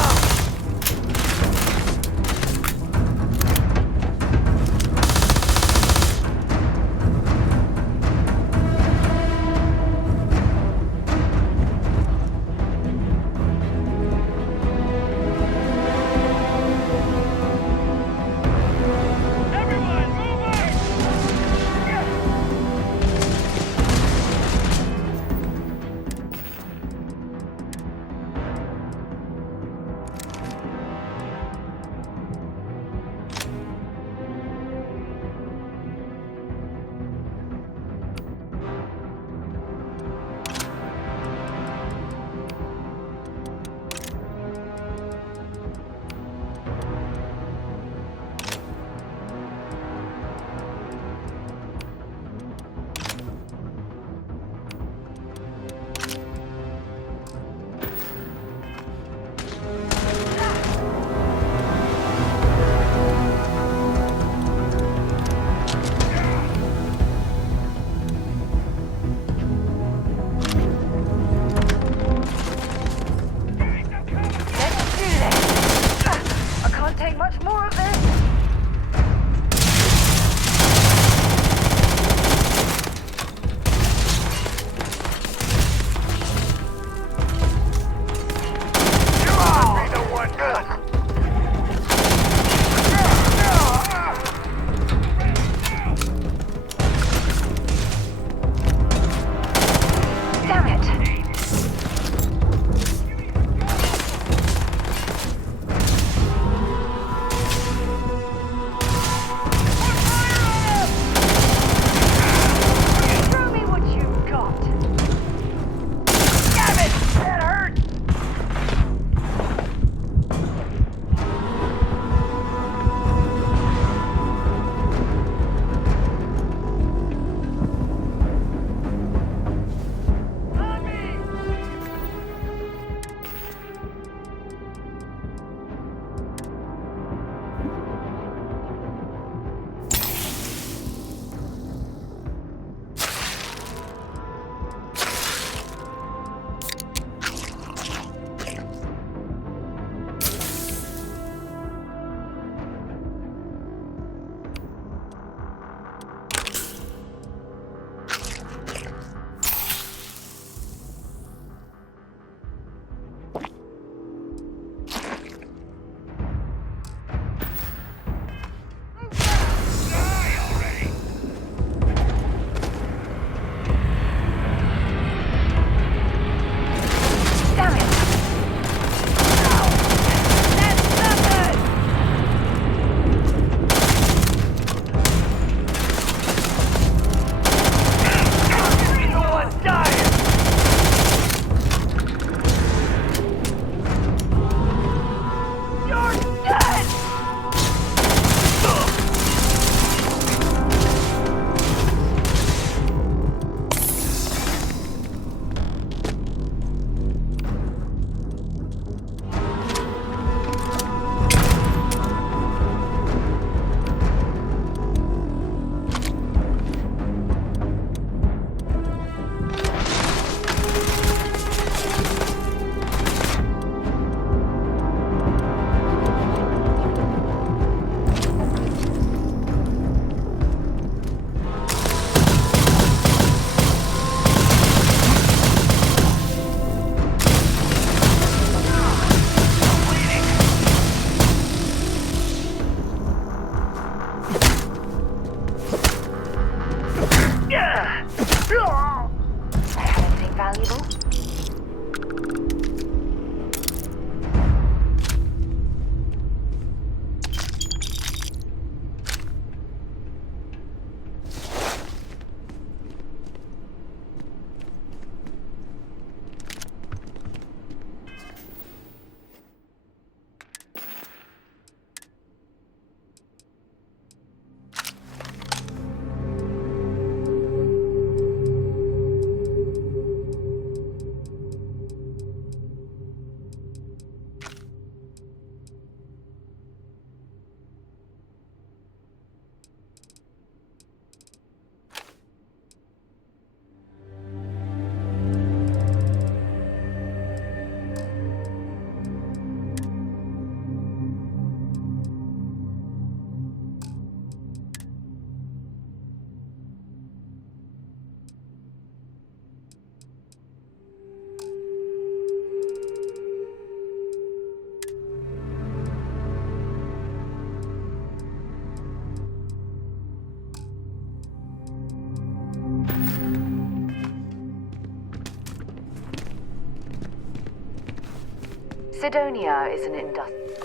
Sidonia is an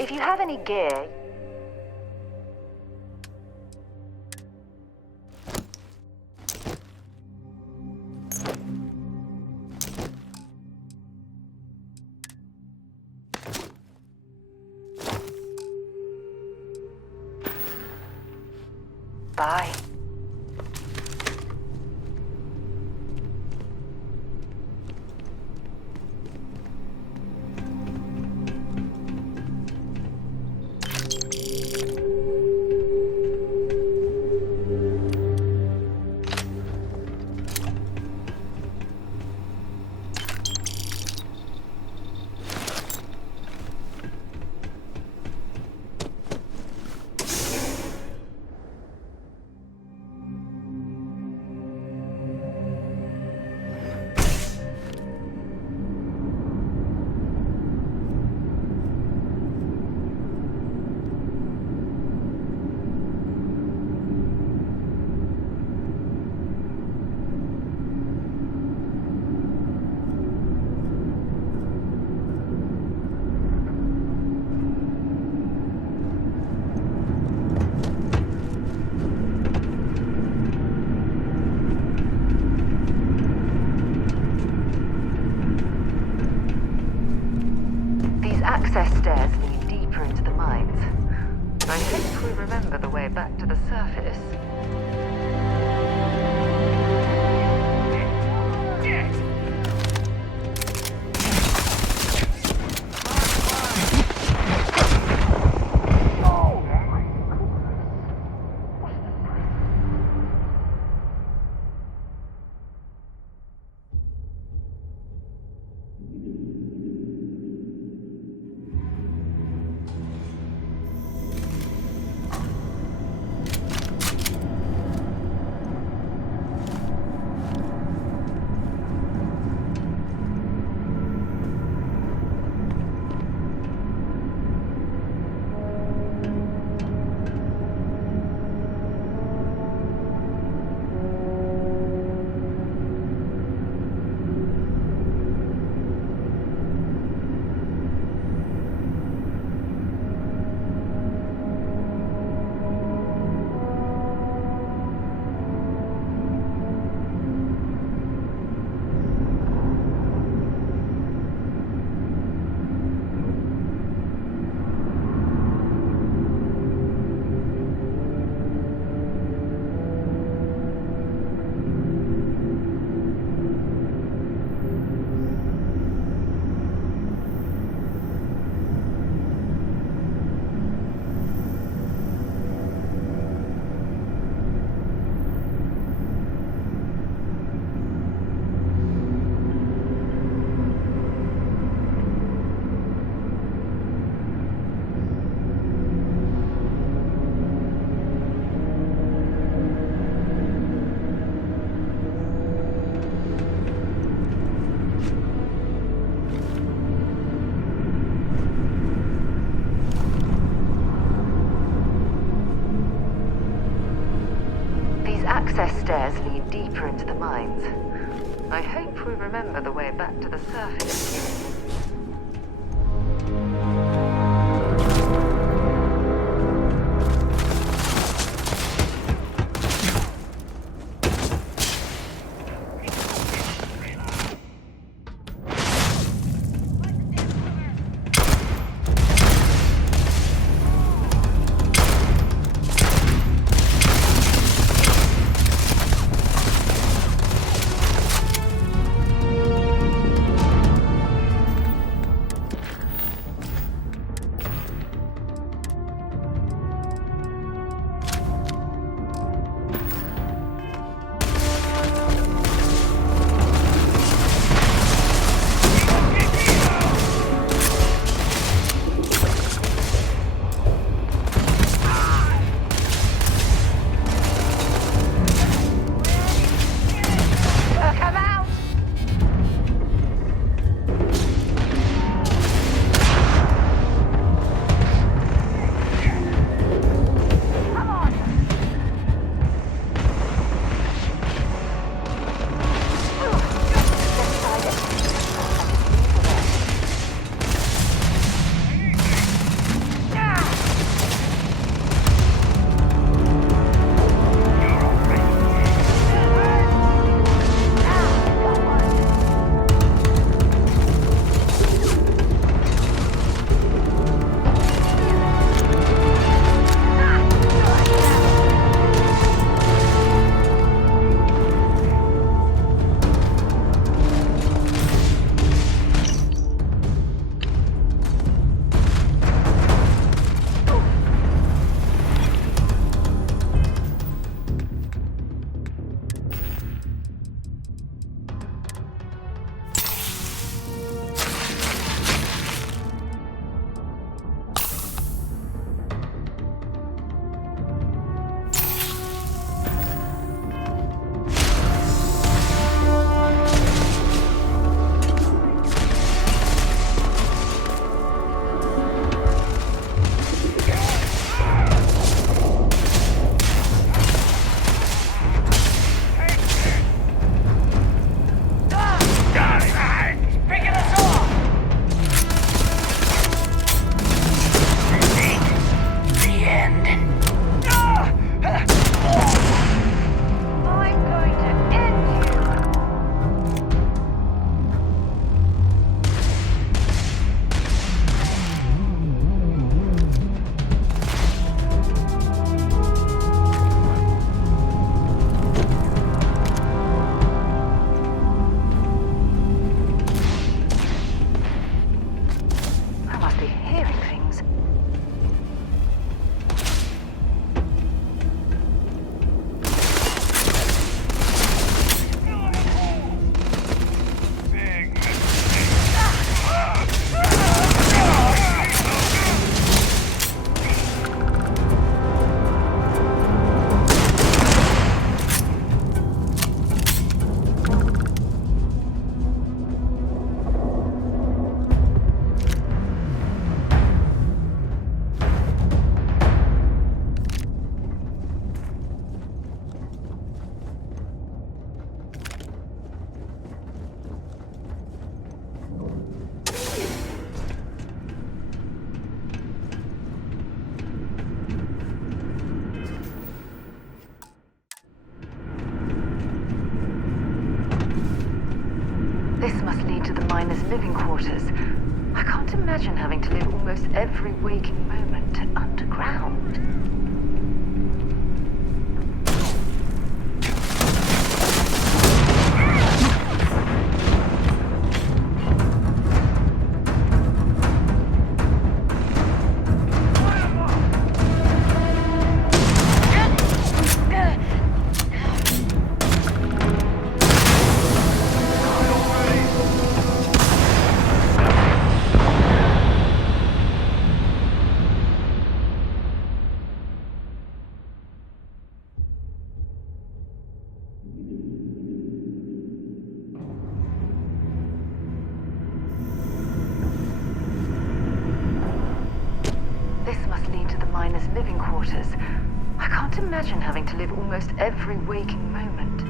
If you have any gear... Bye. Access stairs lead deeper into the mines. I hope we remember the way back to the surface. Access stairs lead deeper into the mines. I hope we remember the way back to the surface. living quarters. I can't imagine having to live almost every waking moment underground. Living quarters. I can't imagine having to live almost every waking moment.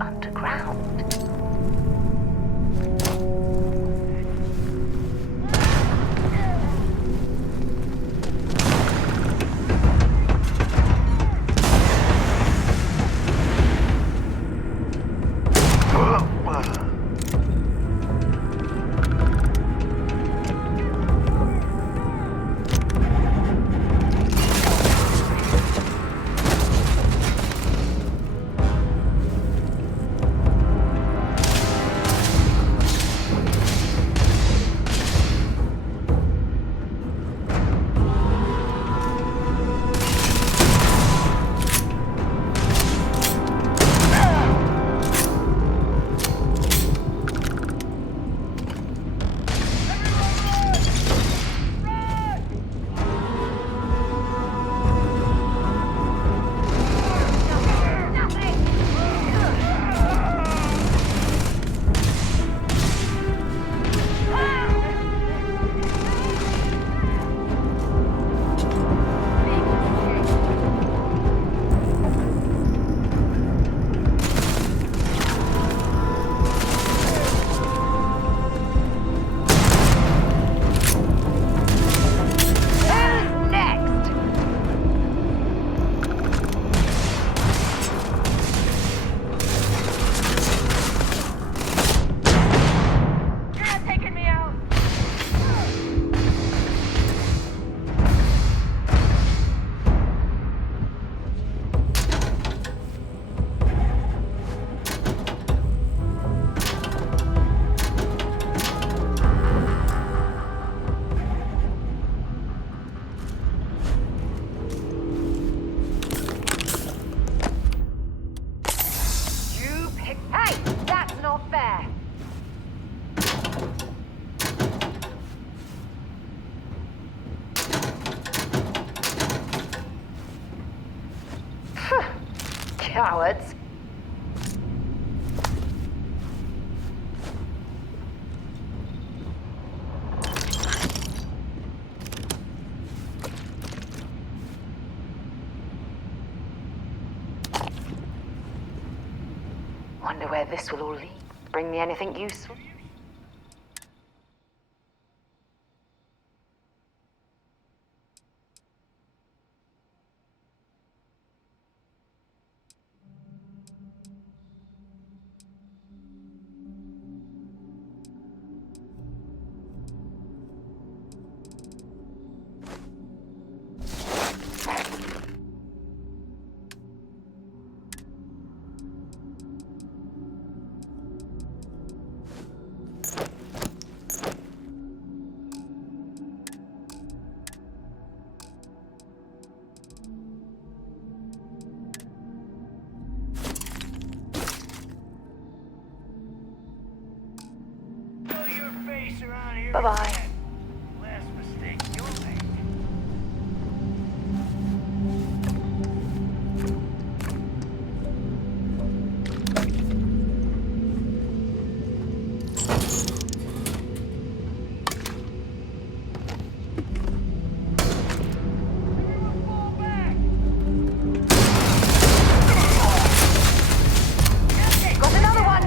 Underground. Cowards. Wonder where this will all lead. Bring me anything useful? Bye-bye. Last mistake you'll make. Got another one!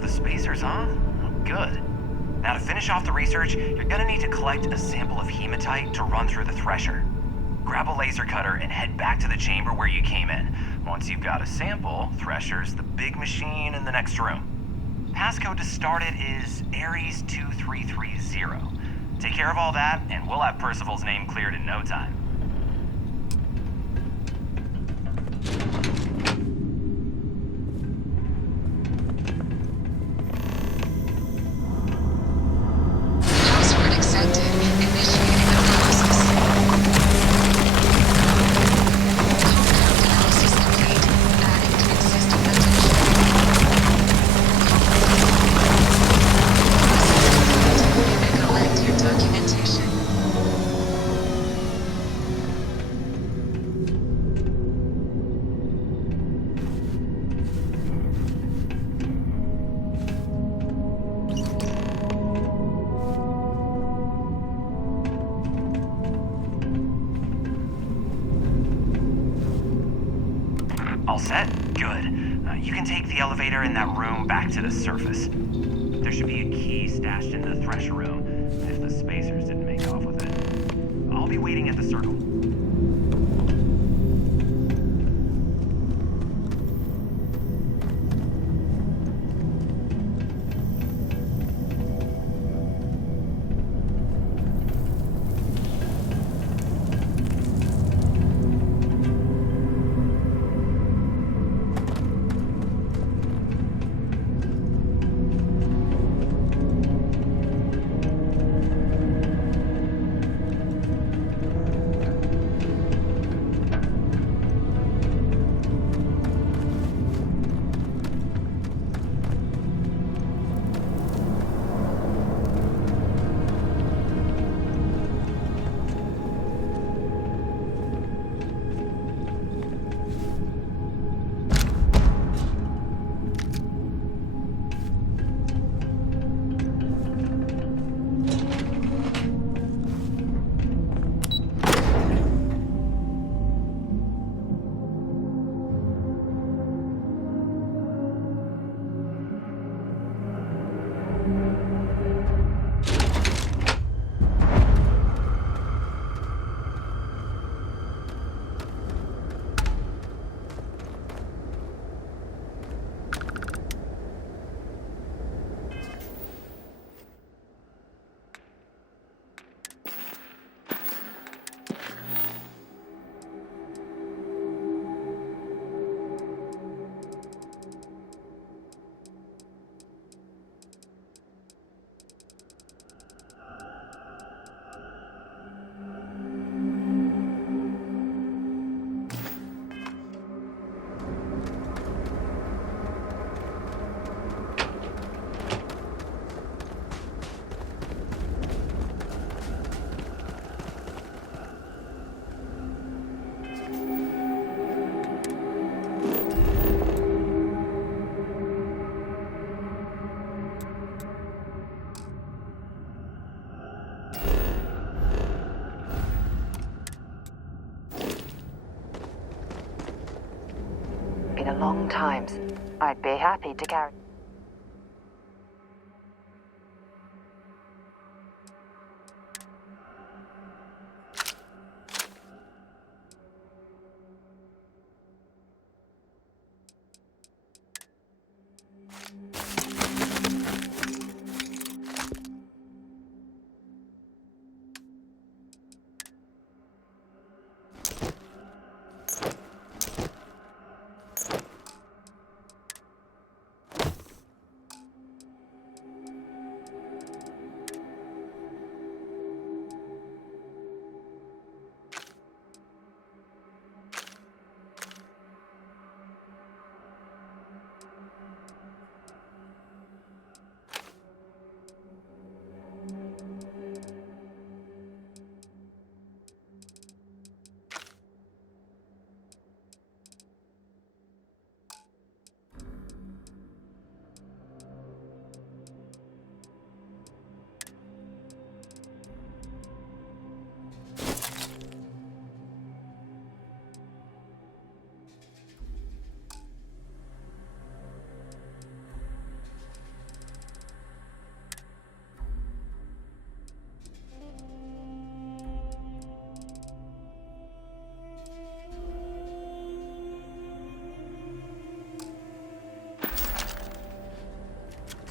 of the spacers, huh? Good. Now to finish off the research, you're gonna need to collect a sample of hematite to run through the thresher. Grab a laser cutter and head back to the chamber where you came in. Once you've got a sample, Thresher's the big machine in the next room. Passcode to start it is Ares 2330. Take care of all that, and we'll have Percival's name cleared in no time. Password accepted. Initiating the process. Compound analysis complete. Adding to system attention. Collect your documentation. All set? Good. You can take the elevator in that room back to the surface. There should be a key stashed in the Thresher room if the spacers didn't make off with it. I'll be waiting at the circle. Been a long time. I'd be happy to carry.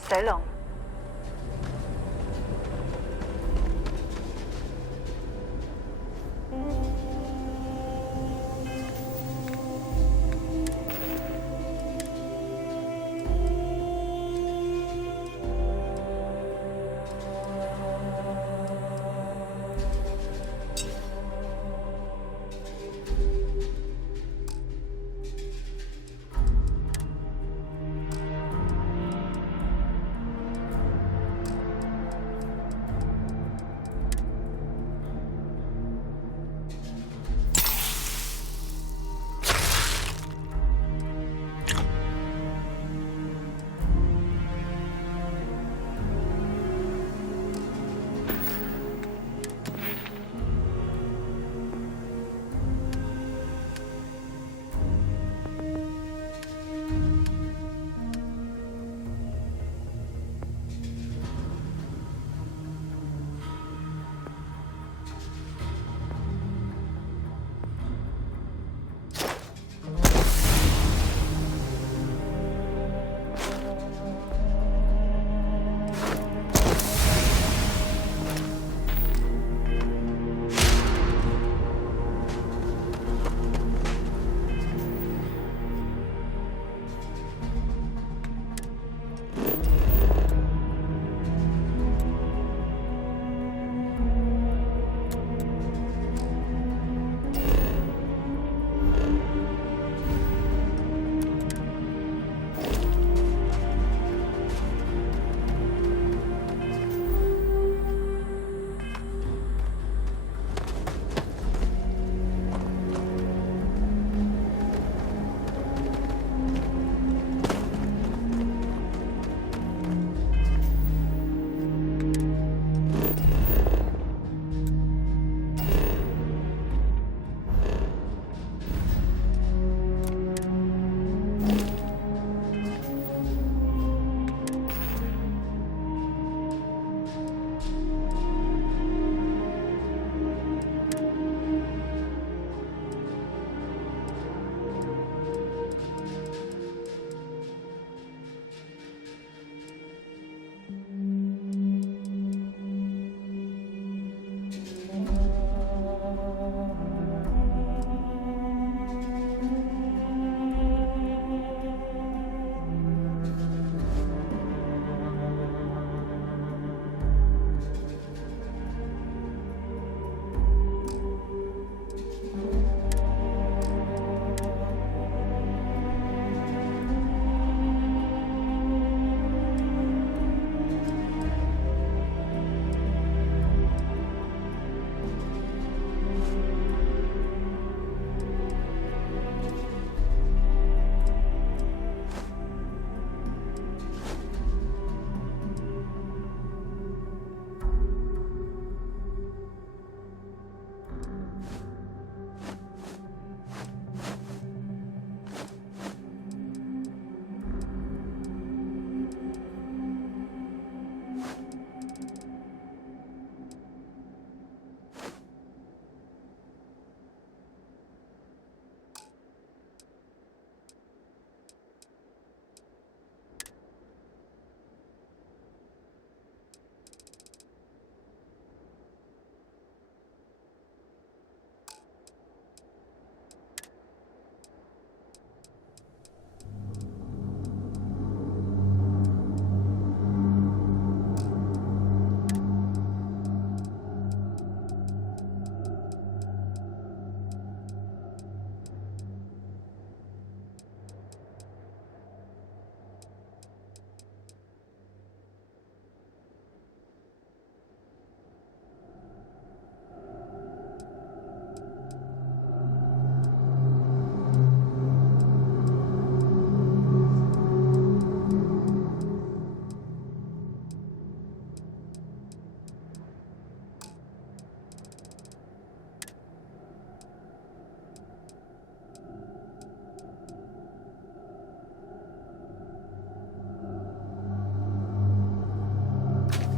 So long.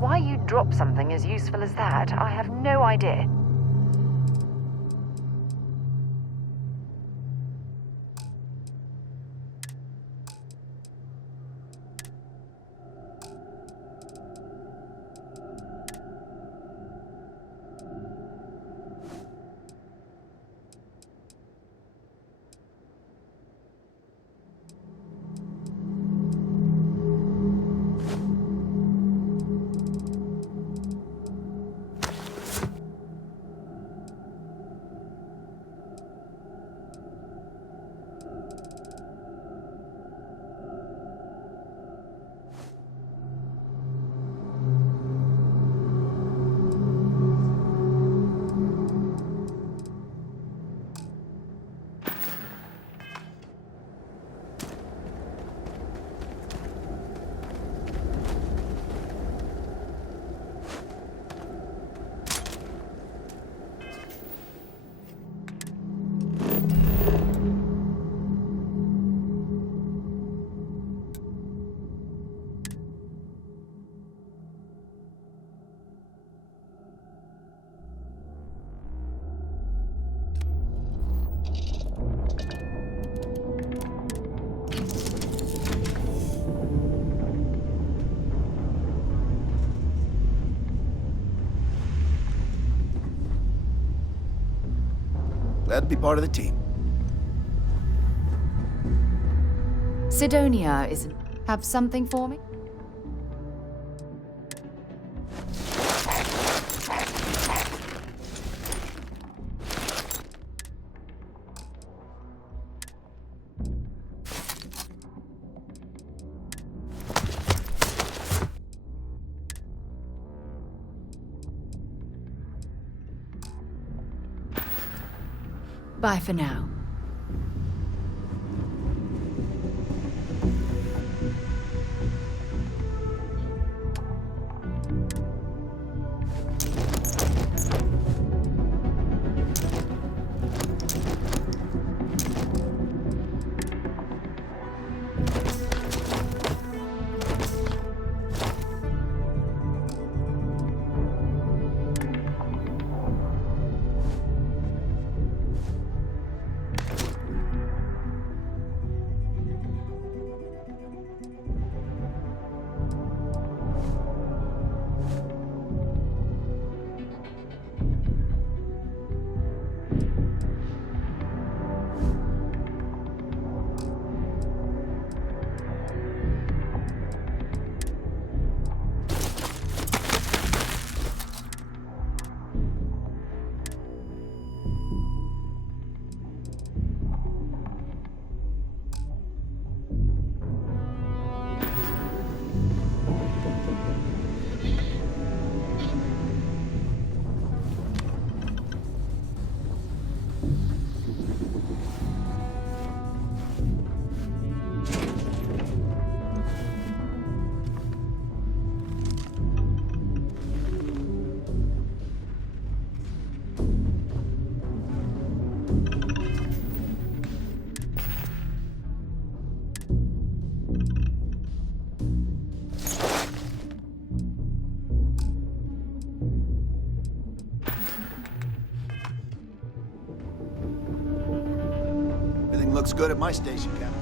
Why you'd drop something as useful as that, I have no idea. Glad to be part of the team. Sidonia isn't. Have something for me? Bye for now. Everything looks good at my station, Captain.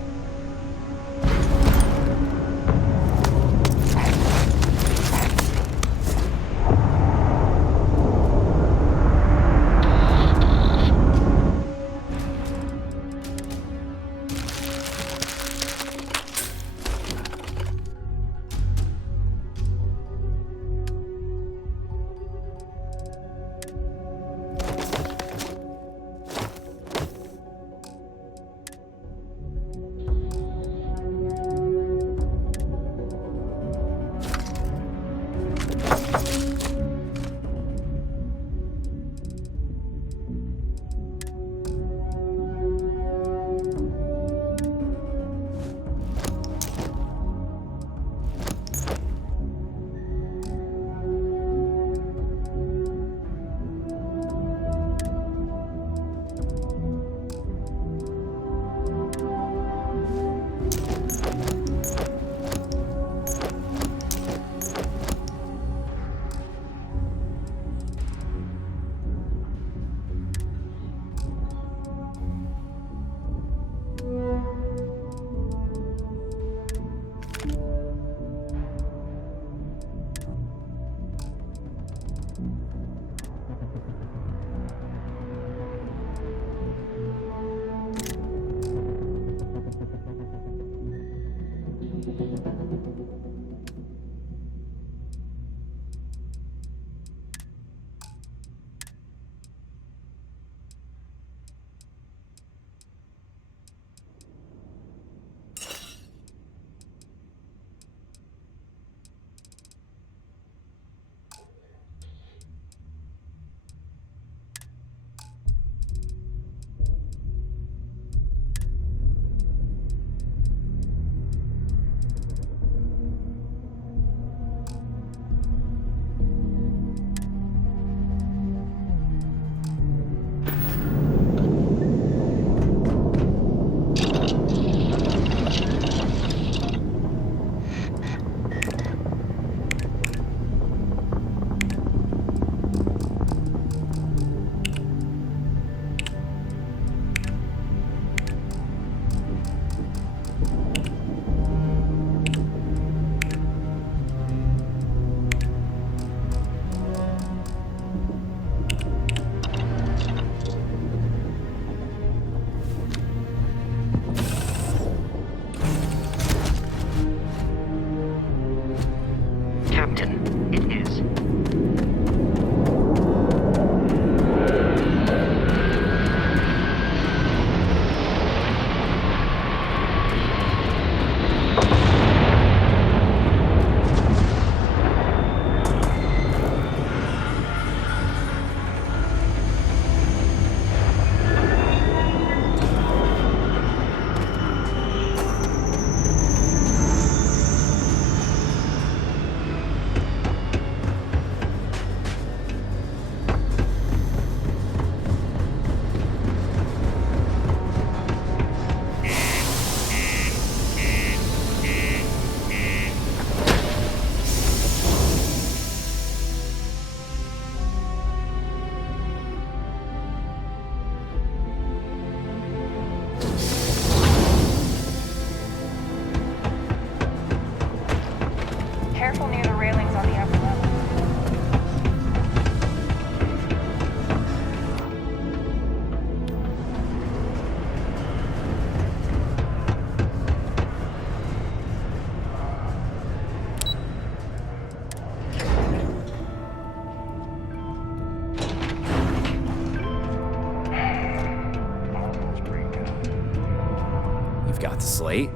I've got the slate.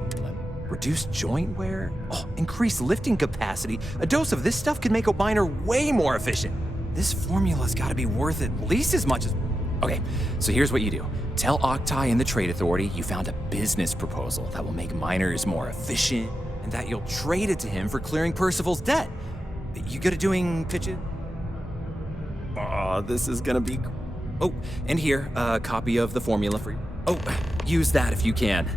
Reduced joint wear? Oh, increased lifting capacity. A dose of this stuff could make a miner way more efficient. This formula's gotta be worth at least as much as... Okay, so here's what you do. Tell Octai and the Trade Authority you found a business proposal that will make miners more efficient and that you'll trade it to him for clearing Percival's debt. You good at doing pitches? Oh, this is gonna be... Oh, and here, a copy of the formula for you. Oh, use that if you can.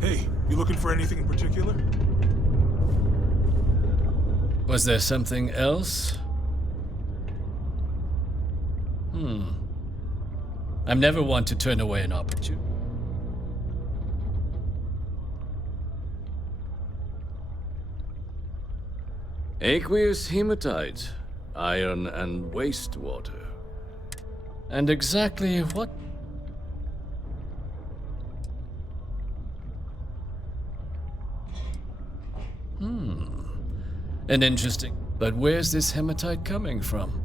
Hey, you looking for anything in particular? Was there something else? I'm never one to turn away an opportunity. Aqueous hematite, iron and wastewater. And exactly what? An interesting. But where's this hematite coming from?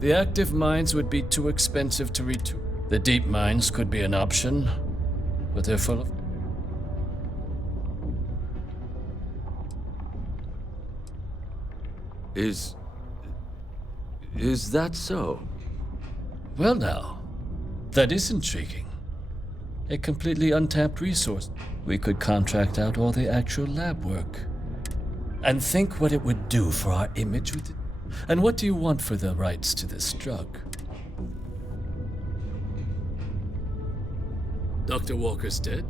The active mines would be too expensive to retool. The deep mines could be an option, but they're full of... Is that so? Well now, that is intriguing. A completely untapped resource. We could contract out all the actual lab work. And think what it would do for our image with it. And what do you want for the rights to this drug? Dr. Walker's dead?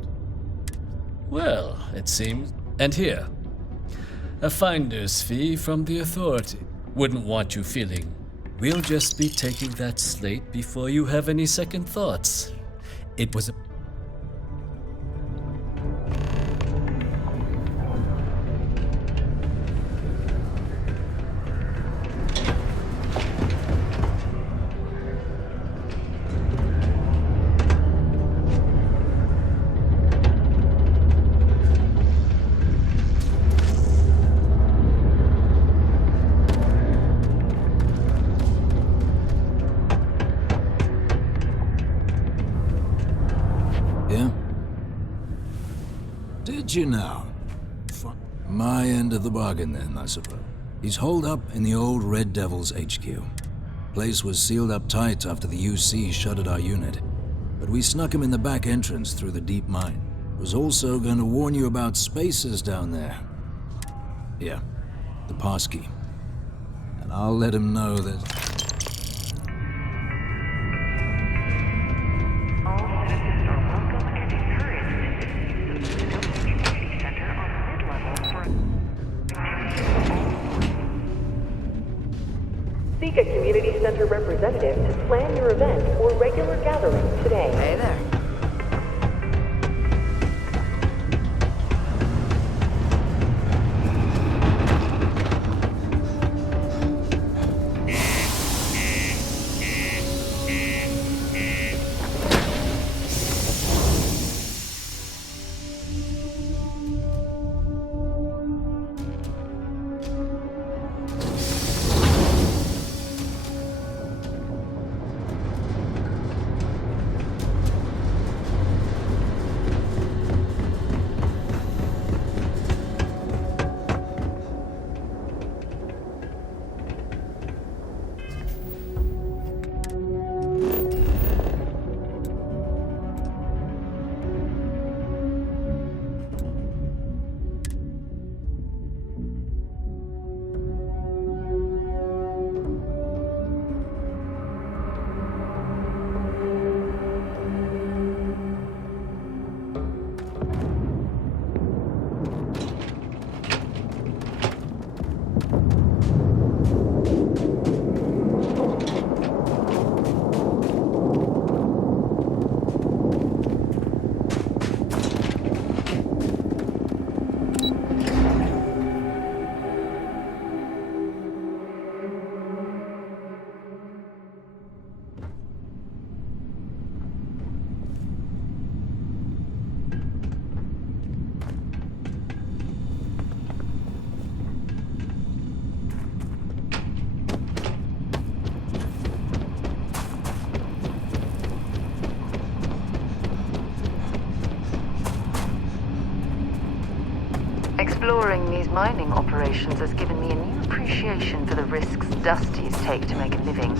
Well, it seems. And here, a finder's fee from the authority. Wouldn't want you feeling. We'll just be taking that slate before you have any second thoughts. It was a... Did you know? My end of the bargain then, I suppose. He's holed up in the old Red Devil's HQ. Place was sealed up tight after the UC shuttered our unit. But we snuck him in the back entrance through the deep mine. Was also going to warn you about spacers down there. Yeah, the passkey. And I'll let him know that... Seek a community center representative to plan your event or regular gathering today. Hey there. mining operations has given me a new appreciation for the risks Dusties take to make a living.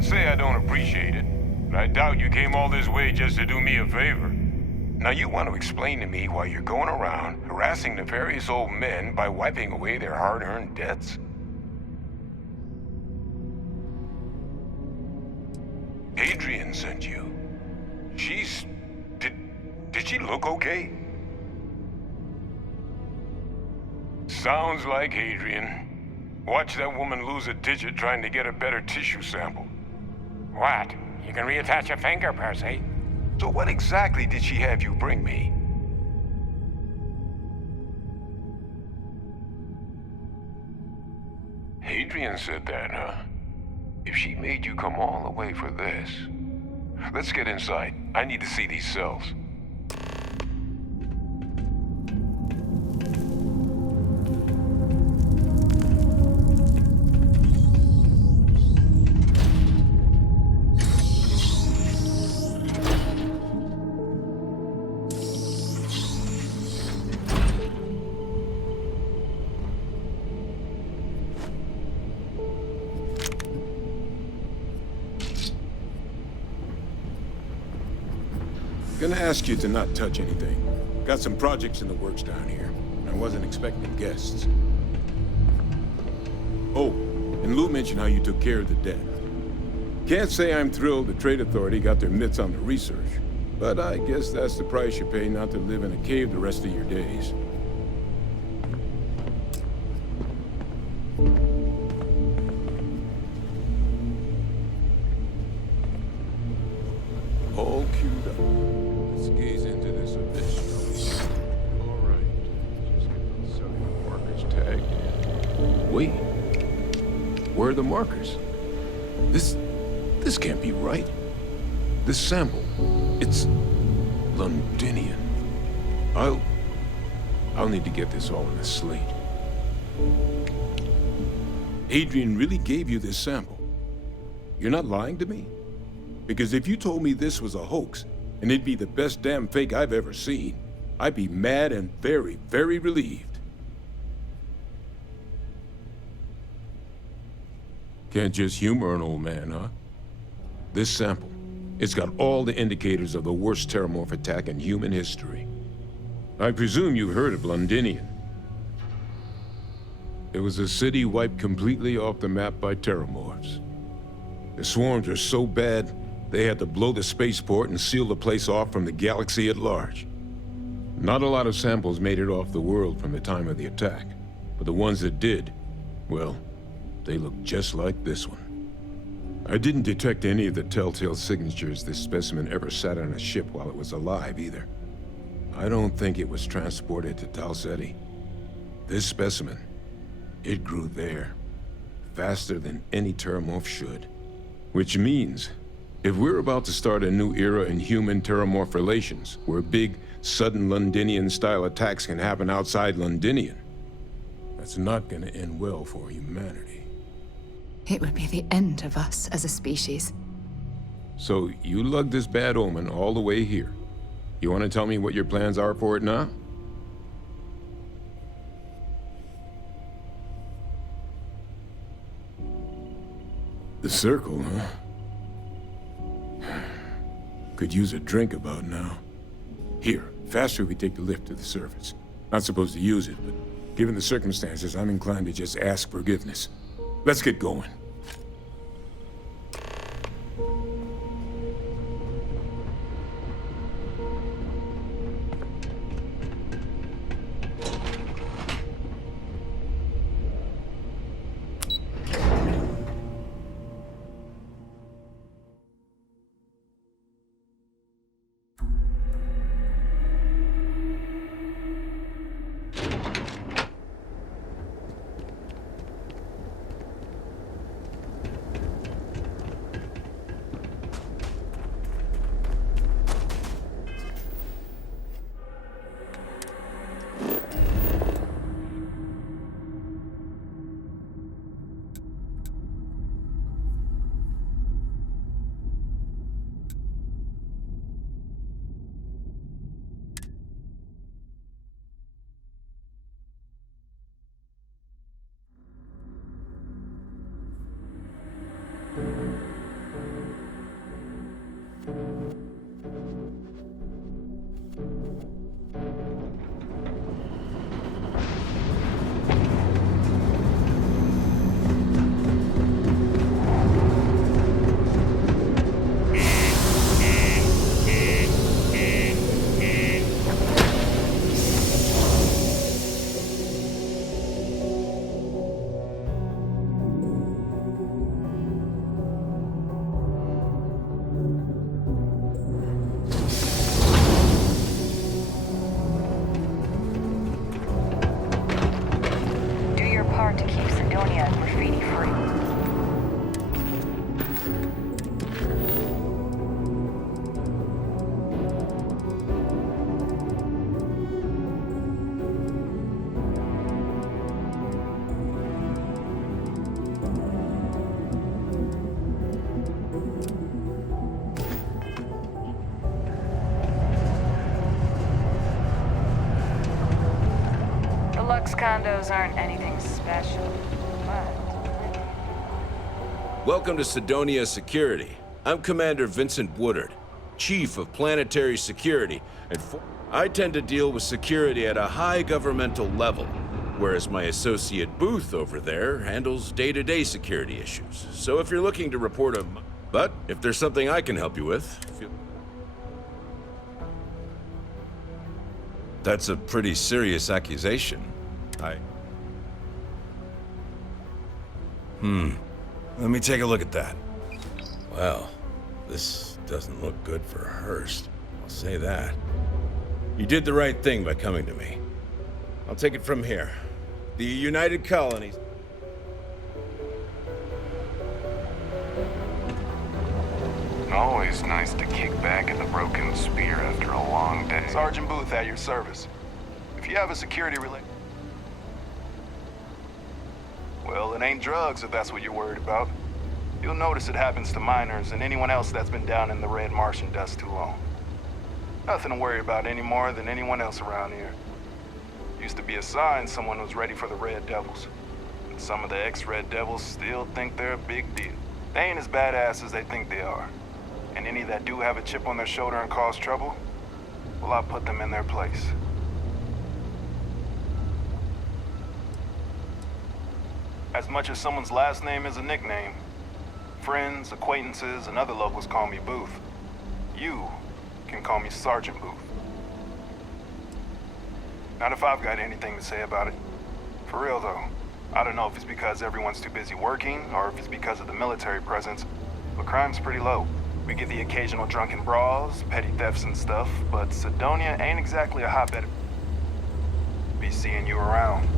Can't say I don't appreciate it, but I doubt you came all this way just to do me a favor. Now you want to explain to me why you're going around harassing nefarious old men by wiping away their hard-earned debts? Adrian sent you. Did she look okay? Sounds like Adrian. Watch that woman lose a digit trying to get a better tissue sample. What? You can reattach a finger, Percy. So what exactly did she have you bring me? Adrian said that, huh? If she made you come all the way for this... Let's get inside. I need to see these cells. Gonna ask you to not touch anything. Got some projects in the works down here. I wasn't expecting guests. Oh, and Lou mentioned how you took care of the debt. Can't say I'm thrilled the Trade Authority got their mitts on the research, but I guess that's the price you pay not to live in a cave the rest of your days. All queued up. Let's gaze into this abyss. All right. Just get those cellular markers tagged. Wait. Where are the markers? This can't be right. This sample, it's Londinian. I'll need to get this all in a slate. Adrian really gave you this sample. You're not lying to me? Because if you told me this was a hoax, and it'd be the best damn fake I've ever seen, I'd be mad and very, very relieved. Can't just humor an old man, huh? This sample, it's got all the indicators of the worst terramorph attack in human history. I presume you've heard of Londinian. It was a city wiped completely off the map by terramorphs. The swarms are so bad, they had to blow the spaceport and seal the place off from the galaxy at large. Not a lot of samples made it off the world from the time of the attack, but the ones that did, well, they look just like this one. I didn't detect any of the telltale signatures this specimen ever sat on a ship while it was alive, either. I don't think it was transported to Tal Ceti. This specimen, it grew there, faster than any terramorph should. Which means, if we're about to start a new era in human-terramorph relations, where big, sudden Londinian-style attacks can happen outside Londinian, that's not gonna end well for humanity. It would be the end of us as a species. So, you lugged this bad omen all the way here. You want to tell me what your plans are for it now? The circle, huh? Could use a drink about now. Here, faster we take the lift to the surface. Not supposed to use it, but given the circumstances, I'm inclined to just ask forgiveness. Let's get going. Condos aren't anything special, but... Welcome to Sidonia Security. I'm Commander Vincent Woodard. Chief of Planetary Security, and I tend to deal with security at a high governmental level, whereas my associate Booth over there handles day-to-day security issues. So if you're looking to report a... But if there's something I can help you with... That's a pretty serious accusation. Let me take a look at that. Well, this doesn't look good for Hearst. I'll say that. You did the right thing by coming to me. I'll take it from here. The United Colonies... Always nice to kick back at the broken spear after a long day. Sergeant Booth at your service. If you have a security well, it ain't drugs if that's what you're worried about. You'll notice it happens to miners and anyone else that's been down in the red Martian dust too long. Nothing to worry about any more than anyone else around here. Used to be a sign someone was ready for the Red Devils. And some of the ex-Red Devils still think they're a big deal. They ain't as badass as they think they are. And any that do have a chip on their shoulder and cause trouble, well, I'll put them in their place. As much as someone's last name is a nickname, friends, acquaintances, and other locals call me Booth. You can call me Sergeant Booth. Not if I've got anything to say about it. For real, though. I don't know if it's because everyone's too busy working, or if it's because of the military presence, but crime's pretty low. We get the occasional drunken brawls, petty thefts and stuff, but Sidonia ain't exactly a hotbed. Be seeing you around.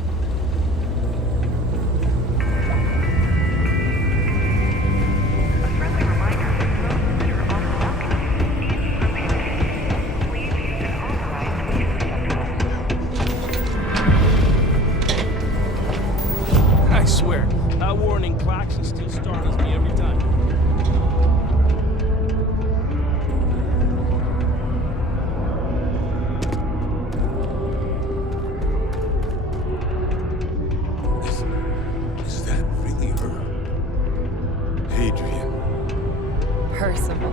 I swear, that warning klaxon still startles me every time. Is that really her? Adrian. Percival.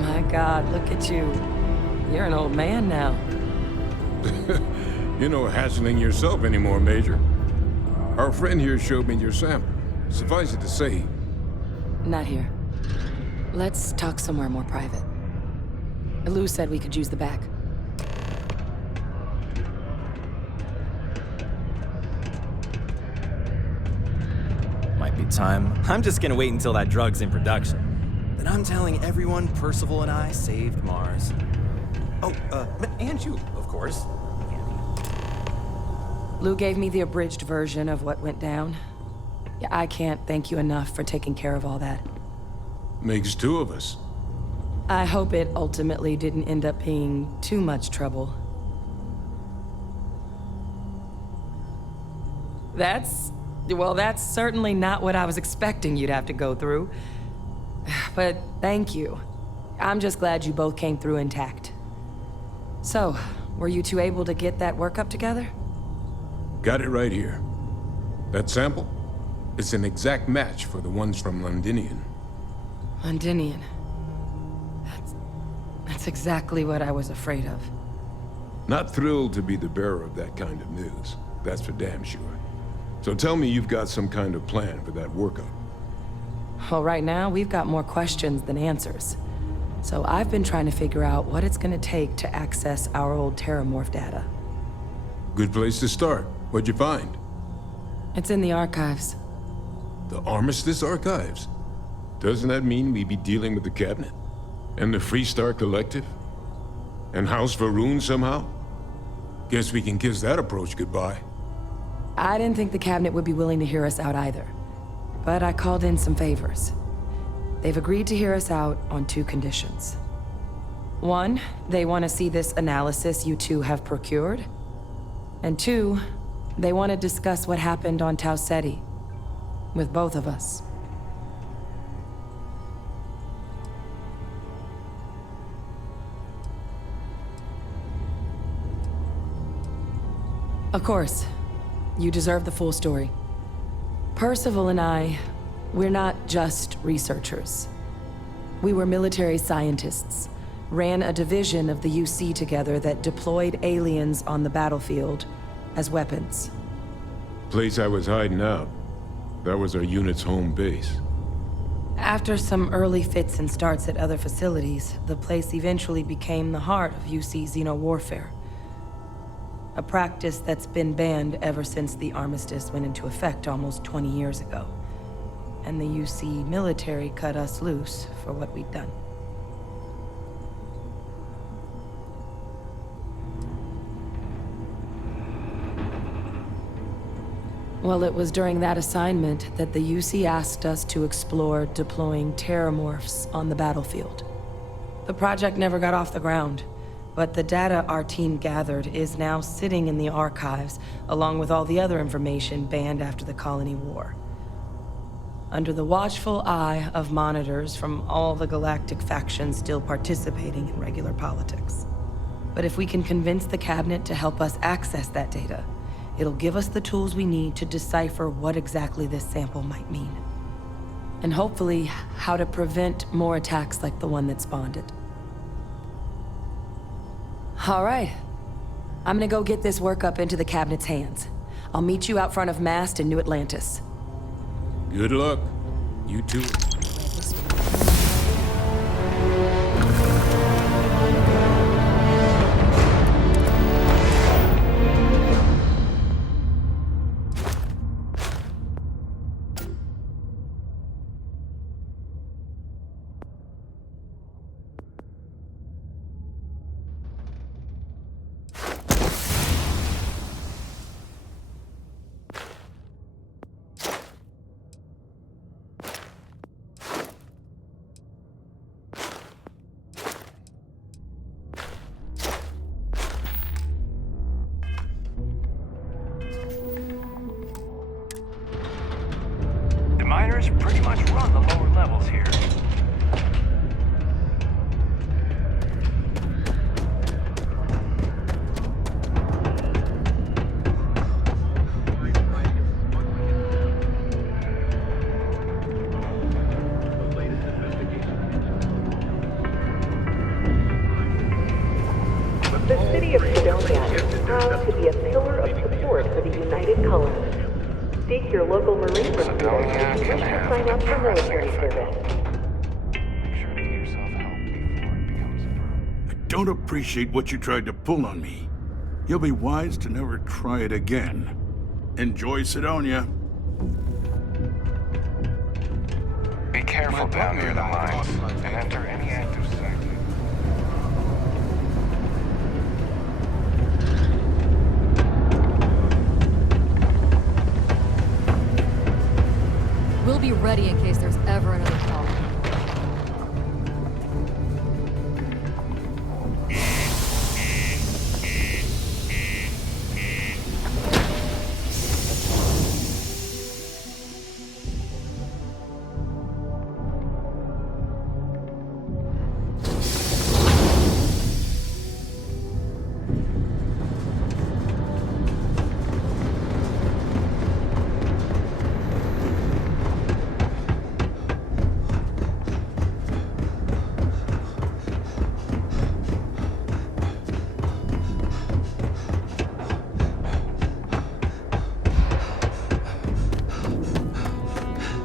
My God, look at you. You're an old man now. You're no hassling yourself anymore, Major. Our friend here showed me your sample. Suffice it to say... Not here. Let's talk somewhere more private. Lou said we could use the back. Might be time. I'm just gonna wait until that drug's in production. Then I'm telling everyone Percival and I saved Mars. Oh, and you, of course. Lou gave me the abridged version of what went down. Yeah, I can't thank you enough for taking care of all that. Makes two of us. I hope it ultimately didn't end up being too much trouble. That's certainly not what I was expecting you'd have to go through. But thank you. I'm just glad you both came through intact. So, were you two able to get that workup together? Got it right here. That sample? It's an exact match for the ones from Londinian. Londinian. That's exactly what I was afraid of. Not thrilled to be the bearer of that kind of news. That's for damn sure. So tell me you've got some kind of plan for that workup. Well, right now, we've got more questions than answers. So I've been trying to figure out what it's gonna take to access our old Terramorph data. Good place to start. What'd you find? It's in the archives. The Armistice Archives? Doesn't that mean we'd be dealing with the Cabinet? And the Freestar Collective? And House Varun somehow? Guess we can kiss that approach goodbye. I didn't think the Cabinet would be willing to hear us out either. But I called in some favors. They've agreed to hear us out on 2 conditions. 1, they want to see this analysis you two have procured. And 2, they want to discuss what happened on Tau Ceti. With both of us. Of course, you deserve the full story. Percival and I, we're not just researchers. We were military scientists, ran a division of the UC together that deployed aliens on the battlefield as weapons. Place I was hiding out. That was our unit's home base. After some early fits and starts at other facilities, the place eventually became the heart of UC xeno-warfare. A practice that's been banned ever since the armistice went into effect almost 20 years ago. And the UC military cut us loose for what we'd done. Well, it was during that assignment that the UC asked us to explore deploying terramorphs on the battlefield. The project never got off the ground, but the data our team gathered is now sitting in the archives, along with all the other information banned after the Colony War. Under the watchful eye of monitors from all the galactic factions still participating in regular politics. But if we can convince the cabinet to help us access that data, it'll give us the tools we need to decipher what exactly this sample might mean. And hopefully, how to prevent more attacks like the one that spawned it. All right. I'm gonna go get this work up into the cabinet's hands. I'll meet you out front of Mast in New Atlantis. Good luck. You too. Miners pretty much run the lower levels here. The city of Sidonia is proud to be a pillar of support for the United Colonists. Seek your local Marine representative if you wish to sign up for military service. I don't appreciate what you tried to pull on me. You'll be wise to never try it again. Enjoy Sidonia. Be careful down near the mines and enter any active sector. We'll be ready in case there's ever another call.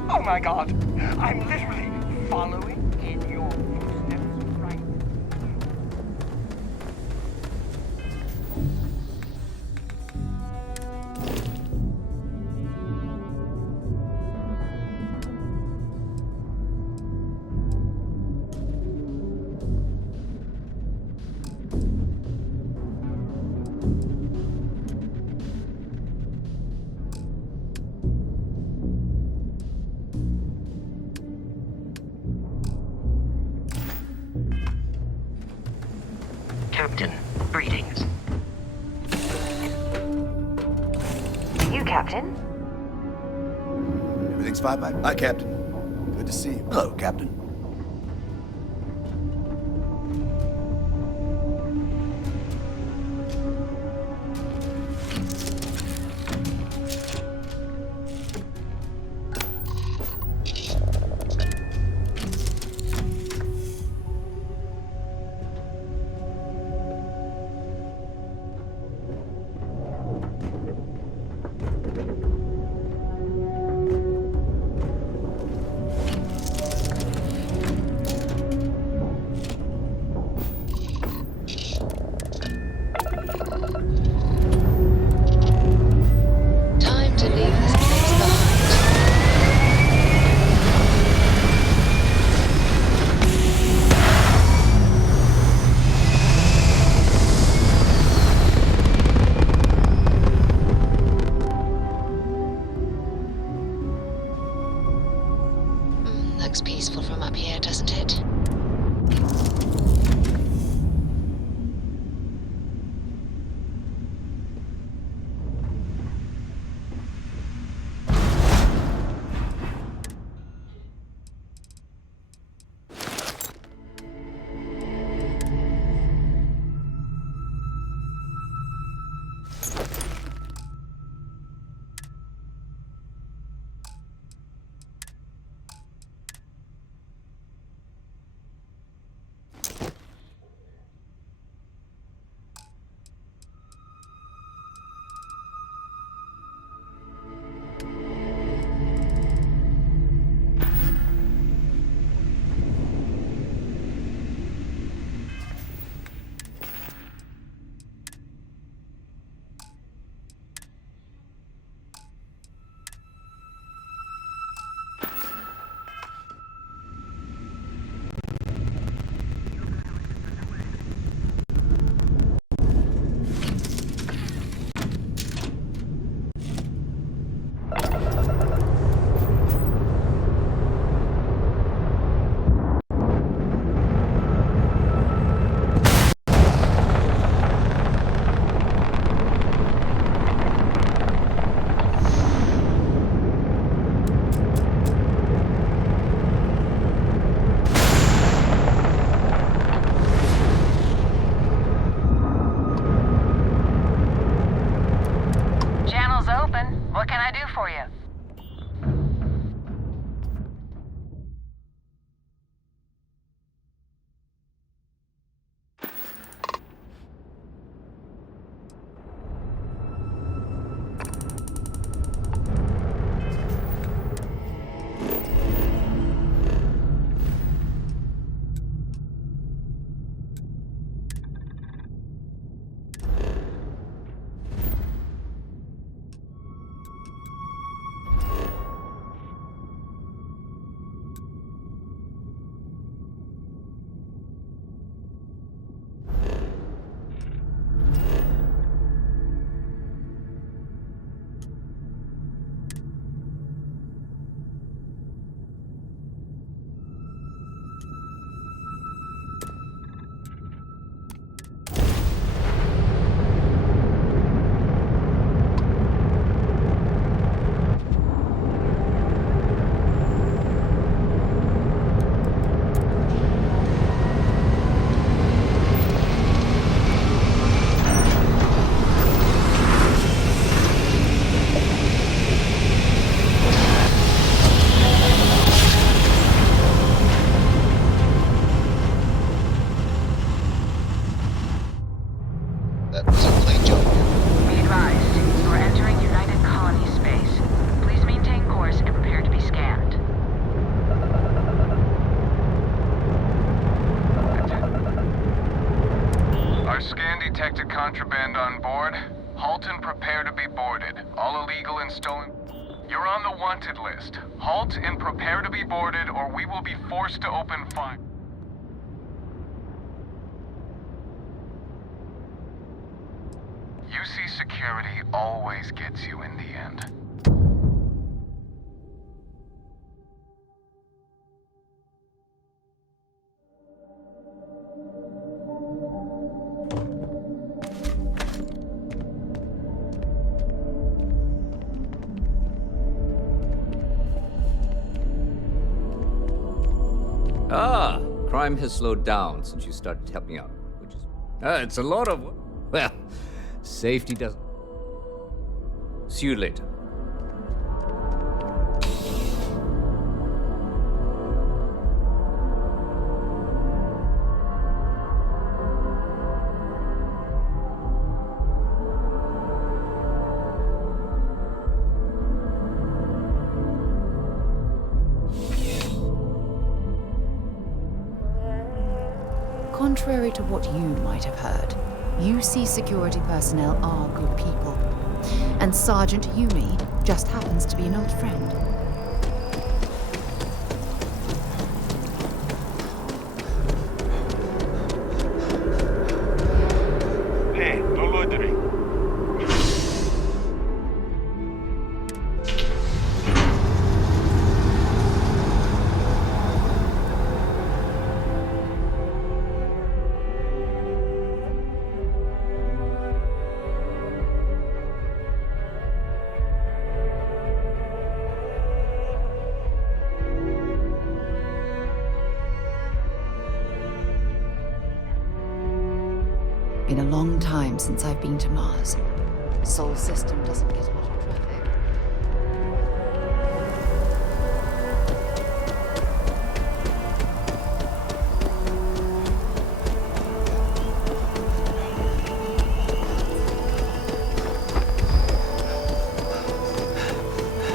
Oh my god, I'm literally following in your footsteps right. Captain, greetings. You, Captain? Everything's fine, Mike? Hi, Captain. Good to see you. Hello, Captain. looks peaceful from up here, doesn't it? Channel's open. What can I do for you? Contraband on board. Halt and prepare to be boarded. All illegal and stolen... You're on the wanted list. Halt and prepare to be boarded, or we will be forced to open fire. UC security always gets you in the end. Ah, crime has slowed down since you started helping out, which is... it's a lot of... Well, safety doesn't... See you later. Contrary to what you might have heard, UC security personnel are good people. And Sergeant Yumi just happens to be an old friend. Hey, no loitering. been a long time since I've been to Mars. Sol system doesn't get a lot of traffic.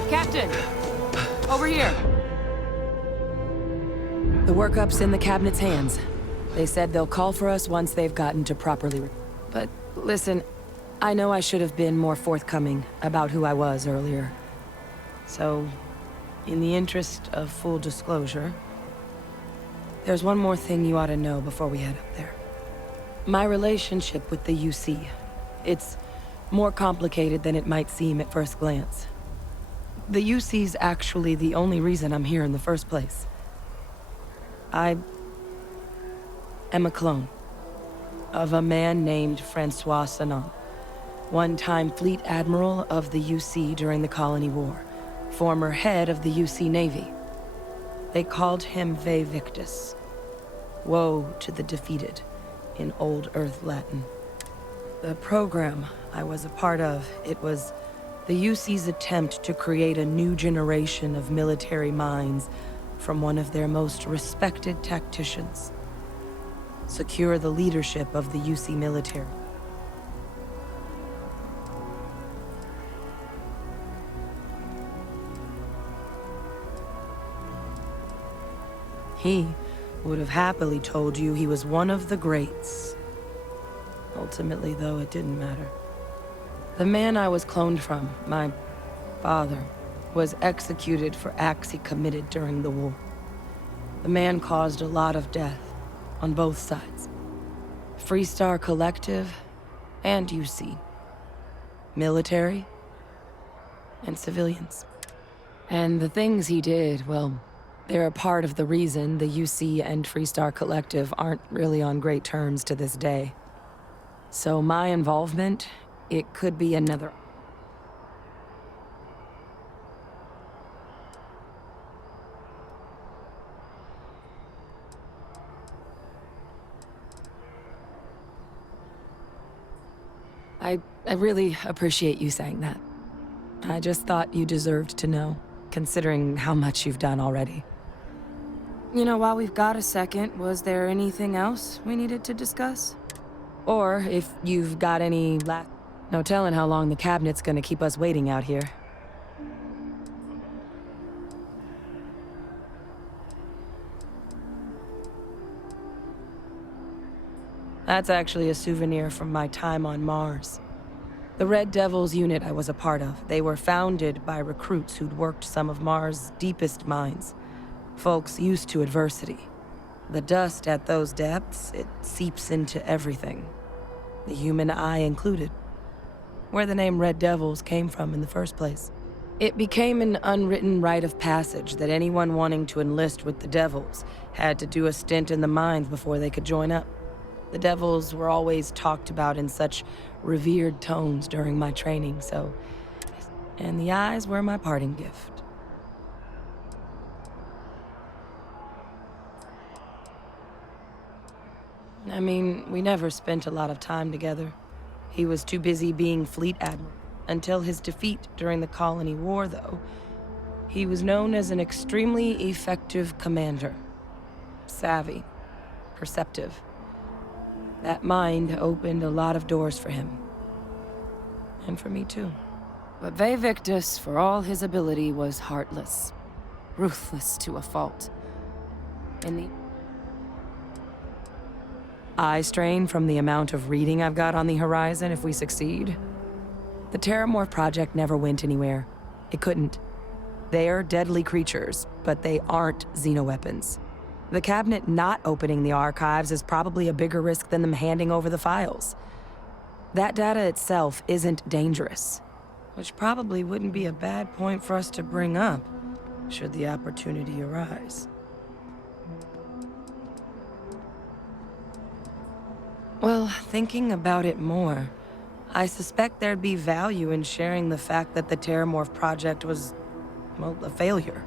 Captain! Over here! The workup's in the cabinet's hands. They said they'll call for us once they've gotten to properly... But listen, I know I should have been more forthcoming about who I was earlier. So, in the interest of full disclosure, there's one more thing you ought to know before we head up there. My relationship with the UC. It's more complicated than it might seem at first glance. The UC's actually the only reason I'm here in the first place. I am a clone of a man named Francois Saturn, one-time fleet admiral of the UC during the Colony War, former head of the UC Navy. They called him Ve Victus, woe to the defeated, in Old Earth Latin. The program I was a part of, it was the UC's attempt to create a new generation of military minds from one of their most respected tacticians. Secure the leadership of the UC military. He would have happily told you he was one of the greats. Ultimately, though, it didn't matter. The man I was cloned from, my father, was executed for acts he committed during the war. The man caused a lot of death on both sides. Freestar Collective and UC. Military and civilians. And the things he did, well, they're a part of the reason the UC and Freestar Collective aren't really on great terms to this day. So my involvement, it could be another... I really appreciate you saying that. I just thought you deserved to know, considering how much you've done already. You know, while we've got a second, was there anything else we needed to discuss? Or if you've got any no telling how long the cabinet's gonna keep us waiting out here. That's actually a souvenir from my time on Mars. The Red Devils unit I was a part of, they were founded by recruits who'd worked some of Mars' deepest mines. Folks used to adversity. The dust at those depths, it seeps into everything. The human eye included. Where the name Red Devils came from in the first place. It became an unwritten rite of passage that anyone wanting to enlist with the Devils had to do a stint in the mines before they could join up. The Devils were always talked about in such revered tones during my training, so... And the eyes were my parting gift. I mean, we never spent a lot of time together. He was too busy being fleet admiral. Until his defeat during the Colony War, though, he was known as an extremely effective commander. Savvy. Perceptive. That mind opened a lot of doors for him. And for me, too. But Ve Victus, for all his ability, was heartless. Ruthless to a fault. In the eye strain from the amount of reading I've got on the horizon if we succeed. The Terramorph project never went anywhere. It couldn't. They're deadly creatures, but they aren't xenoweapons. The cabinet not opening the archives is probably a bigger risk than them handing over the files. That data itself isn't dangerous, which probably wouldn't be a bad point for us to bring up, should the opportunity arise. Well, thinking about it more, I suspect there'd be value in sharing the fact that the Terramorph project was, well, a failure.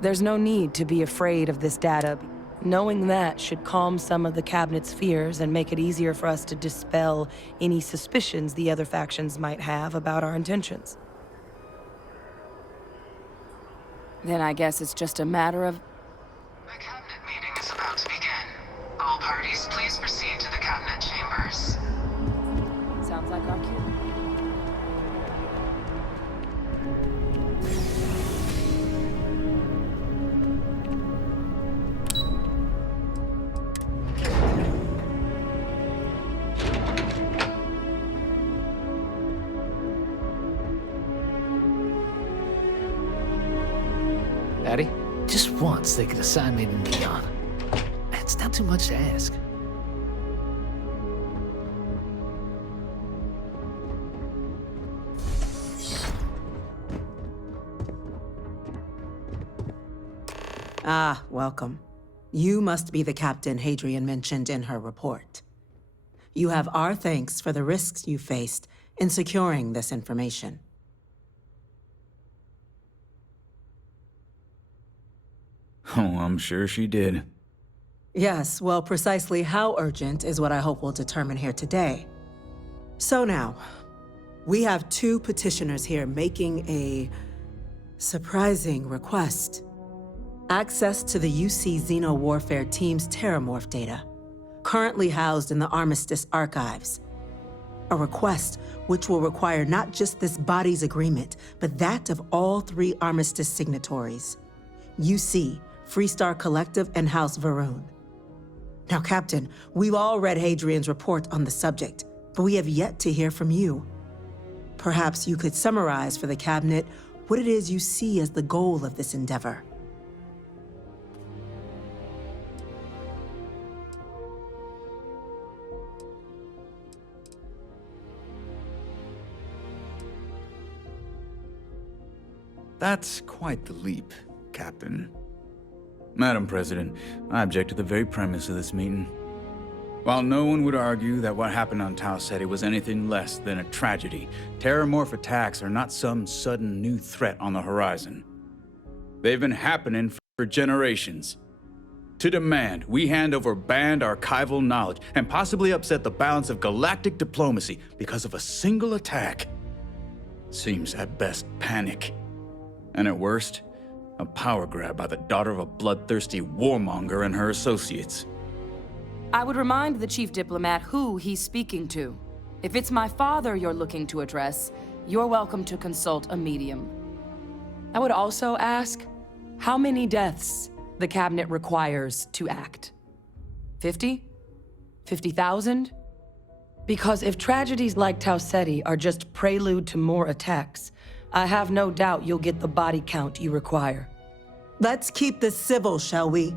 There's no need to be afraid of this data. Knowing that should calm some of the Cabinet's fears and make it easier for us to dispel any suspicions the other factions might have about our intentions. Then I guess it's just a matter of... The Cabinet meeting is about to begin. All parties, please proceed to the Cabinet chambers. Sounds like our cue. Daddy? Just once they could assign me to Neon. It's not too much to ask. Ah, welcome. You must be the captain Hadrian mentioned in her report. You have our thanks for the risks you faced in securing this information. Oh, I'm sure she did. Yes, well, precisely how urgent is what I hope we'll determine here today. So now, we have two petitioners here making a surprising request. Access to the UC Xeno Warfare Team's Terramorph data, currently housed in the Armistice archives. A request which will require not just this body's agreement, but that of all three Armistice signatories. UC, Freestar Collective, and House Varun. Now, Captain, we've all read Hadrian's report on the subject, but we have yet to hear from you. Perhaps you could summarize for the Cabinet what it is you see as the goal of this endeavor. That's quite the leap, Captain. Madam President, I object to the very premise of this meeting. While no one would argue that what happened on Tau Ceti was anything less than a tragedy, Terramorph attacks are not some sudden new threat on the horizon. They've been happening for generations. To demand we hand over banned archival knowledge and possibly upset the balance of galactic diplomacy because of a single attack seems at best panic. And at worst, a power grab by the daughter of a bloodthirsty warmonger and her associates. I would remind the chief diplomat who he's speaking to. If it's my father you're looking to address, you're welcome to consult a medium. I would also ask how many deaths the Cabinet requires to act. 50? 50,000? Because if tragedies like Tau Ceti are just prelude to more attacks, I have no doubt you'll get the body count you require. Let's keep this civil, shall we?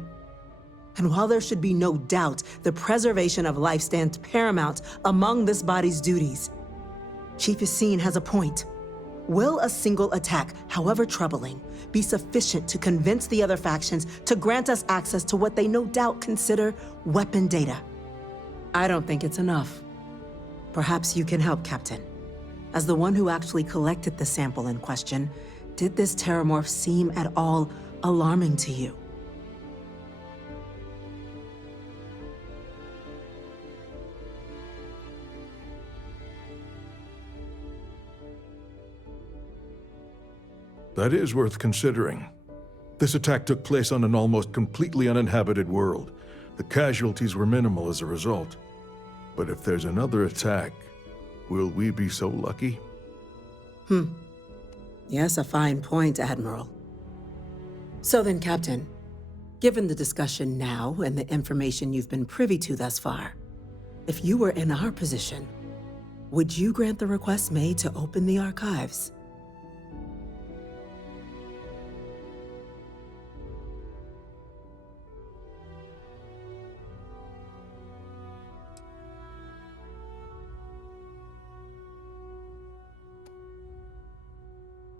And while there should be no doubt the preservation of life stands paramount among this body's duties, Chief Yassine has a point. Will a single attack, however troubling, be sufficient to convince the other factions to grant us access to what they no doubt consider weapon data? I don't think it's enough. Perhaps you can help, Captain. As the one who actually collected the sample in question, did this Terramorph seem at all alarming to you? That is worth considering. This attack took place on an almost completely uninhabited world. The casualties were minimal as a result. But if there's another attack, will we be so lucky? Yes, a fine point, Admiral. So then, Captain, given the discussion now and the information you've been privy to thus far, if you were in our position, would you grant the request made to open the archives?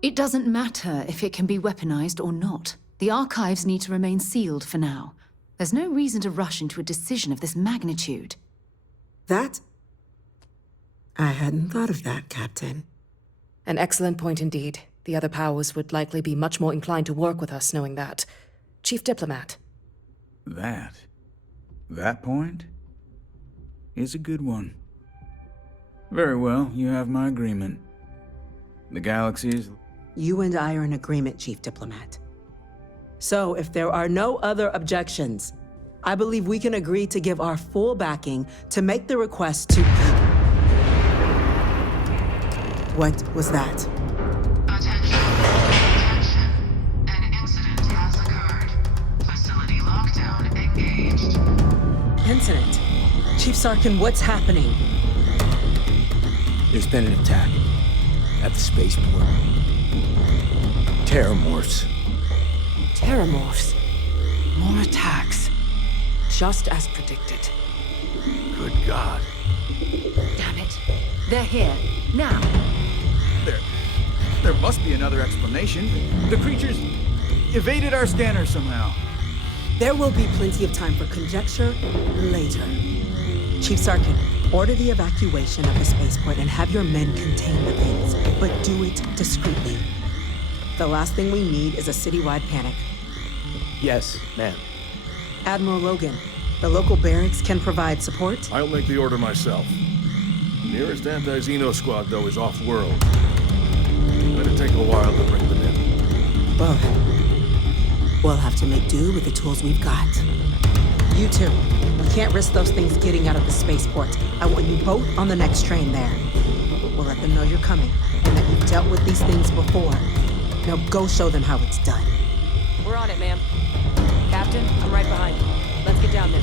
It doesn't matter if it can be weaponized or not. The archives need to remain sealed for now. There's no reason to rush into a decision of this magnitude. That? I hadn't thought of that, Captain. An excellent point indeed. The other powers would likely be much more inclined to work with us knowing that. Chief Diplomat, That point is a good one. Very well, you have my agreement. The galaxy is... You and I are in agreement, Chief Diplomat. So, if there are no other objections, I believe we can agree to give our full backing to make the request to... What was that? Attention. An incident has occurred. Facility lockdown engaged. Incident? Chief Sarkin, what's happening? There's been an attack at the spaceport. Terramorphs. Terramorphs. More attacks. Just as predicted. Good God. Damn it. They're here. Now. There must be another explanation. The creatures evaded our scanner somehow. There will be plenty of time for conjecture later. Chief Sarkin, order the evacuation of the spaceport and have your men contain the things, but do it discreetly. The last thing we need is a citywide panic. Yes, ma'am. Admiral Logan, the local barracks can provide support? I'll make the order myself. Nearest anti-Xeno squad, though, is off-world. It'll take a while to bring them in. Well, we'll have to make do with the tools we've got. You two, we can't risk those things getting out of the spaceport. I want you both on the next train there. We'll let them know you're coming, and that you've dealt with these things before. Now go show them how it's done. We're on it, ma'am. Captain, I'm right behind you. Let's get down there.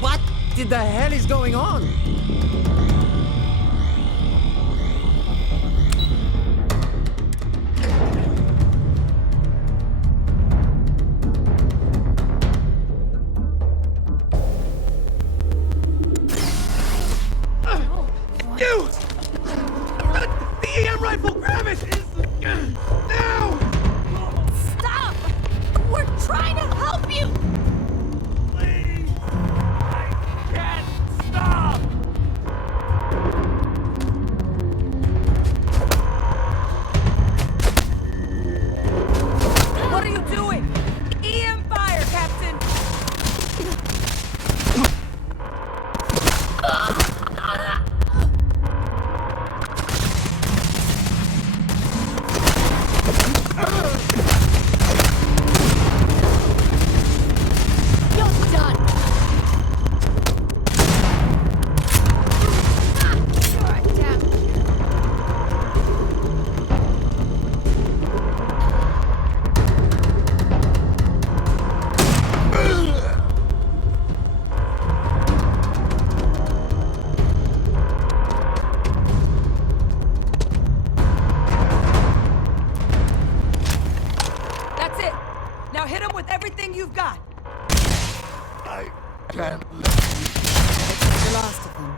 What the hell is going on? You! The EM rifle, grab it! Now! Stop! We're trying to help you! Please! I can't stop! What are you doing? EM fire, Captain! You're done! Damn. That's it! Now hit him with everything you've got! I can't The last of them.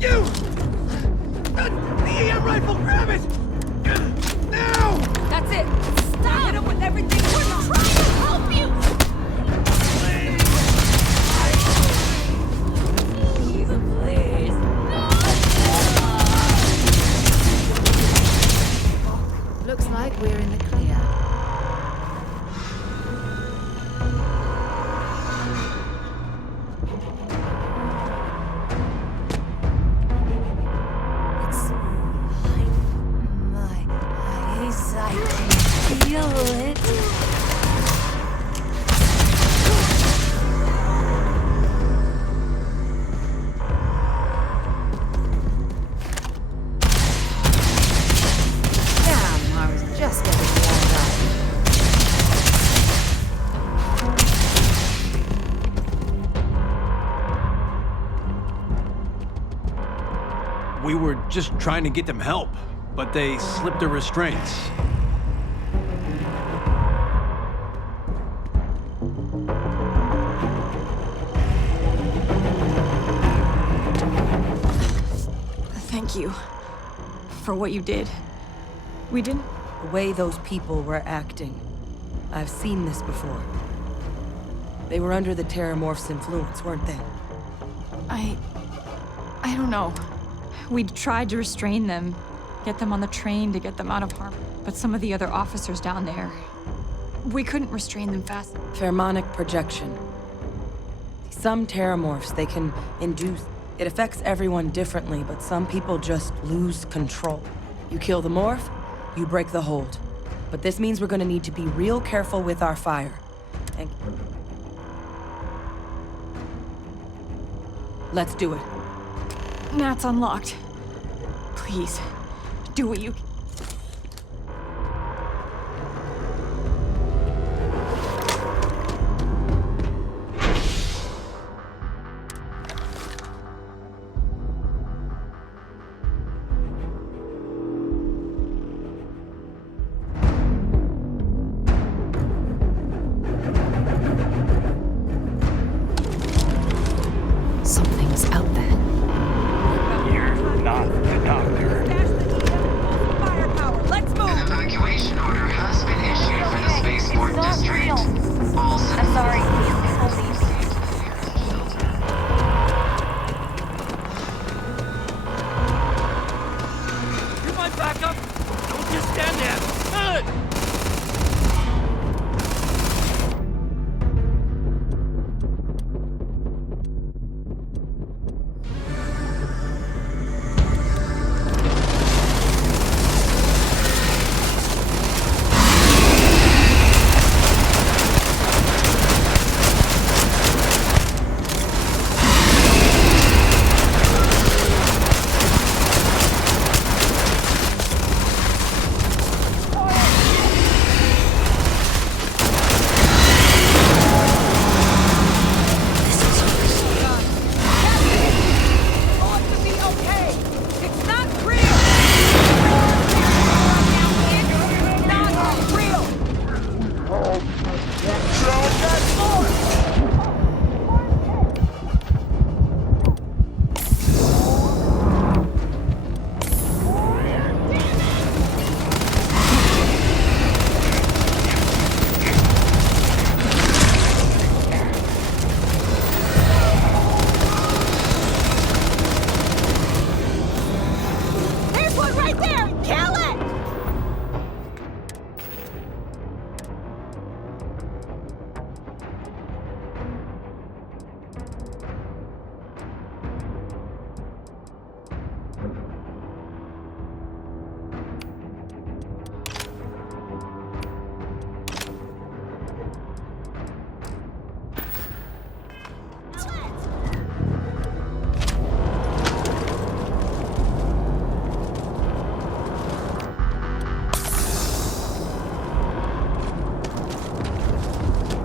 You! The EM rifle, grab it! Now! That's it! Stop! Hit him with everything you've got! Trying to help you! Please. Looks like we're in the clear. It's my eyes. I can feel it. Damn, I was just getting warmed up. We were just trying to get them help. but they slipped the restraints. Thank you for what you did. We didn't... The way those people were acting. I've seen this before. They were under the Terramorph's influence, weren't they? I don't know. We tried to restrain them, get them on the train to get them out of harm. But some of the other officers down there, we couldn't restrain them fast. Pheromonic projection. Some Terramorphs, they can induce... It affects everyone differently, but some people just lose control. You kill the morph, you break the hold. But this means we're gonna need to be real careful with our fire. And... Let's do it. Nat's unlocked. Please, do what you can. Something's out there. You're not the doctor. Let's move! An evacuation order has been issued for the spaceport district. All I'm sorry. You're my backup! Don't just stand there!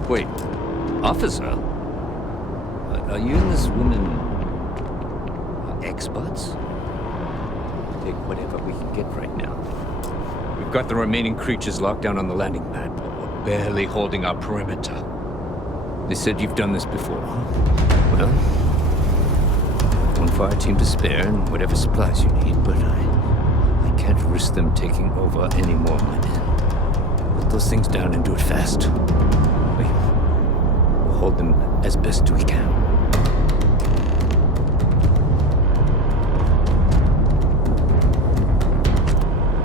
Wait, officer? Are you and this woman experts? Take whatever we can get right now. We've got the remaining creatures locked down on the landing pad, but we're barely holding our perimeter. They said you've done this before. Well, one fire team to spare and whatever supplies you need, but I can't risk them taking over any more of my men. Put those things down and do it fast. We'll hold them as best we can.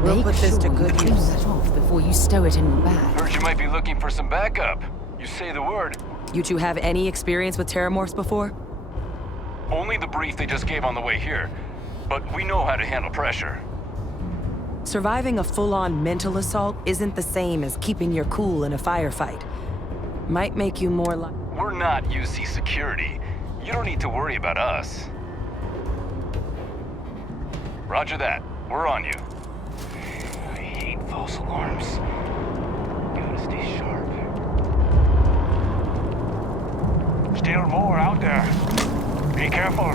We'll put this to good Clean use. that off before you stow it in your bag. Heard you might be looking for some backup. You say the word. You two have any experience with Terramorphs before? Only the brief they just gave on the way here. But we know how to handle pressure. Surviving a full-on mental assault isn't the same as keeping your cool in a firefight. Might make you more like... We're not UC security. You don't need to worry about us. Roger that. We're on you. I hate false alarms. Gotta stay sharp. Still more out there. Be careful.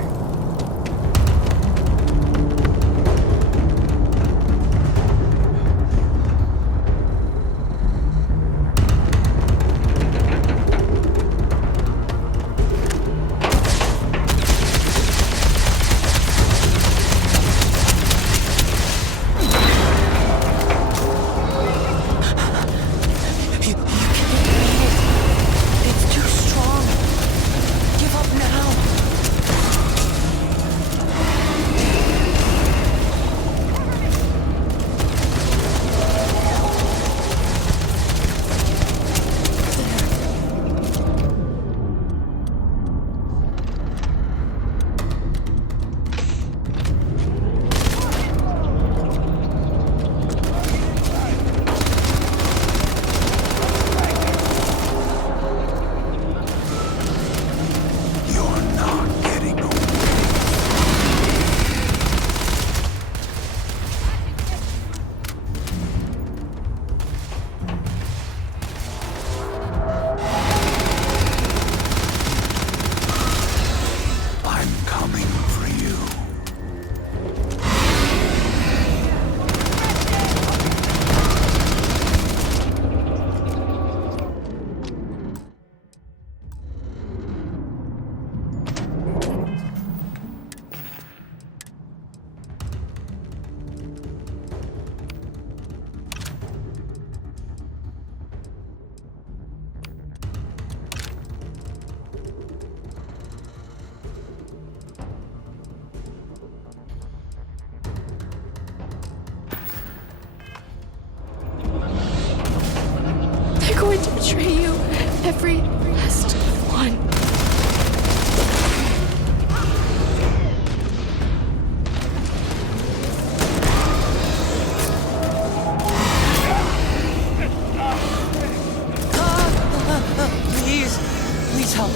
betray you, every last one. Please, please help.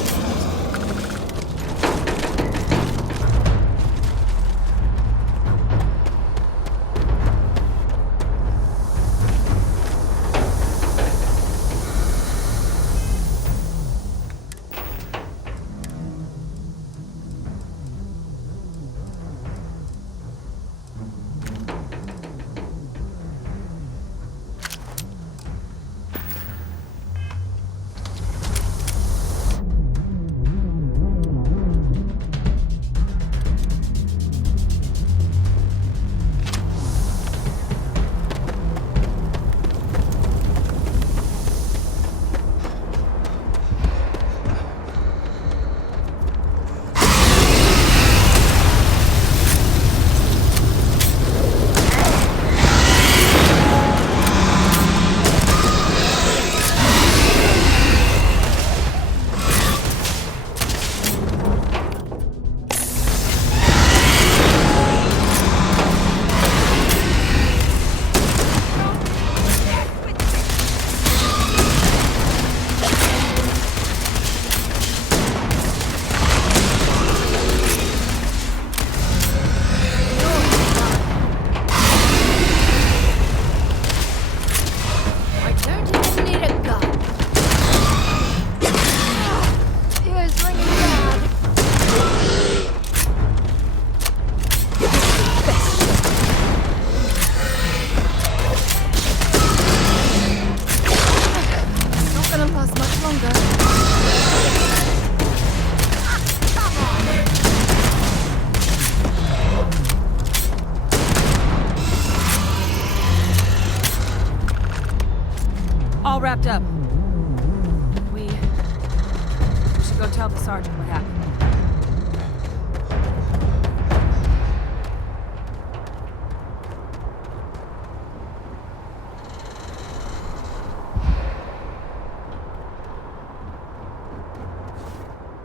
All wrapped up. We should go tell the sergeant what happened.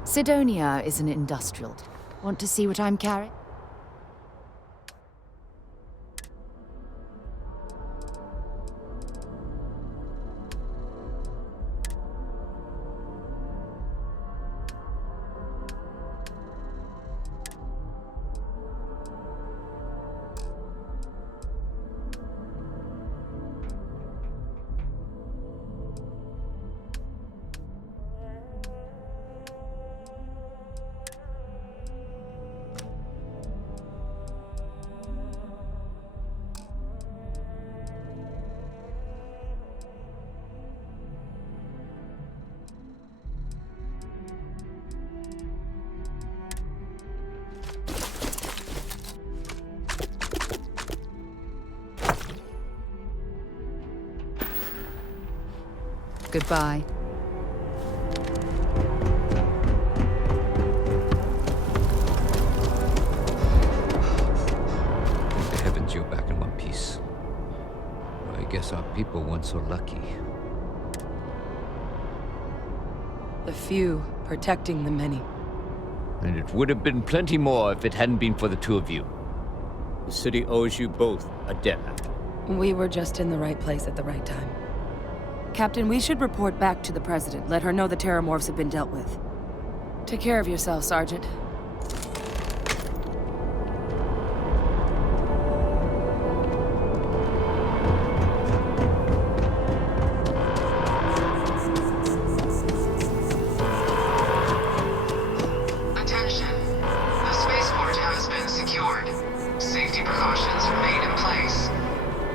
Sidonia is an industrial. Want to see what I'm carrying? Goodbye. Thank the heavens you're back in one piece. I guess our people weren't so lucky. The few protecting the many. And it would have been plenty more if it hadn't been for the two of you. The city owes you both a debt. We were just in the right place at the right time. Captain, we should report back to the President. Let her know the Terramorphs have been dealt with. Take care of yourself, Sergeant. Attention. The spaceport has been secured. Safety precautions remain in place.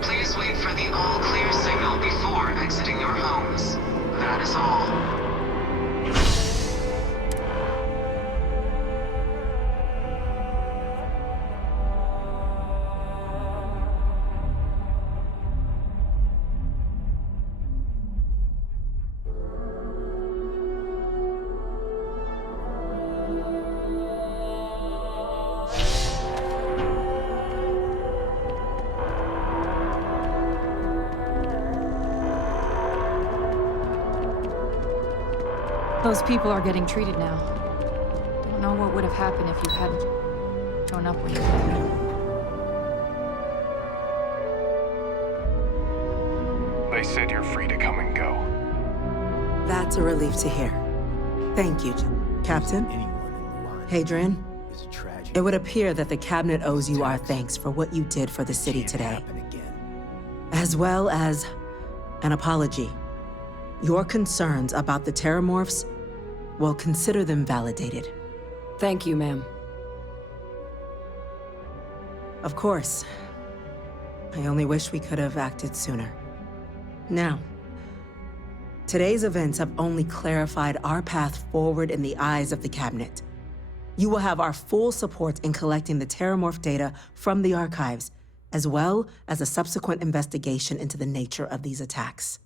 Please wait for the all-clear signal before exiting your homes. That is all. Those people are getting treated now. Don't know what would have happened if you hadn't shown up when you did. They said you're free to come and go. That's a relief to hear. Thank you, Captain. Hadrian, it would appear that the Cabinet owes you our thanks for what you did for the city today. As well as an apology. Your concerns about the Terramorphs, well, consider them validated. Thank you, ma'am. Of course. I only wish we could have acted sooner. Now, today's events have only clarified our path forward in the eyes of the Cabinet. You will have our full support in collecting the Terramorph data from the archives, as well as a subsequent investigation into the nature of these attacks.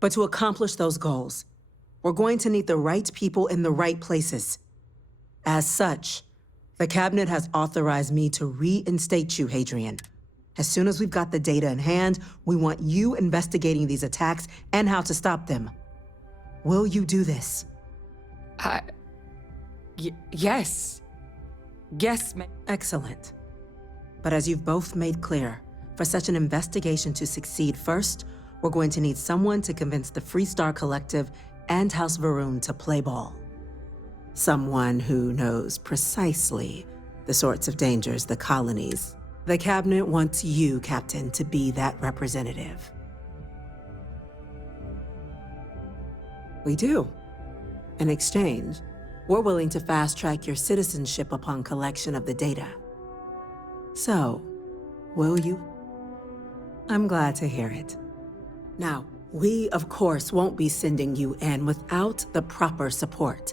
But to accomplish those goals, we're going to need the right people in the right places. As such, the Cabinet has authorized me to reinstate you, Hadrian. As soon as we've got the data in hand, we want you investigating these attacks and how to stop them. Will you do this? Yes. Yes, ma'am. Excellent. But as you've both made clear, for such an investigation to succeed first, we're going to need someone to convince the Freestar Collective and House Varun to play ball. Someone who knows precisely the sorts of dangers the colonies. The Cabinet wants you, Captain, to be that representative. We do. In exchange, we're willing to fast-track your citizenship upon collection of the data. So, will you? I'm glad to hear it. Now, we, of course, won't be sending you in without the proper support.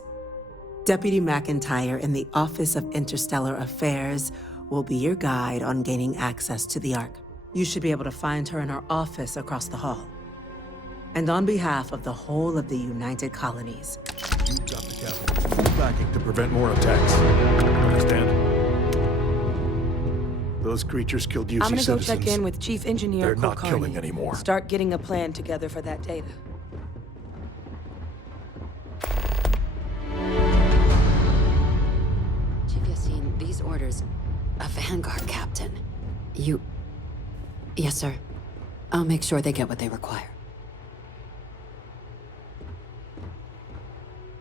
Deputy McIntyre in the Office of Interstellar Affairs will be your guide on gaining access to the Ark. You should be able to find her in her office across the hall. And on behalf of the whole of the United Colonies, You've got the Cabinet's full backing to prevent more attacks. Understand? Those creatures killed UC I'm gonna go citizens. check in with Chief Engineer They're not Kulkarni. killing anymore. Start getting a plan together for that data. Chief Yassine, these orders. A Vanguard captain. You... Yes, sir. I'll make sure they get what they require.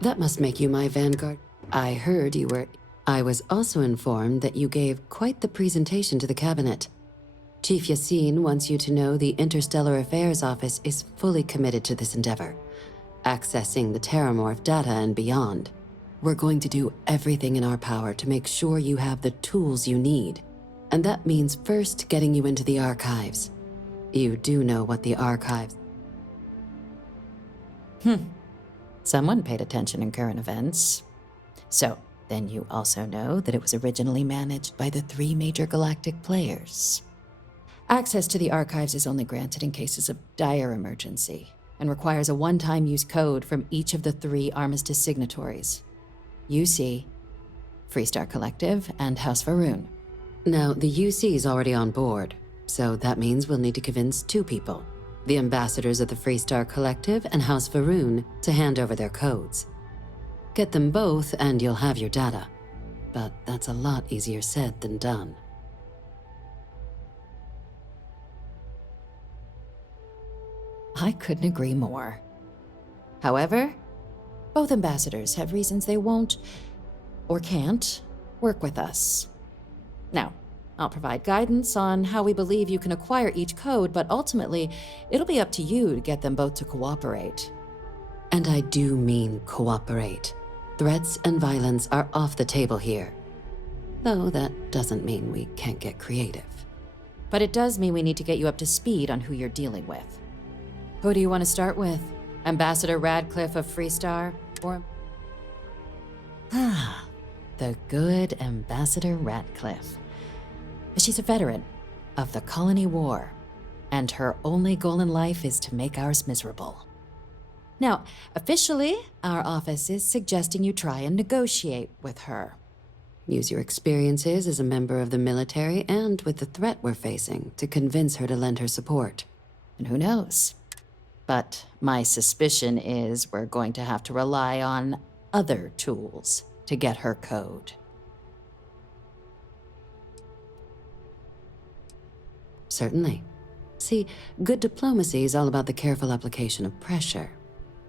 That must make you my Vanguard. I heard you were... I was also informed that you gave quite the presentation to the Cabinet. Chief Yassine wants you to know the Interstellar Affairs Office is fully committed to this endeavor, accessing the Terramorph data and beyond. We're going to do everything in our power to make sure you have the tools you need. And that means first getting you into the archives. You do know what the archives... Someone paid attention in current events. So, then you also know that it was originally managed by the 3 major galactic players. Access to the archives is only granted in cases of dire emergency, and requires a one-time use code from each of the 3 armistice signatories. UC, Freestar Collective, and House Varun. Now, the UC's already on board, so that means we'll need to convince 2 people. The ambassadors of the Freestar Collective and House Varun to hand over their codes. Get them both and you'll have your data. But that's a lot easier said than done. I couldn't agree more. However, both ambassadors have reasons they won't, or can't, work with us. Now, I'll provide guidance on how we believe you can acquire each code, but ultimately, it'll be up to you to get them both to cooperate. And I do mean cooperate. Threats and violence are off the table here. Though that doesn't mean we can't get creative. But it does mean we need to get you up to speed on who you're dealing with. Who do you want to start with? Ambassador Radcliffe of Freestar, or... the good Ambassador Radcliffe. She's a veteran of the Colony War, and her only goal in life is to make ours miserable. Now, officially, our office is suggesting you try and negotiate with her. Use your experiences as a member of the military and with the threat we're facing to convince her to lend her support. And who knows? But my suspicion is we're going to have to rely on other tools to get her code. Certainly. See, good diplomacy is all about the careful application of pressure.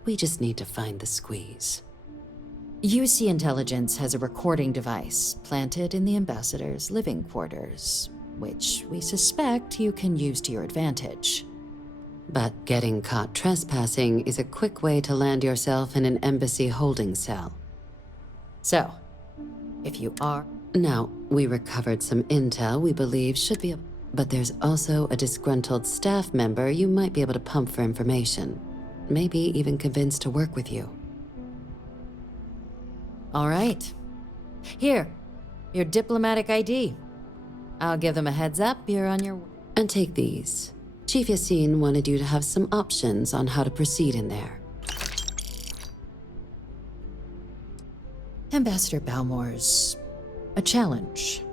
We just need to find the squeeze. UC Intelligence has a recording device planted in the ambassador's living quarters, which we suspect you can use to your advantage. But getting caught trespassing is a quick way to land yourself in an embassy holding cell. So, if you are... Now, we recovered some intel we believe should be... But there's also a disgruntled staff member you might be able to pump for information. Maybe even convince to work with you. All right. Here, your diplomatic ID. I'll give them a heads up, you're on your... And take these. Chief Yassine wanted you to have some options on how to proceed in there. Ambassador Balmore's a challenge.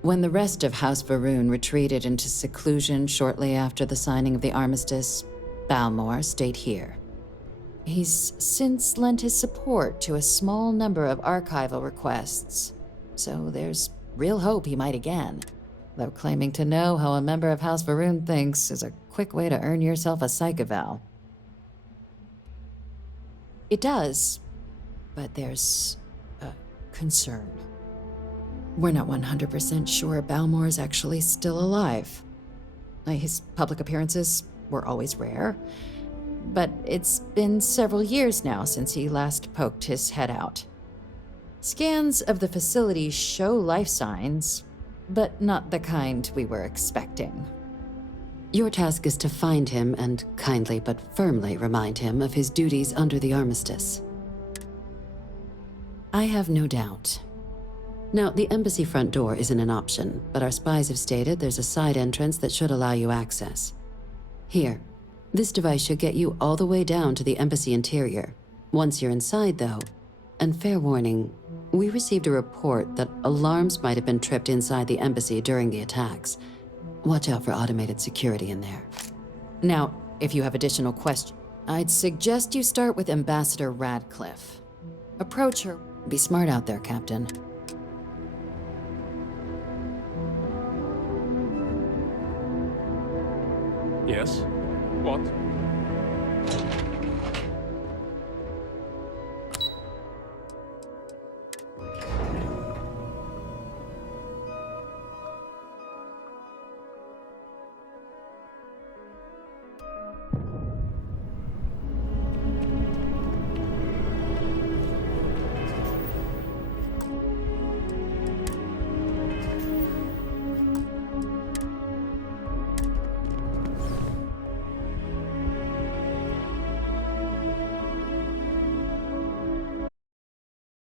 When the rest of House Varun retreated into seclusion shortly after the signing of the armistice, Balmore stayed here. He's since lent his support to a small number of archival requests, so there's real hope he might again. Though claiming to know how a member of House Varun thinks is a quick way to earn yourself a psych eval. It does, but there's a concern. We're not 100% sure Balmore's actually still alive. His public appearances were always rare, but it's been several years now since he last poked his head out. Scans of the facility show life signs, but not the kind we were expecting. Your task is to find him and kindly but firmly remind him of his duties under the armistice. I have no doubt. Now, the embassy front door isn't an option, but our spies have stated there's a side entrance that should allow you access. Here, this device should get you all the way down to the embassy interior. Once you're inside, though, and fair warning, we received a report that alarms might have been tripped inside the embassy during the attacks. Watch out for automated security in there. Now, if you have additional questions, I'd suggest you start with Ambassador Radcliffe. Approach her. Be smart out there, Captain. Yes? What?